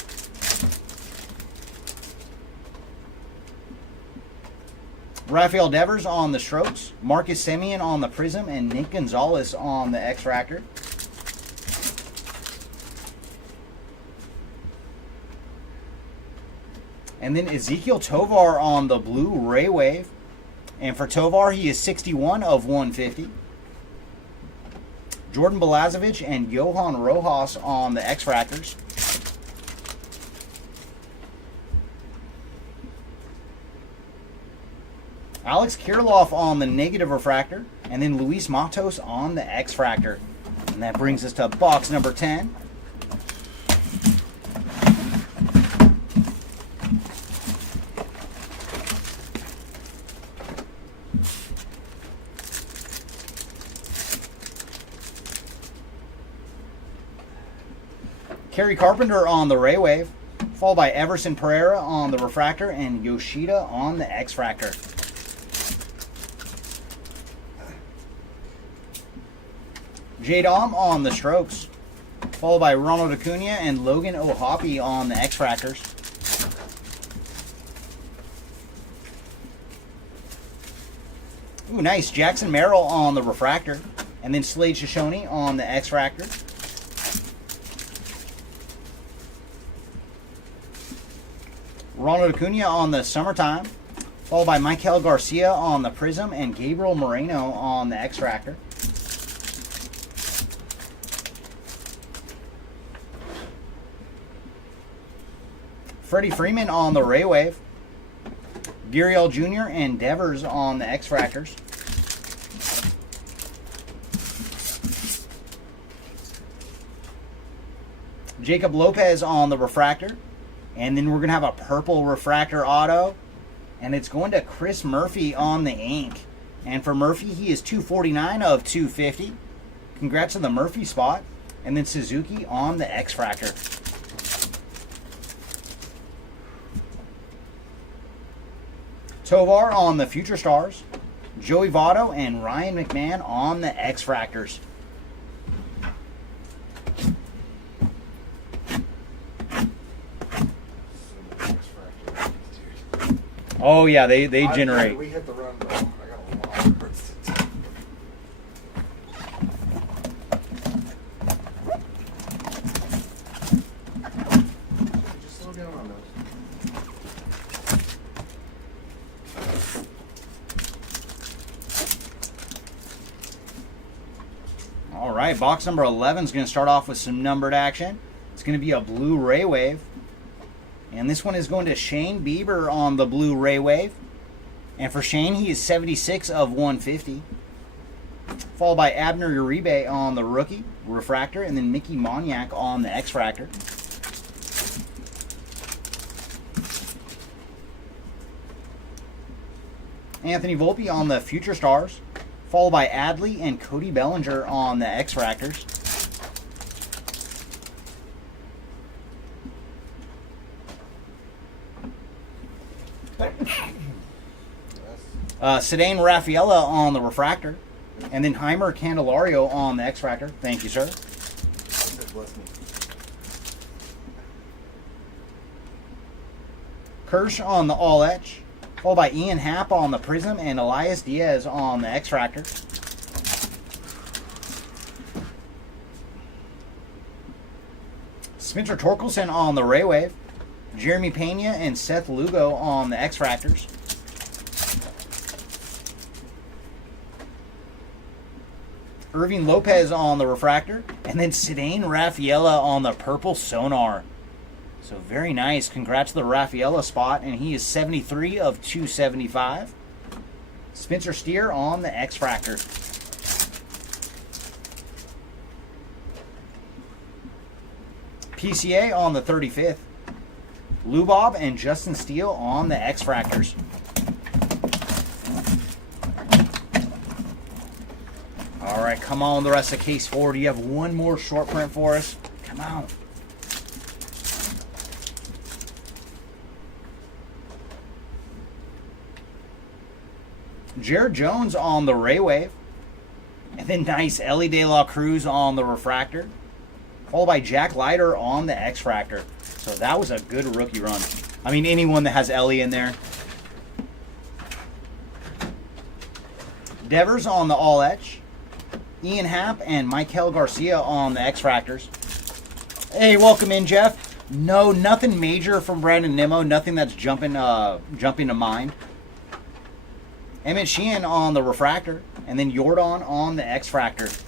Rafael Devers on the Strokes, Marcus Semien on the Prism and Nick Gonzalez on the X-Fractor. And then Ezekiel Tovar on the blue Ray Wave. And for Tovar, he is 61 of 150. Jordan Balazovic and Johan Rojas on the X-Fractors. Alex Kirilloff on the negative refractor. And then Luis Matos on the X-Fractor. And that brings us to box number 10. Kerry Carpenter on the Ray Wave, followed by Everson Pereira on the Refractor and Yoshida on the X-Fractor. J-Dom on the Strokes, followed by Ronald Acuna and Logan O'Hoppe on the X-Fractors. Ooh, nice. Jackson Merrill on the Refractor, and then Slade Shoshone on the X-Fractor. Ronald Acuna on the Summertime, followed by Michael Garcia on the Prism and Gabriel Moreno on the X-Fractor. Freddie Freeman on the Ray Wave, Gurriel Jr. and Devers on the X-Fractors. Jacob Lopez on the Refractor. And then we're going to have a purple refractor auto. And it's going to Chris Murphy on the ink. And for Murphy, he is 249 of 250. Congrats on the Murphy spot. And then Suzuki on the X-Fractor. Tovar on the Future Stars. Joey Votto and Ryan McMahon on the X-Fractors. Oh yeah, they generate. We hit the run button. I got a lot of cards to take. Just slow down on those. All right, box number 11 is going to start off with some numbered action. It's going to be a blue Ray Wave. And this one is going to Shane Bieber on the blue Ray Wave. And for Shane, he is 76 of 150. Followed by Abner Uribe on the rookie Refractor. And then Mickey Moniak on the X-Fractor. Anthony Volpe on the Future Stars. Followed by Adley and Cody Bellinger on the X-Fractors. Cedane Rafaela on the Refractor. And then Heimer Candelario on the X-Fractor. Thank you, sir. Bless me. Kirsch on the All Etch. Followed by Ian Happ on the Prism and Elias Diaz on the X-Fractor. Spencer Torkelson on the Ray Wave. Jeremy Pena and Seth Lugo on the X-Fractors. Irving Lopez on the Refractor. And then Cedane Rafaela on the Purple Sonar. So very nice. Congrats to the Rafaela spot. And he is 73 of 275. Spencer Steer on the X-Fractor. PCA on the 35th. Lubob and Justin Steele on the X-Fractors. All right, come on, the rest of case 4. Do you have one more short print for us? Come on. Jared Jones on the Ray Wave. And then nice Ellie De La Cruz on the Refractor. Followed by Jack Leiter on the X-Fractor. So that was a good rookie run. I mean, anyone that has Ellie in there. Devers on the All Etch. Ian Happ and Michael Garcia on the X-Fractors. Hey, welcome in, Jeff. No, nothing major from Brandon Nimmo. Nothing that's jumping to mind. Emmett Sheehan on the Refractor. And then Jordan on the X-Fractor.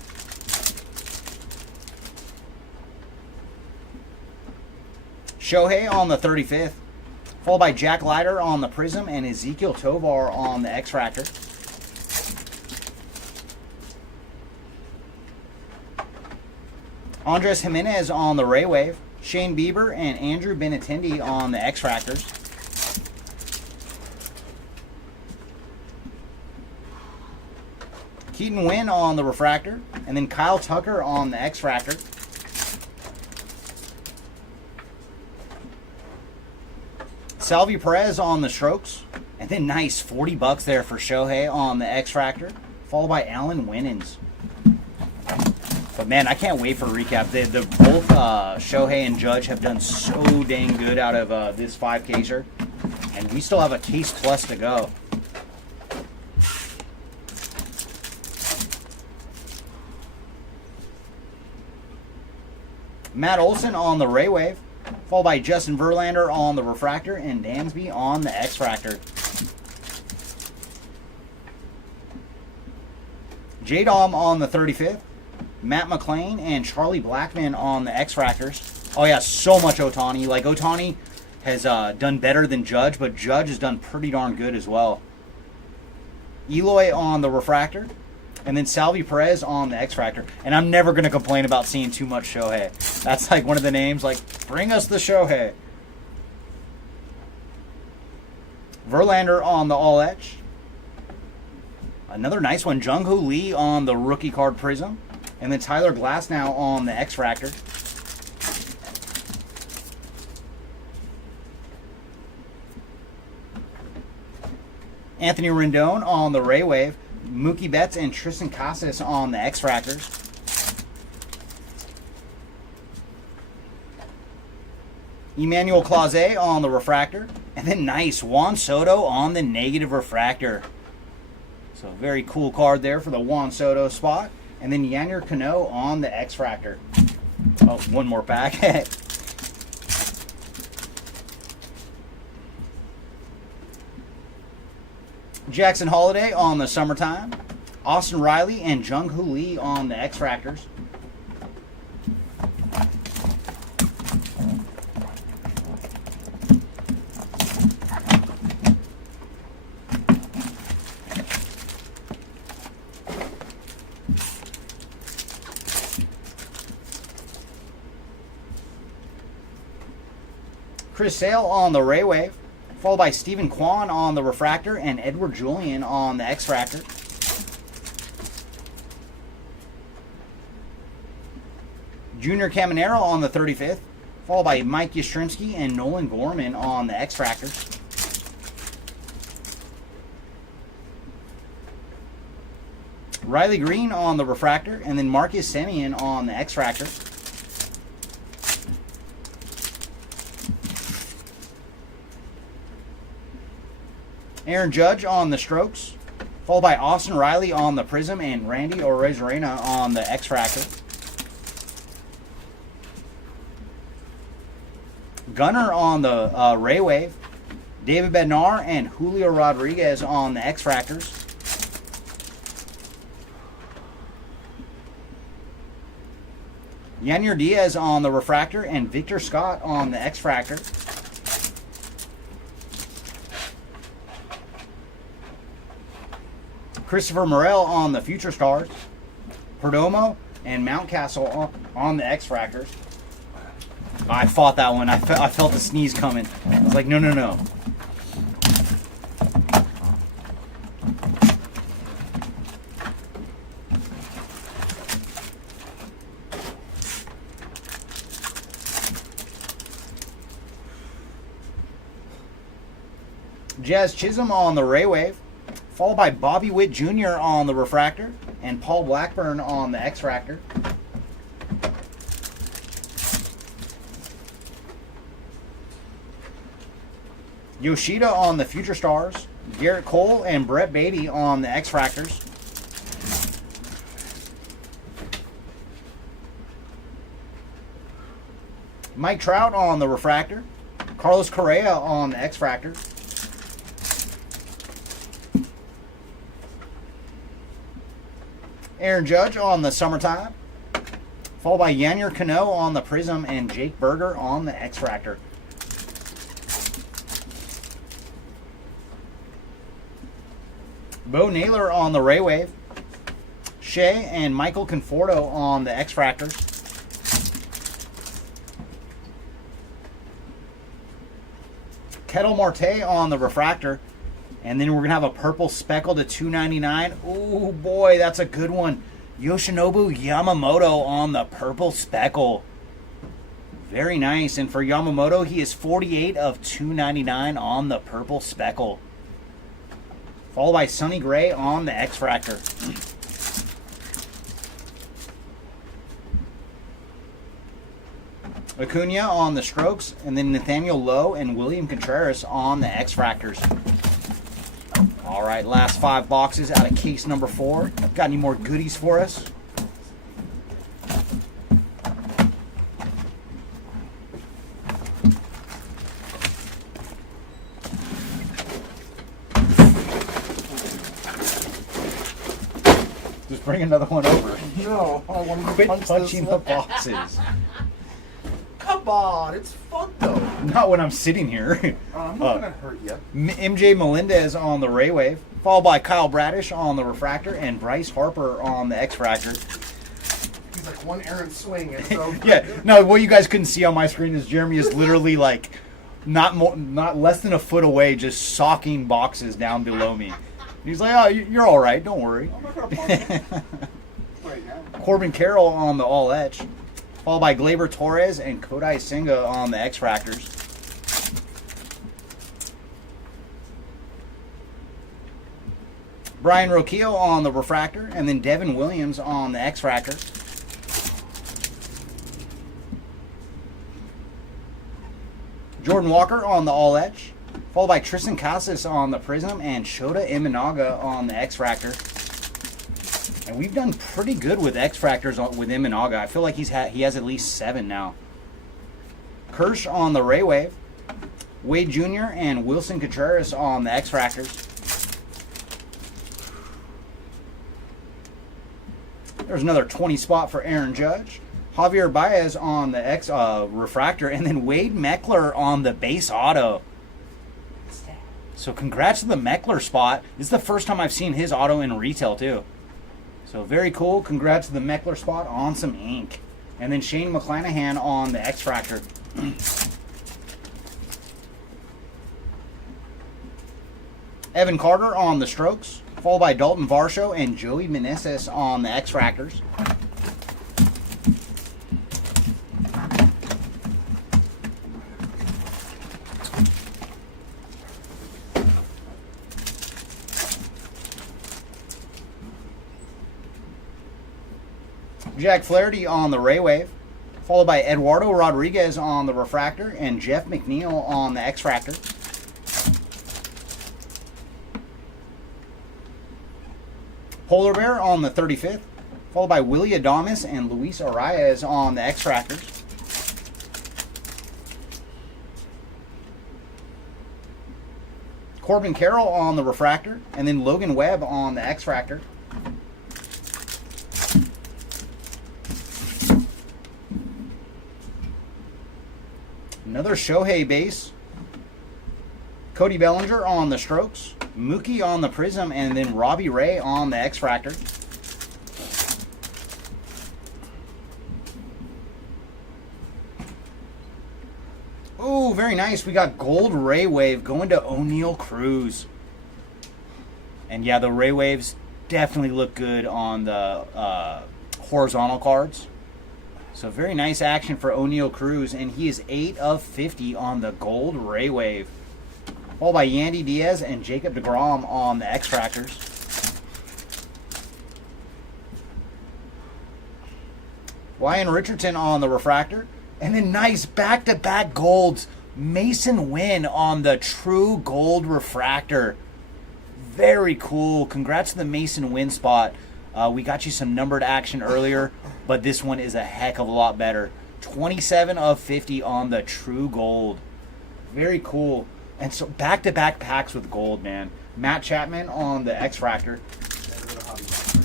Shohei on the 35th. Followed by Jack Leiter on the Prism and Ezekiel Tovar on the X-Fractor. Andres Jimenez on the Ray Wave. Shane Bieber and Andrew Benintendi on the X-Fractors. Keaton Wynn on the Refractor. And then Kyle Tucker on the X-Fractor. Salvi Perez on the Strokes. And then nice, $40 there for Shohei on the X-Fractor. Followed by Alan Winans. But man, I can't wait for a recap. Both Shohei and Judge have done so dang good out of this 5-caser. And we still have a case plus to go. Matt Olson on the Ray Wave. Followed by Justin Verlander on the Refractor. And Dansby on the X-Fractor. J-Dom on the 35th. Matt McClain and Charlie Blackman on the X-Fractors. Oh yeah, so much Ohtani. Like, Ohtani has done better than Judge, but Judge has done pretty darn good as well. Eloy on the Refractor. And then Salvi Perez on the X-Fractor. And I'm never going to complain about seeing too much Shohei. That's like one of the names, like, bring us the Shohei. Verlander on the All-Etch. Another nice one, Jung-Hoo Lee on the Rookie Card Prism. And then Tyler Glasnow on the X-Fractor. Anthony Rendon on the Ray Wave. Mookie Betts and Tristan Casas on the X-Fractors. Emmanuel Clase on the Refractor. And then nice, Juan Soto on the Negative Refractor. So very cool card there for the Juan Soto spot. And then Yannier Cano on the X-Fractor. Oh, one more pack. Jackson Holiday on the Summertime. Austin Riley and Jung-Hoo Lee on the X-Fractors. Chris Sale on the Ray Wave, followed by Stephen Kwan on the Refractor and Edward Julian on the X-Fractor. Junior Caminero on the 35th, followed by Mike Yastrzemski and Nolan Gorman on the X-Fractors. Riley Green on the Refractor, and then Marcus Semien on the X-Fractor. Aaron Judge on the Strokes, followed by Austin Riley on the Prism and Randy Arozarena on the X-Fractor. Gunner on the Ray Wave, David Bednar and Julio Rodriguez on the X-Fractors. Yannier Diaz on the Refractor and Victor Scott on the X-Fractor. Christopher Morel on the Future Stars. Perdomo and Mountcastle on the X-Fractors. I fought that one. I felt the sneeze coming. I was like, no, no, no. Jazz Chisholm on the Ray Wave, followed by Bobby Witt Jr. on the Refractor and Paul Blackburn on the X-Fractor. Yoshida on the Future Stars, Garrett Cole and Brett Beatty on the X-Fractors. Mike Trout on the Refractor, Carlos Correa on the X-Fractor. Aaron Judge on the Summertime, followed by Yannier Cano on the Prism and Jake Berger on the X-Fractor. Bo Naylor on the Ray Wave, Shea and Michael Conforto on the X-Fractors. Kettle Marte on the refractor. And then we're going to have a purple speckle to $2.99. Oh, boy, that's a good one. Yoshinobu Yamamoto on the purple speckle. Very nice. And for Yamamoto, he is 48 of $2.99 on the purple speckle. Followed by Sonny Gray on the X-Fractor. Acuna on the strokes, and then Nathaniel Lowe and William Contreras on the X-Fractors. All right, last 5 boxes out of case number 4. Got any more goodies for us? Just bring another one over. No, I want to Quit punch punching this the one. boxes. Come on, it's fun though. Not when I'm sitting here. I'm not gonna hurt you. MJ Melendez on the Ray Wave, followed by Kyle Bradish on the Refractor and Bryce Harper on the X-Fractor. He's like one errant swing and so Yeah, no, what you guys couldn't see on my screen is Jeremy is literally like not less than a foot away, just socking boxes down below me. He's like, "Oh, you're all right. Don't worry." I'm not gonna punch you right now. Corbin Carroll on the All Etch, followed by Gleyber Torres and Kodai Senga on the X-Fractors. Brian Roquillo on the Refractor, and then Devin Williams on the X-Fractor. Jordan Walker on the All Etch, followed by Tristan Casas on the Prism and Shota Imanaga on the X-Fractor. And we've done pretty good with X-Fractors with Imanaga. I feel like he has at least 7 now. Kirsch on the Ray Wave, Wade Jr. and Wilson Contreras on the X-Fractors. There's another 20 spot for Aaron Judge. Javier Baez on the Refractor, and then Wade Meckler on the base auto. So congrats to the Meckler spot. This is the first time I've seen his auto in retail too. So very cool. Congrats to the Meckler spot on some ink. And then Shane McClanahan on the X-Fractor. Evan Carter on the strokes, followed by Dalton Varsho and Joey Meneses on the X-Fractors. Jack Flaherty on the Ray Wave, followed by Eduardo Rodriguez on the Refractor and Jeff McNeil on the X-Fractor. Polar Bear on the 35th, followed by Willie Adames and Luis Arias on the X-Fractors. Corbin Carroll on the Refractor, and then Logan Webb on the X-Fractor. Another Shohei base. Cody Bellinger on the strokes, Mookie on the Prism, and then Robbie Ray on the X-Fractor. Oh, very nice. We got Gold Ray Wave going to O'Neal Cruz. And yeah, the Ray Waves definitely look good on the horizontal cards. So very nice action for O'Neal Cruz, and he is 8 of 50 on the Gold Ray Wave. Followed by Yandy Diaz and Jacob deGrom on the X-Fractors. Ryan Richardson on the Refractor. And then nice back-to-back golds. Mason Wynn on the True Gold Refractor. Very cool. Congrats to the Mason Wynn spot. We got you some numbered action earlier, but this one is a heck of a lot better. 27 of 50 on the True Gold. Very cool. And so back-to-back packs with gold, man. Matt Chapman on the X-Fractor.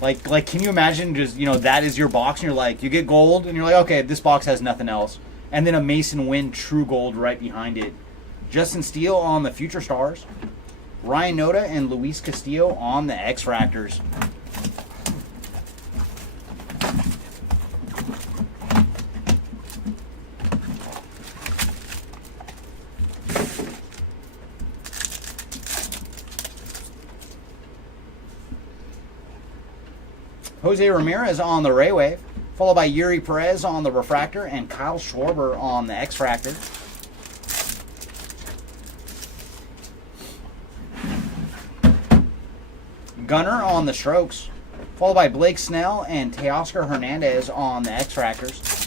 Like, can you imagine just, that is your box, and you're like, you get gold, and you're like, okay, this box has nothing else. And then a Mason Wynn True Gold right behind it. Justin Steele on the Future Stars. Ryan Noda and Luis Castillo on the X-Fractors. Jose Ramirez on the Ray Wave, followed by Yuri Perez on the Refractor and Kyle Schwarber on the X-Fractor. Gunner on the Strokes, followed by Blake Snell and Teoscar Hernandez on the X-Fractors.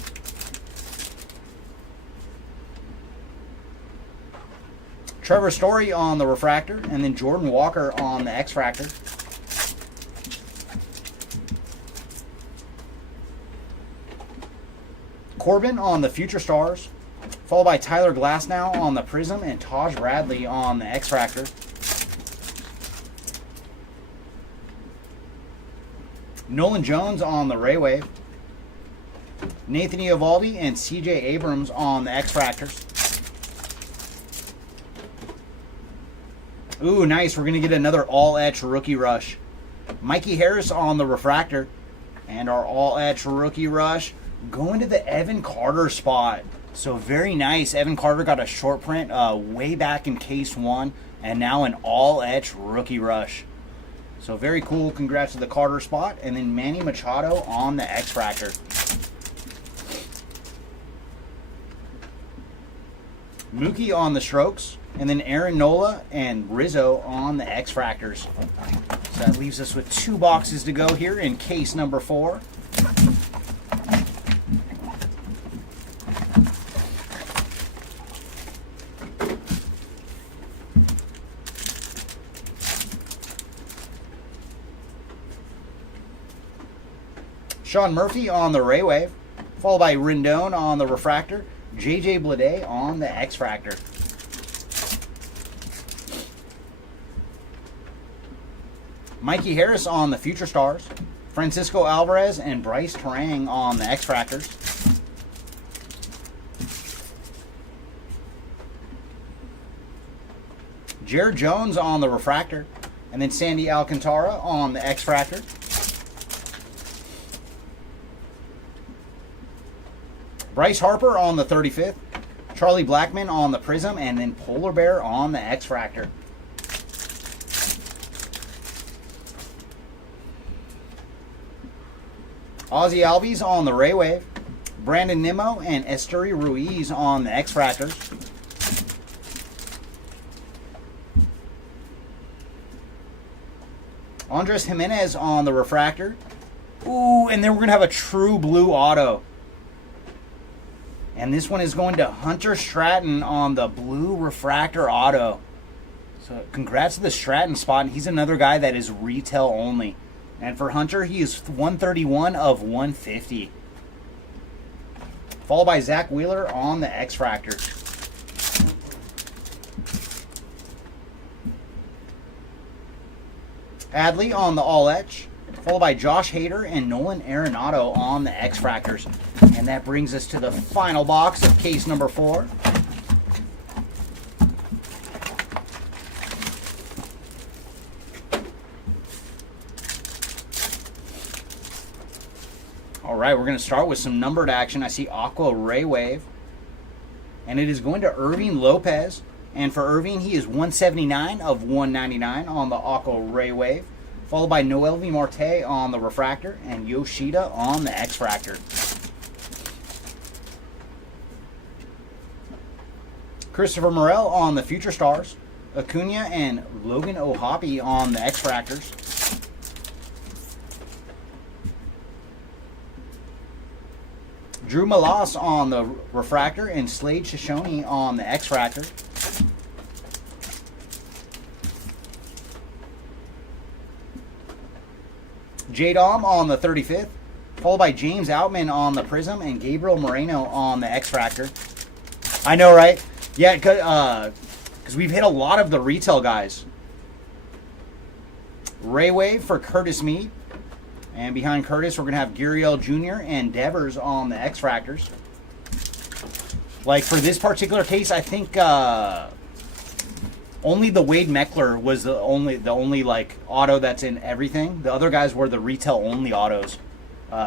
Trevor Story on the Refractor, and then Jordan Walker on the X-Fractor. Corbin on the Future Stars, followed by Tyler Glasnow on the Prism and Taj Bradley on the X-Fractor. Nolan Jones on the Ray Wave. Nathan Eovaldi and CJ Abrams on the X-Fractors. Ooh, nice. We're going to get another all-etch rookie rush. Mikey Harris on the Refractor. And our all-etch rookie rush going to the Evan Carter spot. So very nice. Evan Carter got a short print way back in case 1. And now an all-etch rookie rush. So very cool. Congrats to the Carter spot. And then Manny Machado on the X-Fractor. Mookie on the Strokes. And then Aaron Nola and Rizzo on the X-Fractors. So that leaves us with 2 boxes to go here in case number 4. Sean Murphy on the Ray Wave, followed by Rendon on the Refractor, JJ Bleday on the X-Fractor. Mikey Harris on the Future Stars, Francisco Alvarez and Bryce Terang on the X-Fractors. Jared Jones on the Refractor, and then Sandy Alcantara on the X-Fractor. Bryce Harper on the 35th, Charlie Blackmon on the Prism, and then Polar Bear on the X-Fractor. Ozzy Albies on the Ray Wave, Brandon Nimmo and Esteury Ruiz on the X-Fractors. Andres Jimenez on the Refractor. Ooh, and then we're going to have a true blue auto. And this one is going to Hunter Stratton on the blue Refractor auto. So congrats to the Stratton spot. And he's another guy that is retail only. And for Hunter, he is 131 of 150. Followed by Zach Wheeler on the X-Fractor. Adley on the All-Etch. Followed by Josh Hader and Nolan Arenado on the X-Fractors. And that brings us to the final box of case number 4. Alright, we're going to start with some numbered action. I see Aqua Ray Wave. And it is going to Irving Lopez. And for Irving, he is 179 of 199 on the Aqua Ray Wave. Followed by Noel V. Marte on the Refractor and Yoshida on the X-Fractor. Christopher Morel on the Future Stars. Acuna and Logan O'Hoppe on the X-Fractors. Drew Malas on the Refractor and Slade Shoshone on the X-Fractor. J-Dom on the 35th, followed by James Outman on the Prism and Gabriel Moreno on the X-Fractor. I know, right? Yeah, because we've hit a lot of the retail guys. Ray Wave for Curtis Meade. And behind Curtis, we're going to have Gurriel Jr. and Devers on the X-Fractors. Like, for this particular case, I think only the Wade Meckler was the only like auto that's in everything. The other guys were the retail only autos.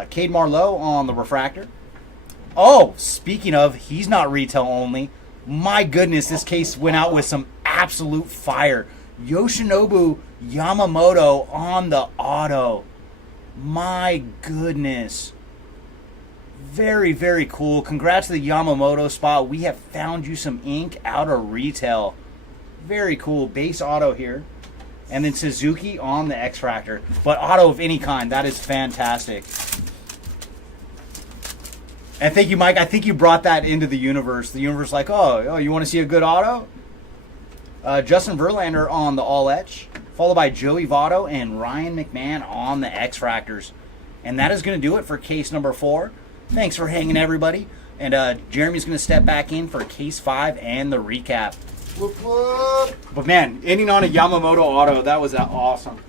Cade Marlowe on the Refractor. Oh, speaking of, he's not retail only. My goodness, this case went out with some absolute fire. Yoshinobu Yamamoto on the auto. My goodness. Very, very cool. Congrats to the Yamamoto spot. We have found you some ink out of retail. Very cool. Base auto here. And then Suzuki on the X-Fractor. But auto of any kind. That is fantastic. And thank you, Mike. I think you brought that into the universe. The universe like, oh, you want to see a good auto? Justin Verlander on the All Etch. Followed by Joey Votto and Ryan McMahon on the X-Fractors. And that is going to do it for case number 4. Thanks for hanging, everybody. And Jeremy's going to step back in for case 5 and the recap. Whoop, whoop. But man, ending on a Yamamoto auto, that was awesome.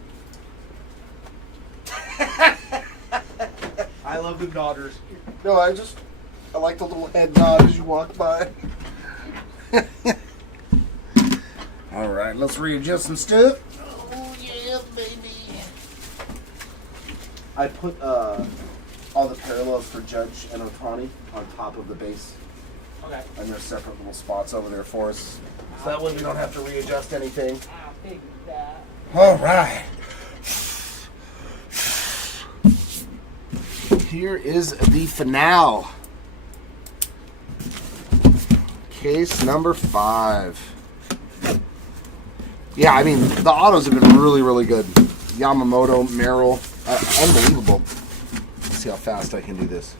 I love the Dodgers. No, I like the little head nod as you walk by. All right, let's readjust some stuff. Oh, yeah, baby. I put all the parallels for Judge and Ohtani on top of the base. Okay. And there's separate little spots over there for us. So that way we don't have to readjust anything. All right. Here is the finale. Case number 5. Yeah, I mean, the autos have been really, really good. Yamamoto, Merrill, unbelievable. Let's see how fast I can do this.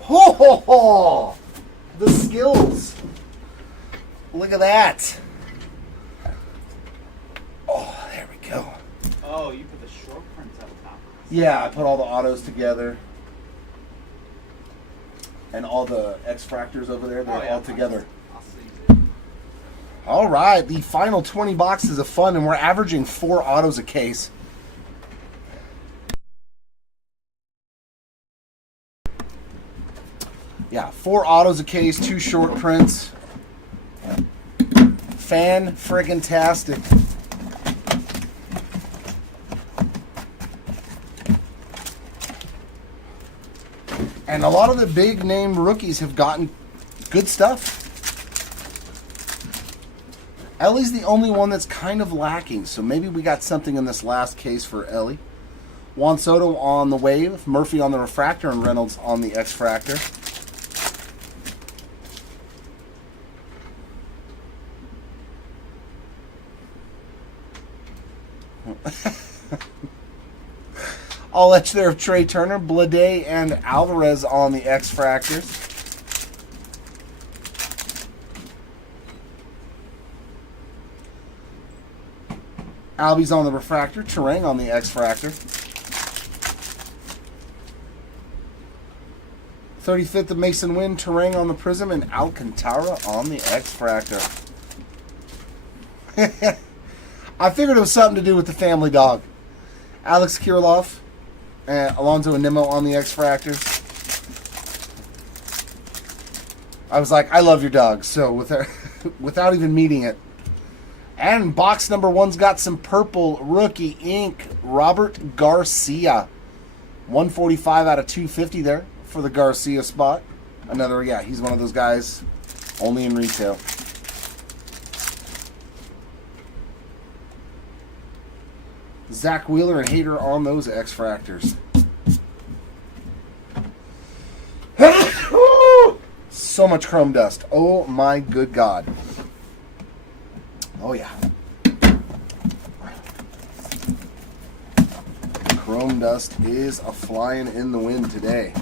Ho, ho, ho! The skills. Look at that. Oh, there we go. Oh, you put the short prints up top. Yeah, I put all the autos together. And all the X-Fractors over there, they're all together. I'll see. All right, the final 20 boxes of fun, and we're averaging 4 autos a case. Yeah, 4 autos a case, 2 short prints. Fan-friggin-tastic. And a lot of the big name rookies have gotten good stuff. Ellie's the only one that's kind of lacking, so maybe we got something in this last case for Ellie. Juan Soto on the Wave, Murphy on the Refractor, and Reynolds on the X-Fractor. I'll etch there of Trey Turner, Blade, and Alvarez on the X-Fractors. Albie's on the Refractor, Terang on the X-Fractor. 35th of Mason Wynn, Terang on the Prism, and Alcantara on the X-Fractor. I figured it was something to do with the family dog. Alex Kirilloff, Alonzo and Nimmo on the X-Fractors. I was like, I love your dog, so without even meeting it. And box number 1's got some purple rookie ink. Robert Garcia. 145 out of 250 there for the Garcia spot. Another, yeah, he's one of those guys only in retail. Zach Wheeler and Hader on those X-Fractors. So much chrome dust. Oh my good God. Oh yeah. Chrome dust is a flying in the wind today.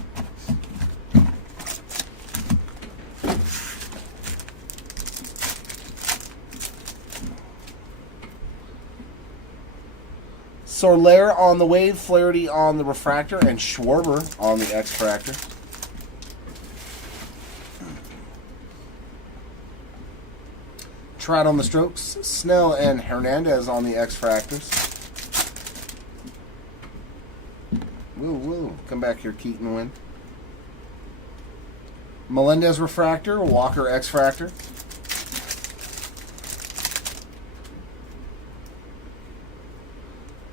Soler on the Wave, Flaherty on the Refractor, and Schwarber on the X-Fractor. Trout on the Strokes, Snell and Hernandez on the X-Fractors. Woo. Come back here, Keaton Wynn. Melendez Refractor, Walker X-Fractor.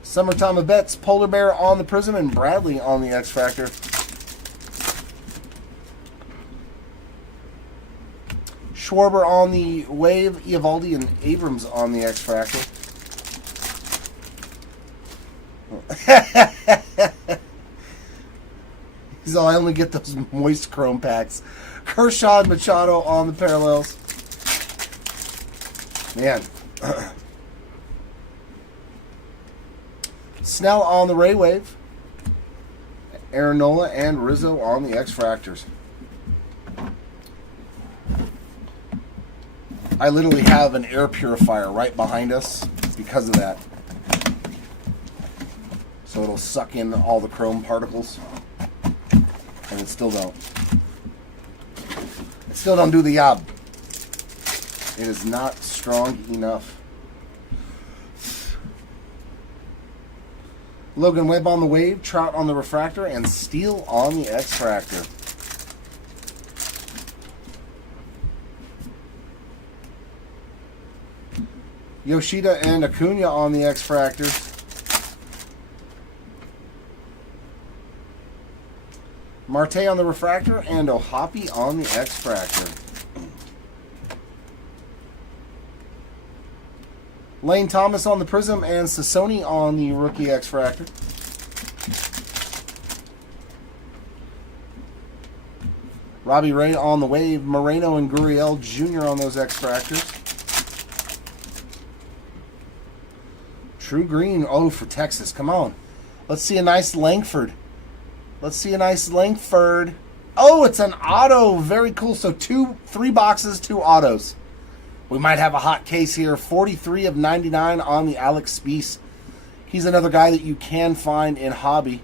Summertime of Betts, Polar Bear on the Prism, and Bradley on the X-Fractor. Schwarber on the Wave, Eovaldi and Abrams on the X-Fractor. Jeez, I only get those moist chrome packs. Kershaw and Machado on the parallels. Man. Snell on the Ray Wave. Aaron Nola and Rizzo on the X-Fractors. I literally have an air purifier right behind us because of that. So it'll suck in all the chrome particles. And it still don't. It still don't do the job. It is not strong enough. Logan Webb on the Wave, Trout on the Refractor, and Steele on the X-Fractor. Yoshida and Acuna on the X-Fractors. Marte on the Refractor and O'Hoppe on the X-Fractor. Lane Thomas on the Prism and Sassoni on the Rookie X-Fractor. Robbie Ray on the Wave, Moreno and Gurriel Jr. on those X-Fractors. True Green, oh, for Texas, come on. Let's see a nice Langford. Let's see a nice Langford. Oh, it's an auto, very cool. So 3 boxes, 2 autos. We might have a hot case here. 43 of 99 on the Alex Spiess. He's another guy that you can find in hobby.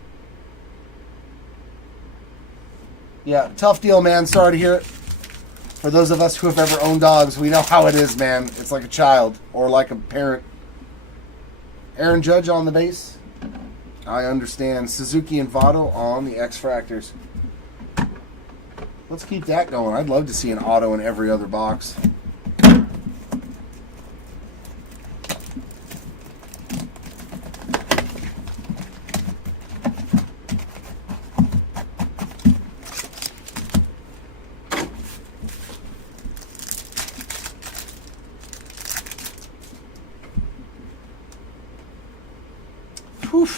Yeah, tough deal, man. Sorry to hear it. For those of us who have ever owned dogs, we know how it is, man. It's like a child or like a parent. Aaron Judge on the base. I understand. Suzuki and Votto on the X-Fractors. Let's keep that going. I'd love to see an auto in every other box.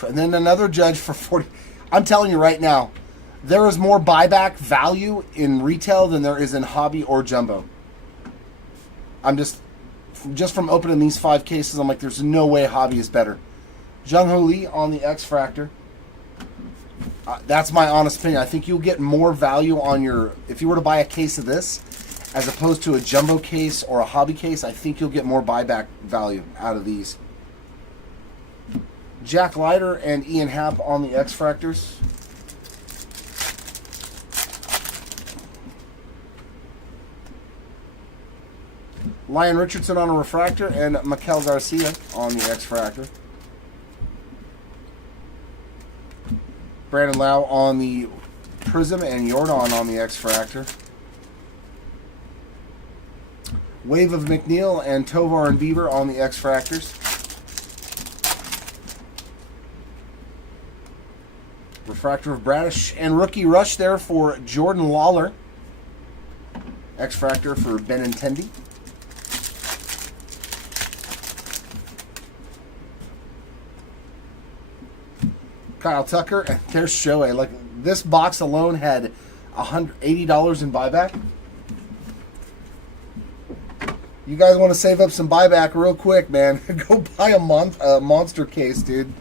And then another Judge for 40. I'm telling you right now, there is more buyback value in retail than there is in hobby or jumbo. I'm just from opening these 5 cases, I'm like, there's no way hobby is better. Jung-Ho Lee on the X-Fractor. That's my honest opinion. I think you'll get more value on your, if you were to buy a case of this, as opposed to a jumbo case or a hobby case, I think you'll get more buyback value out of these. Jack Leiter and Ian Happ on the X-Fractors. Lyon Richardson on a Refractor and Maikel Garcia on the X-Fractor. Brandon Lau on the Prism and Jordan on the X-Fractor. Wave of McNeil and Tovar and Bieber on the X-Fractors. Refractor of Bradish and Rookie Rush there for Jordan Lawler. X-Fractor for Benintendi. Kyle Tucker, and there's Shohei. Like, this box alone had $180 in buyback. You guys want to save up some buyback real quick, man? Go buy a monster case, dude.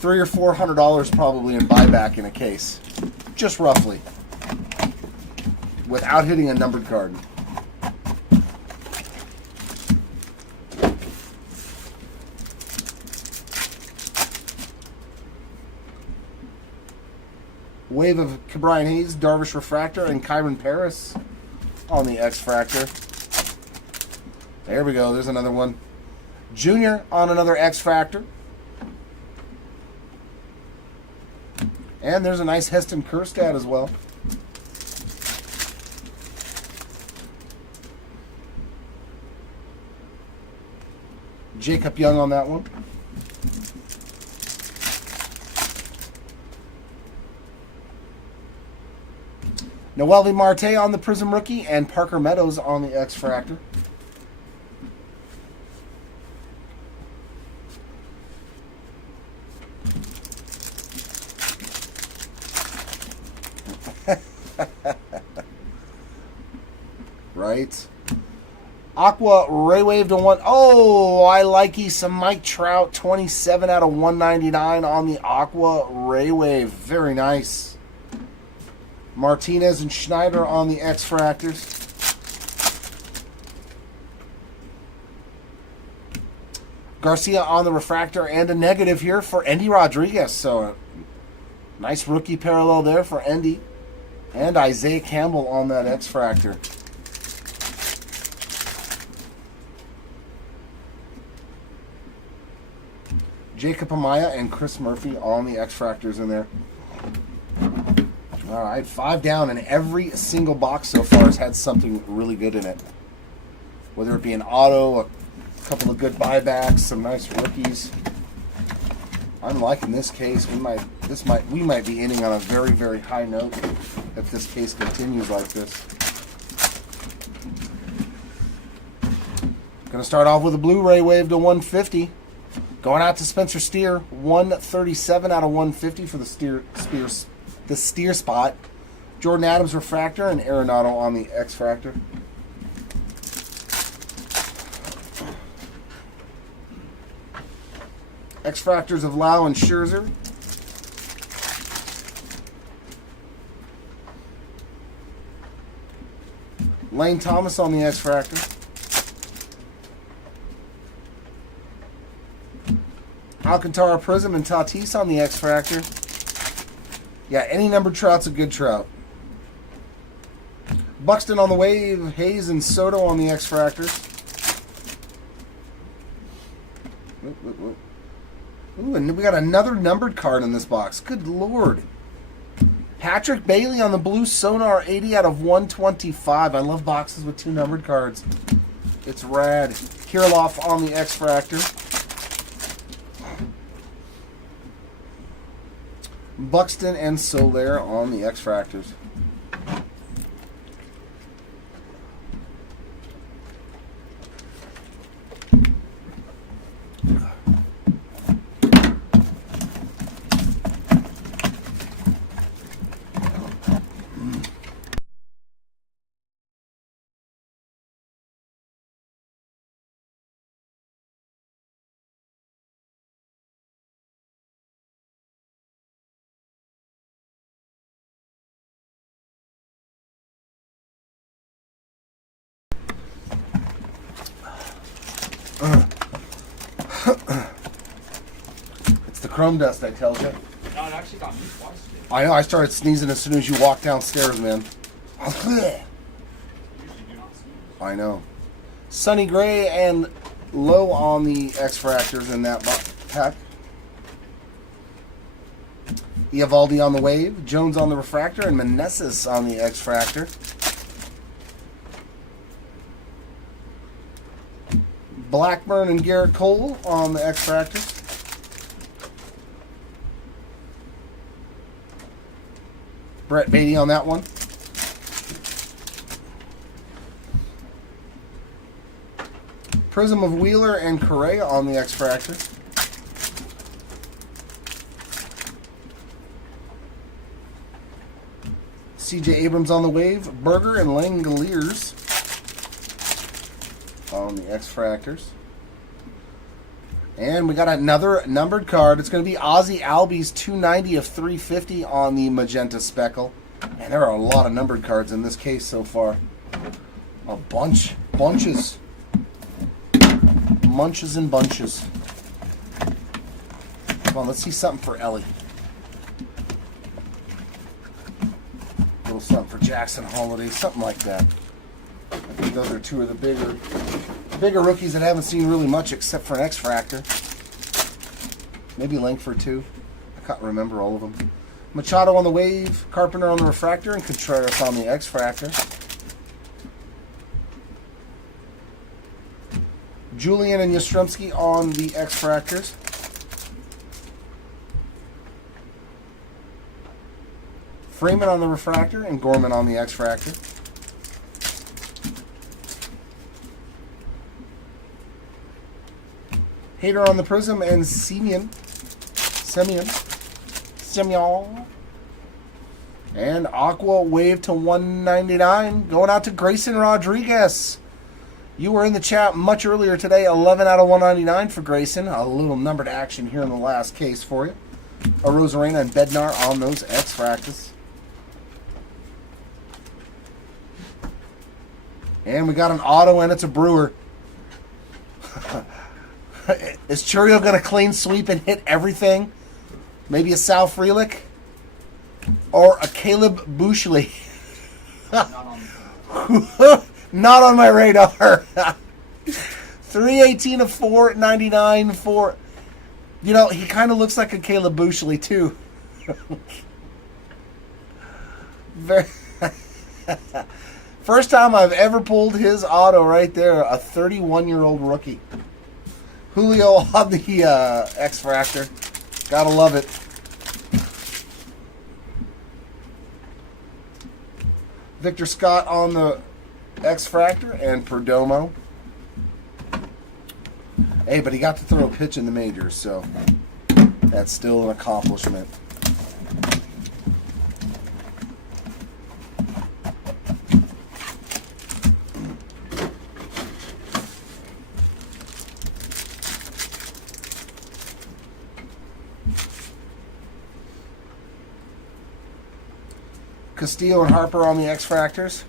$300 or $400 probably in buyback in a case, just roughly, without hitting a numbered card. Wave of Brian Hayes, Darvish Refractor, and Kyron Paris on the X-Fractor. There we go. There's another one. Junior on another X-Fractor. And there's a nice Heston Kjerstad as well. Jacob Young on that one. Noelvi Marte on the Prism Rookie and Parker Meadows on the X-Fractor. right. Aqua Ray Wave to 1. Oh, I like some Mike Trout. 27 out of 199 on the Aqua Ray Wave. Very nice. Martinez and Schneider on the X-Fractors. Garcia on the refractor and a negative here for Endy Rodriguez. So, nice rookie parallel there for Endy. And Isaiah Campbell on that X-Fractor. Jacob Amaya and Chris Murphy on the X-Fractors in there. All right, 5 down, and every single box so far has had something really good in it. Whether it be an auto, a couple of good buybacks, some nice rookies. I'm liking this case. We might be ending on a very, very high note if this case continues like this. Gonna start off with a Blu-ray Wave to 150. Going out to Spencer Steer, 137 out of 150 for the Steer spot. Jordan Adams refractor and Arenado on the X-Fractor. X-Fractors of Lau and Scherzer. Lane Thomas on the X-Fractor. Alcantara Prism and Tatis on the X-Fractor. Yeah, any numbered trout's a good trout. Buxton on the Wave, Hayes and Soto on the X-Fractors. Ooh, and we got another numbered card in this box. Good Lord. Patrick Bailey on the Blue Sonar, 80 out of 125. I love boxes with 2 numbered cards. It's rad. Kirilloff on the X-Fractor. Buxton and Soler on the X-Fractors. It's the chrome dust, I tell you. No, it actually got me twice today. I know, I started sneezing as soon as you walked downstairs, man. I know. Sonny Gray and Low on the X-Fractors in that pack. Eovaldi on the Wave, Jones on the Refractor, and Meneses on the X-Fractor. Blackburn and Garrett Cole on the X-Fractors. Brett Beatty on that one. Prism of Wheeler and Correa on the X-Fractor. CJ Abrams on the Wave. Berger and Langoliers on the X-Fractors. And we got another numbered card. It's going to be Ozzie Albies 290 of 350 on the Magenta Speckle. And there are a lot of numbered cards in this case so far. A bunches. Munches and bunches. Come on, let's see something for Ellie. A little something for Jackson Holiday, something like that. I think those are 2 of the bigger rookies that haven't seen really much except for an X-Fractor. Maybe Langford too. I can't remember all of them. Machado on the Wave, Carpenter on the Refractor, and Contreras on the X-Fractor. Julian and Yastrzemski on the X-Fractors. Freeman on the Refractor and Gorman on the X-Fractor. Hader on the Prism and Semyon And Aqua Wave to 199. Going out to Grayson Rodriguez. You were in the chat much earlier today. 11 out of 199 for Grayson. A little numbered action here in the last case for you. A Rosarena and Bednar on those X-Fractors. And we got an auto, and it's a Brewer. Is Churio going to clean sweep and hit everything? Maybe a Sal Frelick? Or a Caleb Bouchley? Not on my radar. 318 of 499 for... You know, he kind of looks like a Caleb Bouchley, too. Very... First time I've ever pulled his auto right there. A 31-year-old rookie. Julio on the X-Fractor. Gotta love it. Victor Scott on the X-Fractor and Perdomo. Hey, but he got to throw a pitch in the majors, so that's still an accomplishment. Castillo and Harper on the X-Fractors.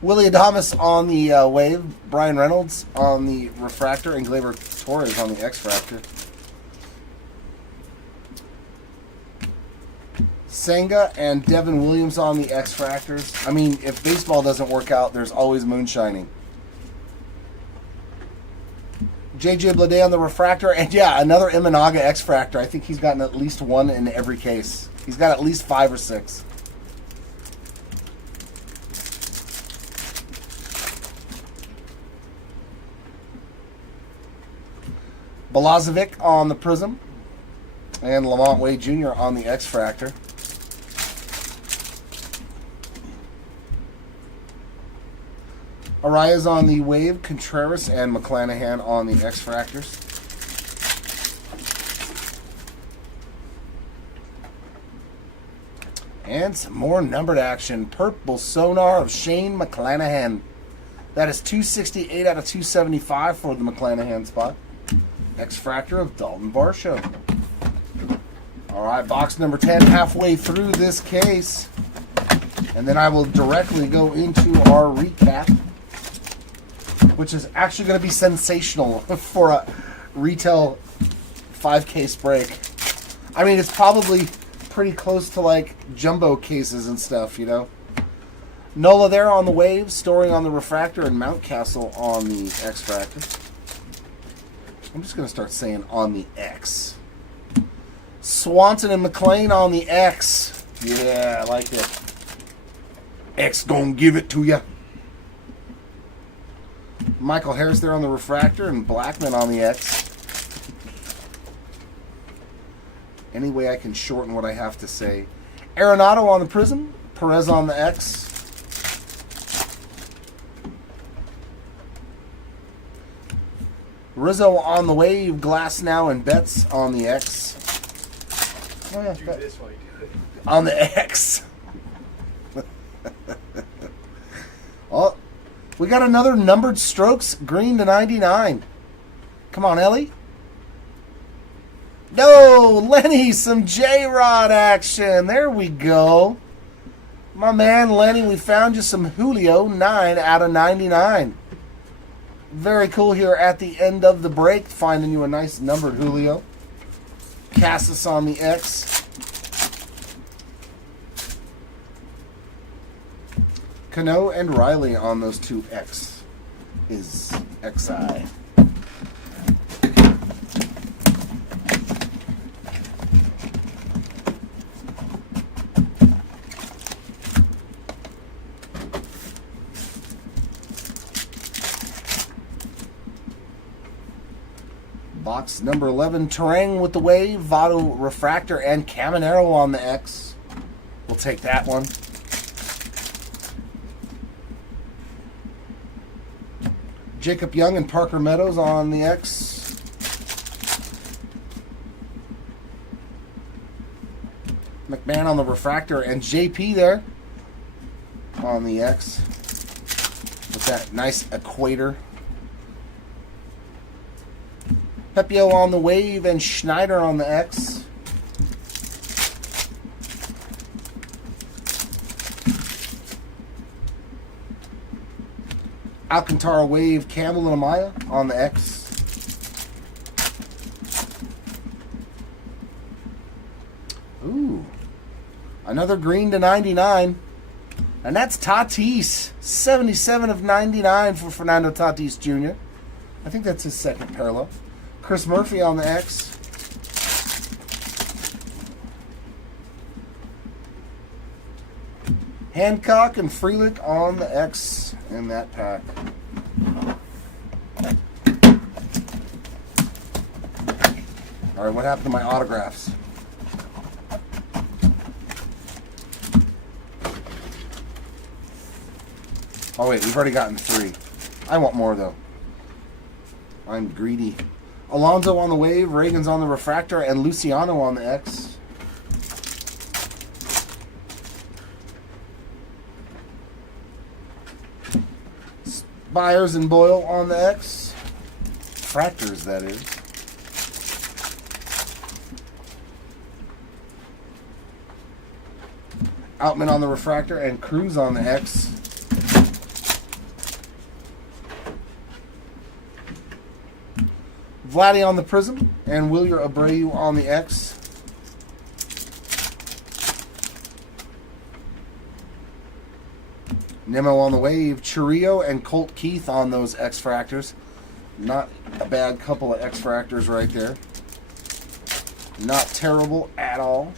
Willie Adames on the Wave. Brian Reynolds on the Refractor. And Gleyber Torres on the X-Fractor. Senga and Devin Williams on the X-Fractors. I mean, if baseball doesn't work out, there's always moonshining. JJ Bleday on the Refractor, and yeah, another Imanaga X-Fractor. I think he's gotten at least one in every case. He's got at least 5 or 6. Balazovic on the Prism, and Lamont Wade Jr. on the X-Fractor. Arias on the Wave, Contreras and McClanahan on the X-Fractors. And some more numbered action. Purple Sonar of Shane McClanahan. That is 268 out of 275 for the McClanahan spot. X-Fractor of Dalton Varsho. All right, box number 10 halfway through this case. And then I will directly go into our recap, which is actually going to be sensational for a retail 5-case break. I mean, it's probably pretty close to like jumbo cases and stuff, you know. Nola there on the Wave, Story on the Refractor, and Mountcastle on the X-Fractor. I'm just going to start saying on the X. Swanson and McLean on the X. Yeah, I like it. X gonna give it to ya. Michael Harris there on the Refractor and Blackman on the X. Any way I can shorten what I have to say. Arenado on the Prism. Perez on the X. Rizzo on the Wave. Glasnow and Betts on the X. Oh, yeah, Do this while you do it. on the X. Oh, we got another numbered strokes, green to 99. Come on, Ellie. No, Lenny, some J-Rod action. There we go. My man, Lenny, we found you some Julio, 9 out of 99. Very cool here at the end of the break, finding you a nice numbered Julio. Cassis on the X. Cano and Riley on those two X is XI. Box number 11, Terang with the Wave, Votto Refractor, and Caminero on the X. We'll take that one. Jacob Young and Parker Meadows on the X. McMahon on the refractor, and JP there on the X with that nice equator. Pepio on the wave and Schneider on the X. Alcantara wave, Campbell and Amaya on the X. Ooh. Another green to 99. And that's Tatis. 77 of 99 for Fernando Tatis Jr. I think that's his second parallel. Chris Murphy on the X. Hancock and Frelick on the X in that pack. All right, what happened to my autographs? Oh wait, we've already gotten 3. I want more though. I'm greedy. Alonso on the wave, Reagan's on the refractor, and Luciano on the X. Byers and Boyle on the X. Fractors, that is. Outman on the refractor, and Cruz on the X. Vladdy on the prism, and Wilyer Abreu on the X. Nemo on the wave, Chiriot and Colt Keith on those X-Fractors. Not a bad couple of X-Fractors right there. Not terrible at all.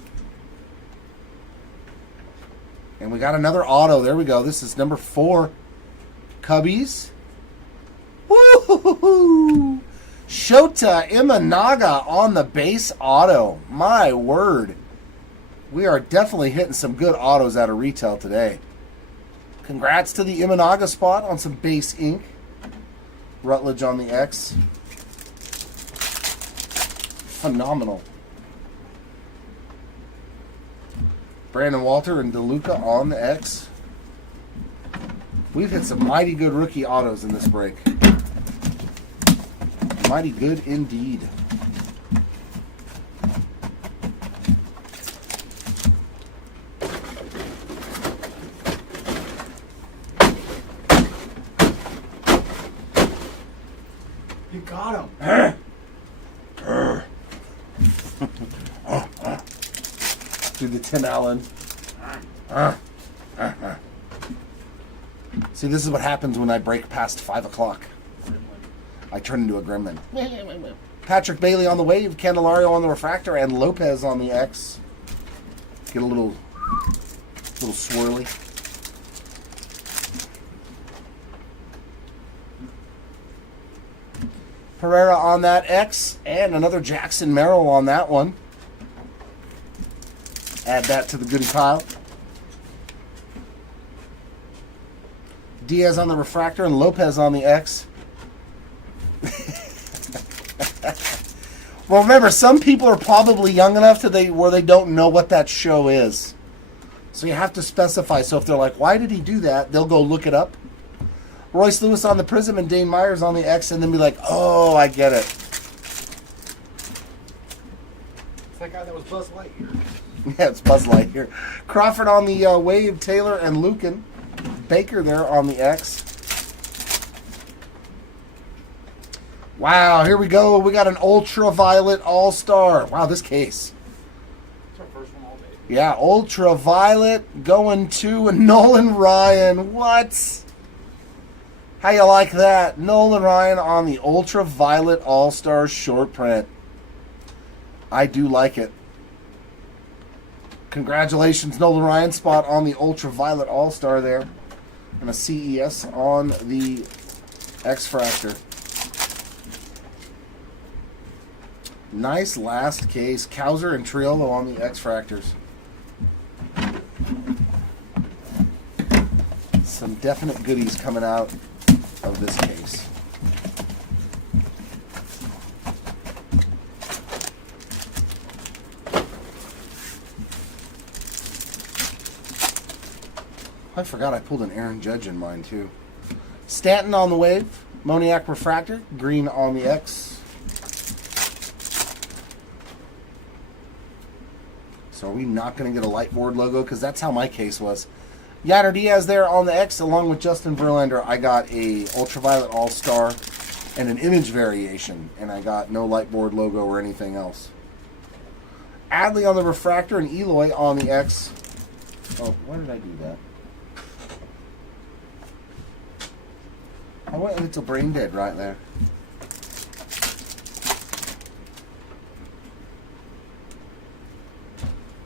And we got another auto. There we go. This is number 4. Cubbies. Woo-hoo-hoo-hoo! Shota Imanaga on the base auto. My word. We are definitely hitting some good autos out of retail today. Congrats to the Imanaga spot on some base ink. Rutledge on the X. Phenomenal. Brandon Walter and DeLuca on the X. We've hit some mighty good rookie autos in this break. Mighty good indeed. You got him. Do the Tim Allen. See, this is what happens when I break past 5 o'clock. I turn into a gremlin. Patrick Bailey on the wave, Candelario on the refractor, and Lopez on the X. Get a little swirly. Herrera on that X, and another Jackson Merrill on that one. Add that to the goodie pile. Diaz on the refractor and Lopez on the X. Well, remember, some people are probably young enough to where they don't know what that show is. So you have to specify. So if they're like, why did he do that? They'll go look it up. Royce Lewis on the Prism and Dane Myers on the X, and then be like, oh, I get it. It's that guy that was Buzz Lightyear. Yeah, it's Buzz Lightyear. Crawford on the wave, Taylor and Lucan. Baker there on the X. Wow, here we go. We got an Ultraviolet All-Star. Wow, this case. It's our first one all day. Yeah, Ultraviolet going to Nolan Ryan. What? How you like that? Nolan Ryan on the Ultraviolet All-Star short print. I do like it. Congratulations, Nolan Ryan. Spot on the Ultraviolet All-Star there. And a CES on the X-Fractor. Nice last case. Cowser and Triolo on the X-Fractors. Some definite goodies coming out of this case. I forgot I pulled an Aaron Judge in mine too. Stanton on the wave. Moniac Refractor. Green on the X. So are we not going to get a light board logo? Because that's how my case was. Yader Diaz there on the X, along with Justin Verlander. I got a Ultraviolet All-Star and an image variation, and I got no light board logo or anything else. Adley on the Refractor and Eloy on the X. Oh, why did I do that? I went a little brain dead right there.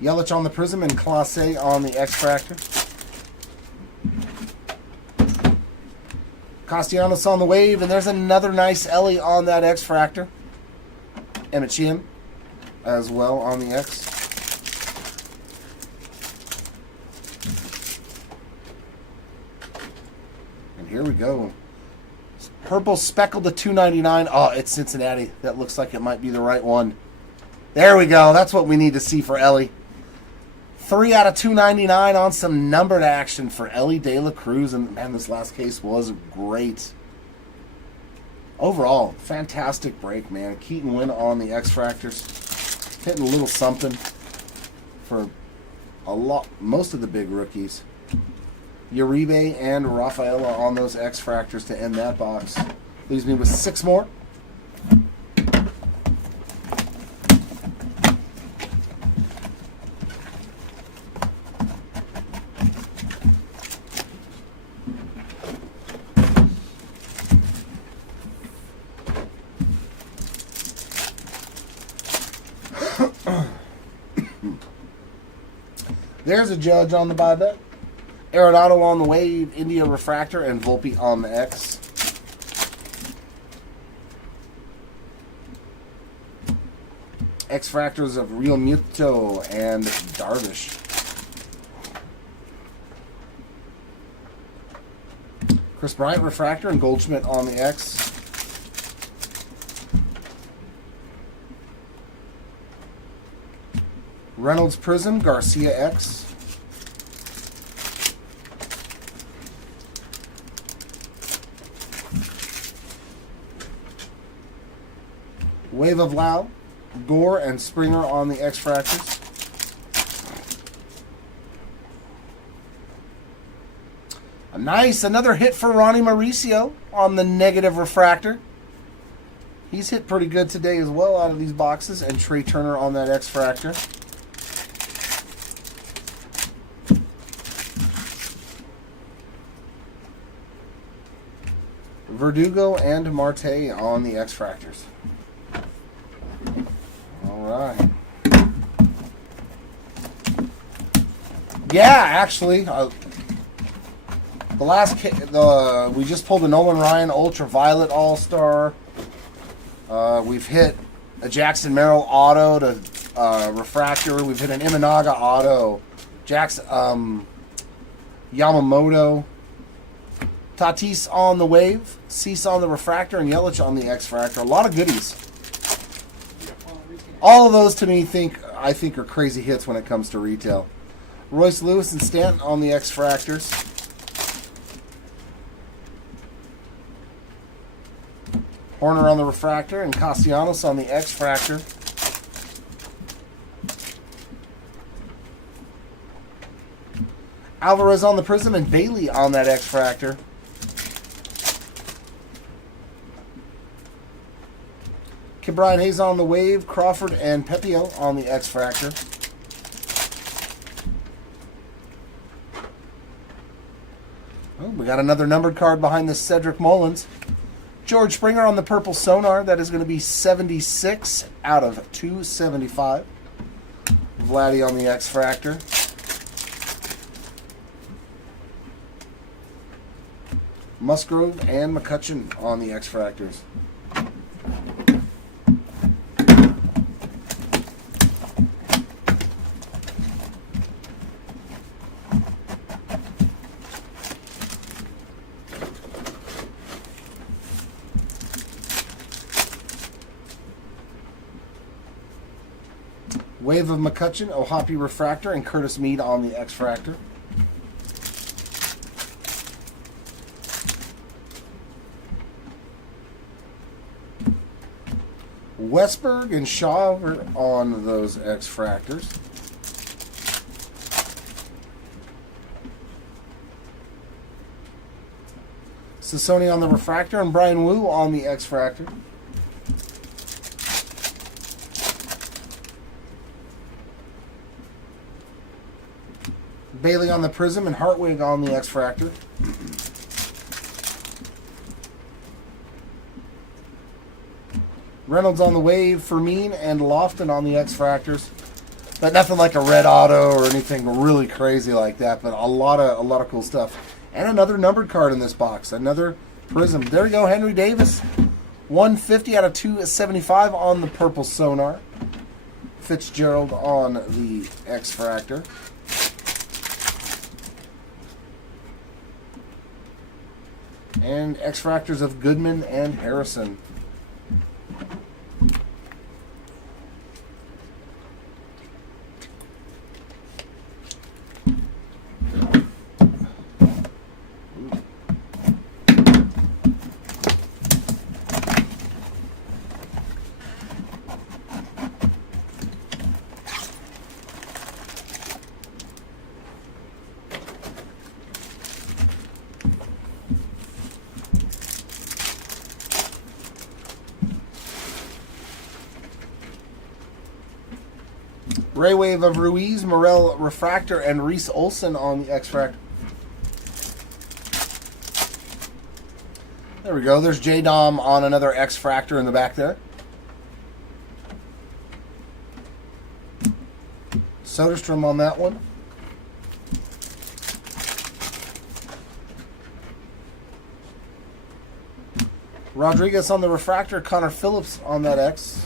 Yelich on the Prism and Clase on the X-Fractor. Castellanos on the wave, and there's another nice Ellie on that X-Fractor. Emmett Sheehan as well on the X. And here we go. Purple speckled to 299. Oh, it's Cincinnati. That looks like it might be the right one. There we go. That's what we need to see for Ellie. 3 out of 299 on some numbered action for Ellie De La Cruz. And man, this last case was great. Overall, fantastic break, man. Keaton win on the X-Fractors. Hitting a little something for most of the big rookies. Uribe and Rafaela on those X-Fractors to end that box. Leaves me with 6 more. There's a Judge on the buyback. Arenado on the wave, India Refractor, and Volpe on the X. X-Fractors of Real Muto and Darvish. Chris Bryant Refractor and Goldschmidt on the X. Reynolds Prism, Garcia X. Wave of Lau, Gore, and Springer on the X-Fractors. Another hit for Ronnie Mauricio on the negative Refractor. He's hit pretty good today as well out of these boxes. And Trey Turner on that X-Fractor. Verdugo and Marte on the X-Fractors. All right. Yeah, actually, we just pulled a Nolan Ryan Ultraviolet All-Star. We've hit a Jackson Merrill Auto to Refractor. We've hit an Imanaga Auto. Yamamoto. Tatis on the wave, Cease on the Refractor, and Yelich on the X-Fractor. A lot of goodies. All of those to me I think are crazy hits when it comes to retail. Royce Lewis and Stanton on the X-Fractors. Horner on the Refractor and Castellanos on the X-Fractor. Alvarez on the Prism and Bailey on that X-Fractor. Brian Hayes on the wave, Crawford and Pepio on the X-Fractor. Oh, we got another numbered card behind this Cedric Mullins. George Springer on the purple Sonar. That is going to be 76 out of 275. Vladdy on the X-Fractor. Musgrove and McCutcheon on the X-Fractors. Wave of McCutcheon, Ohapi Refractor, and Curtis Mead on the X-Fractor. Westberg and Shaw are on those X-Fractors. Sassoni on the refractor and Brian Wu on the X-Fractor. Bailey on the Prism and Hartwig on the X-Fractor. Reynolds on the Wave, Fermin and Lofton on the X-Fractors. But nothing like a red auto or anything really crazy like that, but a lot of cool stuff. And another numbered card in this box, another Prism. There we go, Henry Davis. 150 out of 275 on the purple Sonar. Fitzgerald on the X-Fractor. And X-Fractors of Goodman and Harrison. Ray Wave of Ruiz, Morel Refractor, and Reese Olson on the X-Fractor. There we go. There's J-Dom on another X-Fractor in the back there. Soderstrom on that one. Rodriguez on the Refractor, Connor Phillips on that X.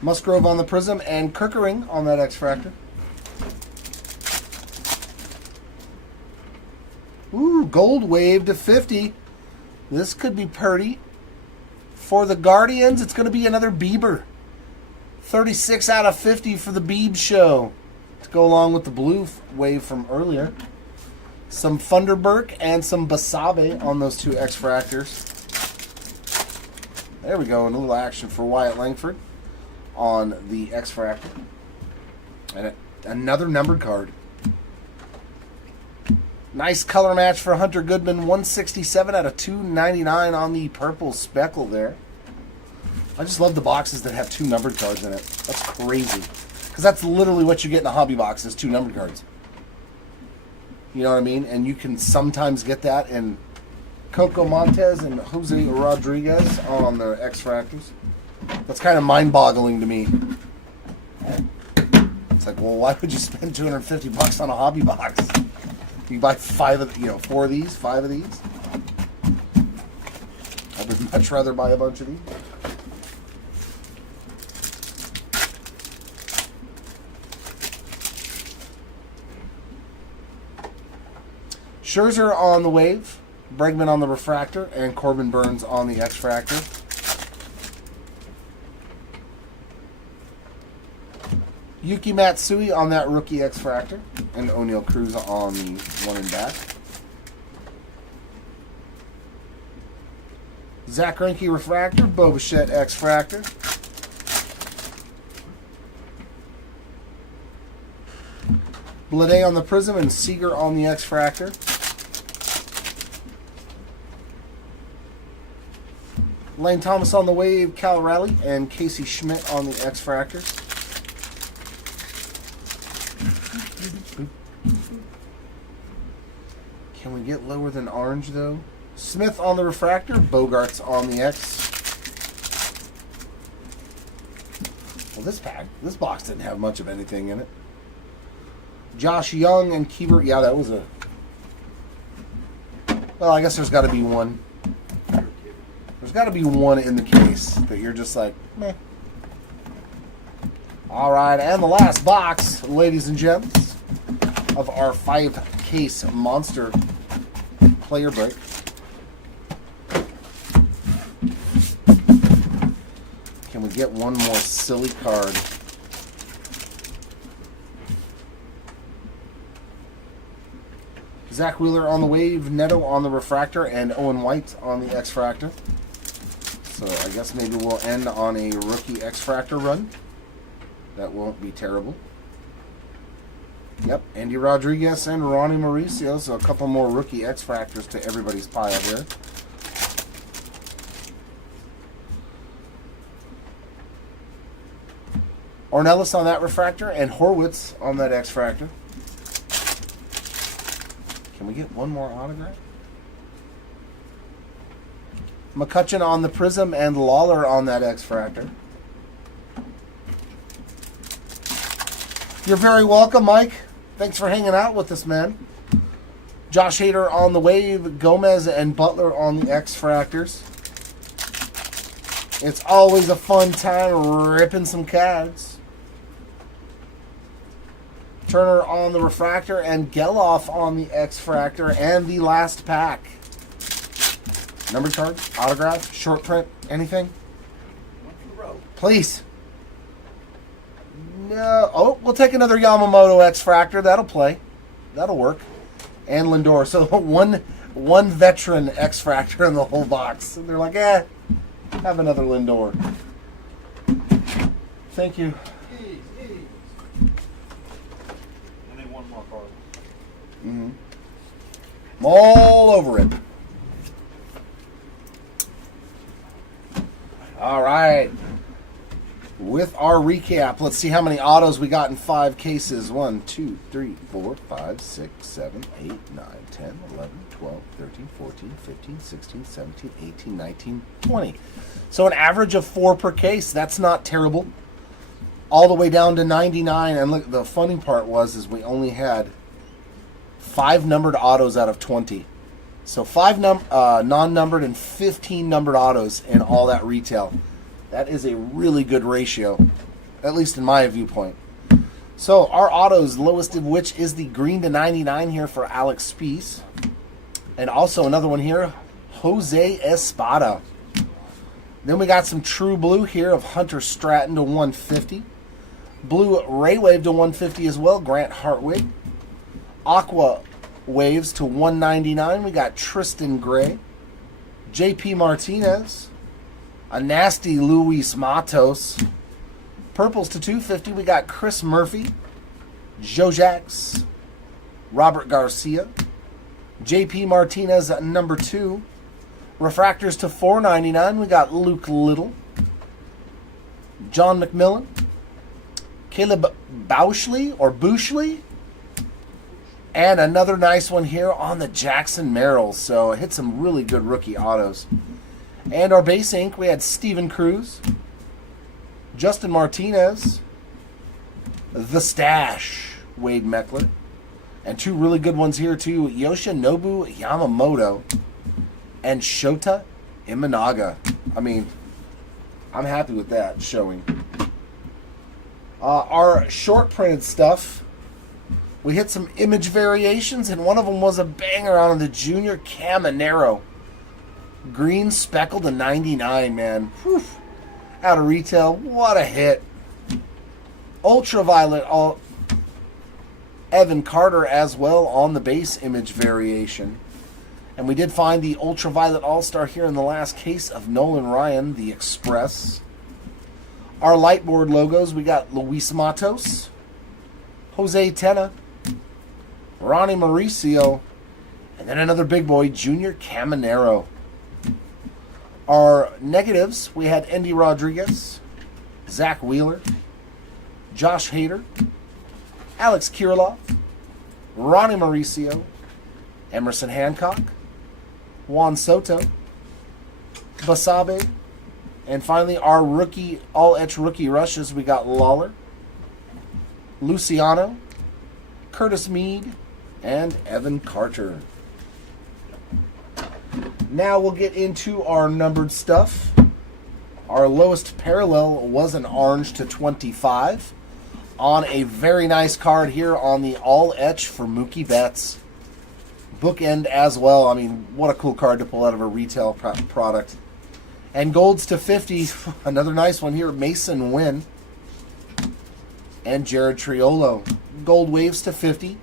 Musgrove on the Prism and Kirkering on that X-Fractor. Ooh, Gold Wave to 50. This could be pretty. For the Guardians, it's going to be another Bieber. 36 out of 50 for the Beeb Show. To go along with the blue wave from earlier. Some Funderburk and some Basabe on those two X-Fractors. There we go, and a little action for Wyatt Langford on the X-Fractor. And another numbered card. Nice color match for Hunter Goodman. 167 out of 299 on the purple speckle there. I just love the boxes that have two numbered cards in it. That's crazy. Because that's literally what you get in a hobby box is two numbered cards. You know what I mean? And you can sometimes get that in Coco Montez and Jose Rodriguez on the X-Fractors. That's kind of mind-boggling to me. It's like, well, why would you spend $250 on a hobby box? You buy four of these, five of these. I would much rather buy a bunch of these. Scherzer on the Wave, Bregman on the Refractor, and Corbin Burns on the X-Fractor. Yuki Matsui on that rookie X-Fractor, and O'Neal Cruz on the one in back. Zach Greinke Refractor, Bo Bichette X-Fractor. Blade on the Prism and Seager on the X-Fractor. Lane Thomas on the Wave, Cal Raleigh, and Casey Schmidt on the X-Fractor. Can we get lower than orange, though? Smith on the Refractor, Bogarts on the X. Well, this box didn't have much of anything in it. Josh Young and Keeper. Yeah, that was a... Well, I guess there's got to be one. There's got to be one in the case that you're just like, meh. All right, and the last box, ladies and gents, of our 5-case monster player break. Can we get one more silly card? Zach Wheeler on the wave, Neto on the refractor, and Owen White on the X-Fractor. So I guess maybe we'll end on a rookie X-Fractor run. That won't be terrible. Yep, Andy Rodriguez and Ronnie Mauricio. So a couple more rookie X-Fractors to everybody's pile here. Ornelas on that refractor and Horwitz on that X-Fractor. Can we get one more autograph? McCutcheon on the Prism and Lawler on that X-Fractor. You're very welcome, Mike. Thanks for hanging out with us, man. Josh Hader on the wave, Gomez and Butler on the X-Fractors. It's always a fun time ripping some cards. Turner on the refractor and Geloff on the X-Fractor and the last pack. Number card, autograph, short print, anything? Please. No. Oh, we'll take another Yamamoto X-Fractor. That'll play. That'll work. And Lindor. So one veteran X-Fractor in the whole box. And they're like, have another Lindor. Thank you. Mm-hmm. I'm all over it. All right. With our recap, let's see how many autos we got in 5 cases. 1, 2, 3, 4, 5, 6, 7, 8, 9, 10, 11, 12, 13, 14, 15, 16, 17, 18, 19, 20. So an average of 4 per case. That's not terrible. All the way down to 99. And look, the funny part is we only had 5 numbered autos out of 20. So 5 non-numbered and 15 numbered autos in all that retail. That is a really good ratio, at least in my viewpoint. So our autos, lowest of which is the green to 99 here for Alex Spies. And also another one here, Jose Espada. Then we got some true blue here of Hunter Stratton to 150. Blue Ray Wave to 150 as well, Grant Hartwig. Aqua Waves to 199. We got Tristan Gray, JP Martinez, a nasty Luis Matos. Purples to 250. We got Chris Murphy, Joe Jacks, Robert Garcia, JP Martinez at number 2. Refractors to 499. We got Luke Little, John McMillan, Caleb Bouchley, and another nice one here on the Jackson Merrill. So hit some really good rookie autos. And our base ink, we had Steven Cruz, Justin Martinez, The Stash, Wade Meckler, and 2 really good ones here too, Yoshinobu Yamamoto and Shota Imanaga. I mean, I'm happy with that showing. Our short printed stuff, we hit some image variations, and one of them was a banger on the Junior Caminero. Green speckled to 99, man. Whew. Out of retail. What a hit. Ultraviolet, Evan Carter as well on the base image variation. And we did find the Ultraviolet All-Star here in the last case of Nolan Ryan, the Express. Our lightboard logos, we got Luis Matos, Jose Tena, Ronnie Mauricio, and then another big boy, Junior Caminero. Our negatives, we had Andy Rodriguez, Zach Wheeler, Josh Hader, Alex Kirilloff, Ronnie Mauricio, Emerson Hancock, Juan Soto, Basabe, and finally our rookie, all-etch rookie rushes, we got Lawler, Luciano, Curtis Mead, and Evan Carter. Now we'll get into our numbered stuff. Our lowest parallel was an orange to 25 on a very nice card here on the all etch for Mookie Betts. Bookend as well. I mean, what a cool card to pull out of a retail product. And golds to 50, another nice one here, Mason Wynn and Jared Triolo. Gold waves to 50,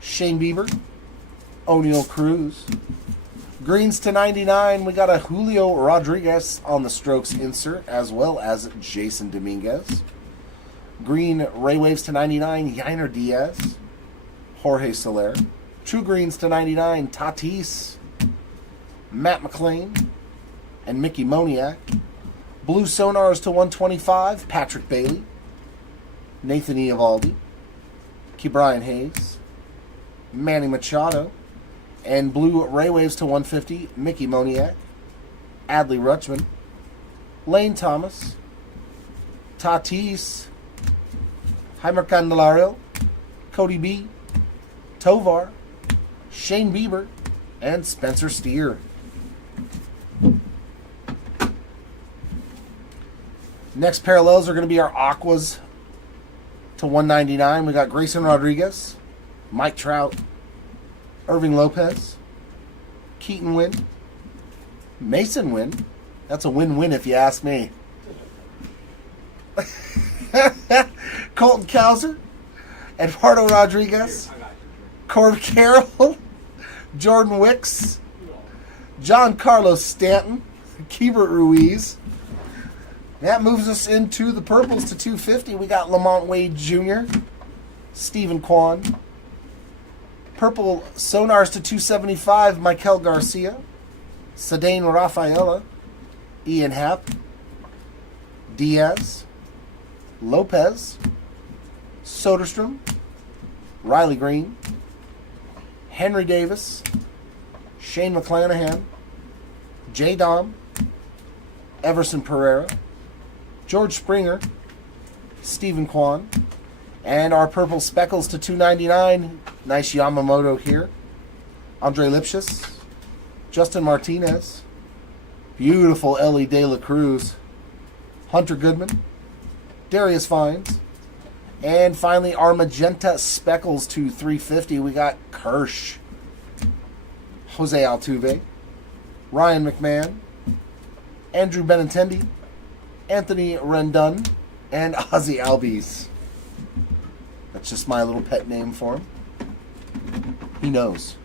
Shane Bieber, O'Neal Cruz. Greens to 99, we got a Julio Rodriguez on the Strokes insert, as well as Jason Dominguez. Green Ray Waves to 99, Yainer Diaz. Jorge Soler. True Greens to 99, Tatis. Matt McLean. And Mickey Moniak. Blue Sonars to 125, Patrick Bailey. Nathan Eovaldi. Ke'Bryan Hayes. Manny Machado. And blue Ray Waves to 150, Mickey Moniak, Adley Rutschman, Lane Thomas, Tatis, Heimer Candelario, Cody B, Tovar, Shane Bieber, and Spencer Steer. Next parallels are going to be our Aquas to 199. We got Grayson Rodriguez, Mike Trout, Irving Lopez, Keaton Wynn, Mason Wynn. That's a win-win if you ask me. Colton Cowser, Eduardo Rodriguez, Corbin Carroll, Jordan Wicks, John Carlos Stanton, Keibert Ruiz. That moves us into the purples to 250. We got Lamont Wade Jr., Stephen Kwan. Purple Sonars to 275, Michael Garcia, Cedane Rafaela, Ian Happ, Diaz, Lopez, Soderstrom, Riley Green, Henry Davis, Shane McClanahan, J. Dom, Everson Pereira, George Springer, Stephen Kwan, and our purple speckles to 299. Nice Yamamoto here. Andre Lipschitz. Justin Martinez. Beautiful Ellie De La Cruz. Hunter Goodman. Darius Vines. And finally, our magenta speckles to 350. We got Kirsch. Jose Altuve. Ryan McMahon. Andrew Benintendi. Anthony Rendon. And Ozzy Albies. That's just my little pet name for him. He knows.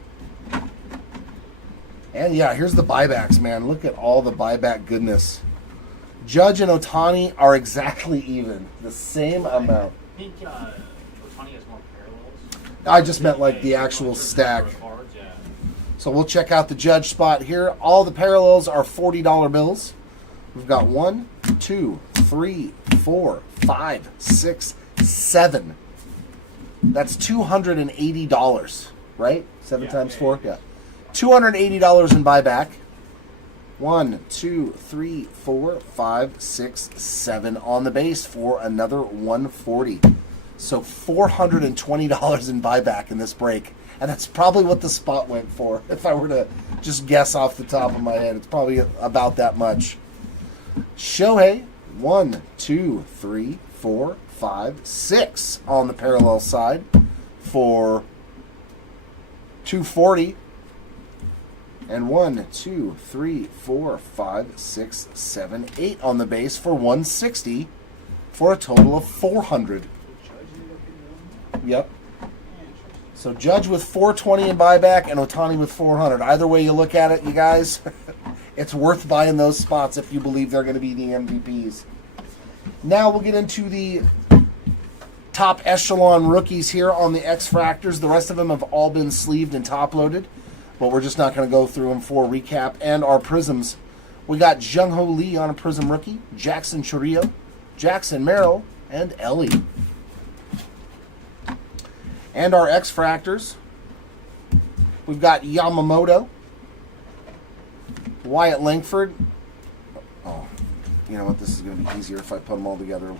And yeah, here's the buybacks, man. Look at all the buyback goodness. Judge and Ohtani are exactly even. The same amount. I think Ohtani has more parallels. I just meant like the actual stack. So we'll check out the Judge spot here. All the parallels are $40 bills. We've got 1, 2, 3, 4, 5, 6, 7. That's $280, right? 7 times 4? Yeah. $280 in buyback. 1, 2, 3, 4, 5, 6, 7 on the base for another $140. So $420 in buyback in this break. And that's probably what the spot went for. If I were to just guess off the top of my head, it's probably about that much. Shohei, 1, 2, 3, 4, 5, 6 on the parallel side for $240. And 1, 2, 3, 4, 5, 6, 7, 8 on the base for $160 for a total of $400. Yep. So Judge with $420 in buyback and Ohtani with $400. Either way you look at it, you guys, it's worth buying those spots if you believe they're going to be the MVPs. Now we'll get into the top echelon rookies here on the X-Fractors. The rest of them have all been sleeved and top-loaded, but we're just not going to go through them for recap. And our Prisms, we got Jung-Ho Lee on a Prism rookie, Jackson Chourio, Jackson Merrill, and Ellie. And our X-Fractors, we've got Yamamoto, Wyatt Langford. Oh, you know what? This is going to be easier if I put them all together.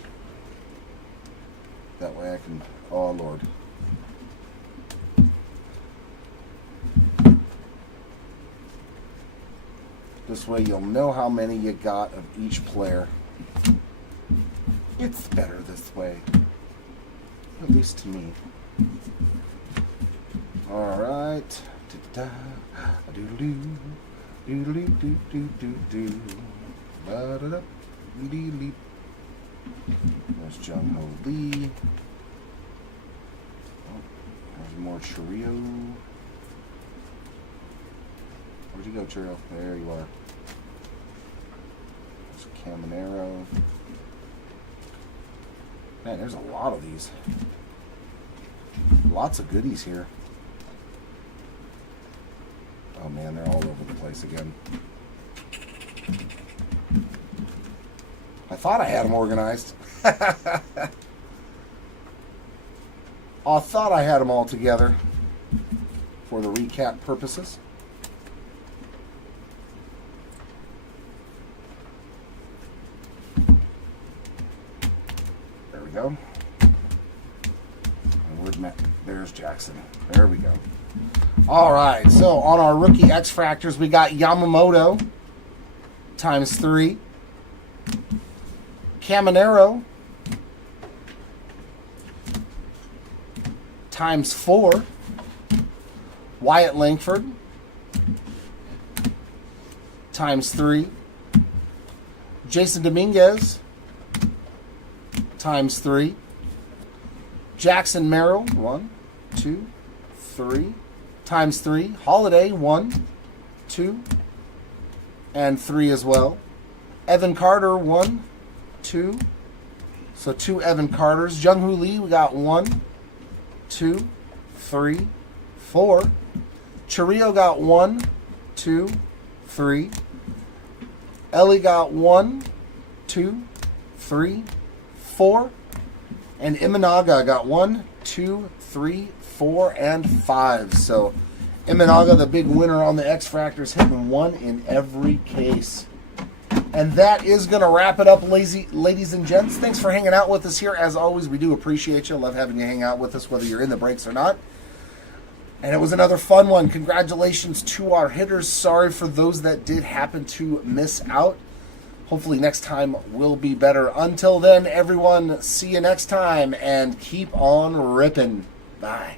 That way I can... Oh, Lord. This way you'll know how many you got of each player. It's better this way. At least to me. Alright. Doodle-doo. Doodle-doo-doo-doo-doo. Ba-da-da. Dee-lee. There's Jung-Ho Lee. Oh, there's more Chourio. Where'd you go, Churro? There you are. There's Caminero. Man, there's a lot of these. Lots of goodies here. Oh man, they're all over the place again. I thought I had them organized. I thought I had them all together for the recap purposes. There we go. And where'd Matt? There's Jackson. There we go. All right, so on our rookie X-Fractors, we got Yamamoto times 3. Caminero times 4. Wyatt Langford times 3. Jason Dominguez times 3. Jackson Merrill, 1, 2, 3, times 3. Holiday, 1, 2, and 3 as well. Evan Carter, 1, 2. So 2 Evan Carters. Jung-Hoo Lee, we got 1, 2, 3, 4. Chiriyo got 1, 2, 3. Ellie got 1, 2, 3, 4. And Imanaga got 1, 2, 3, 4, and 5. So Imanaga, the big winner on the X-Fractors, hitting 1 in every case. And that is going to wrap it up, ladies and gents. Thanks for hanging out with us here. As always, we do appreciate you. Love having you hang out with us, whether you're in the breaks or not. And it was another fun one. Congratulations to our hitters. Sorry for those that did happen to miss out. Hopefully next time will be better. Until then, everyone, see you next time, and keep on ripping. Bye.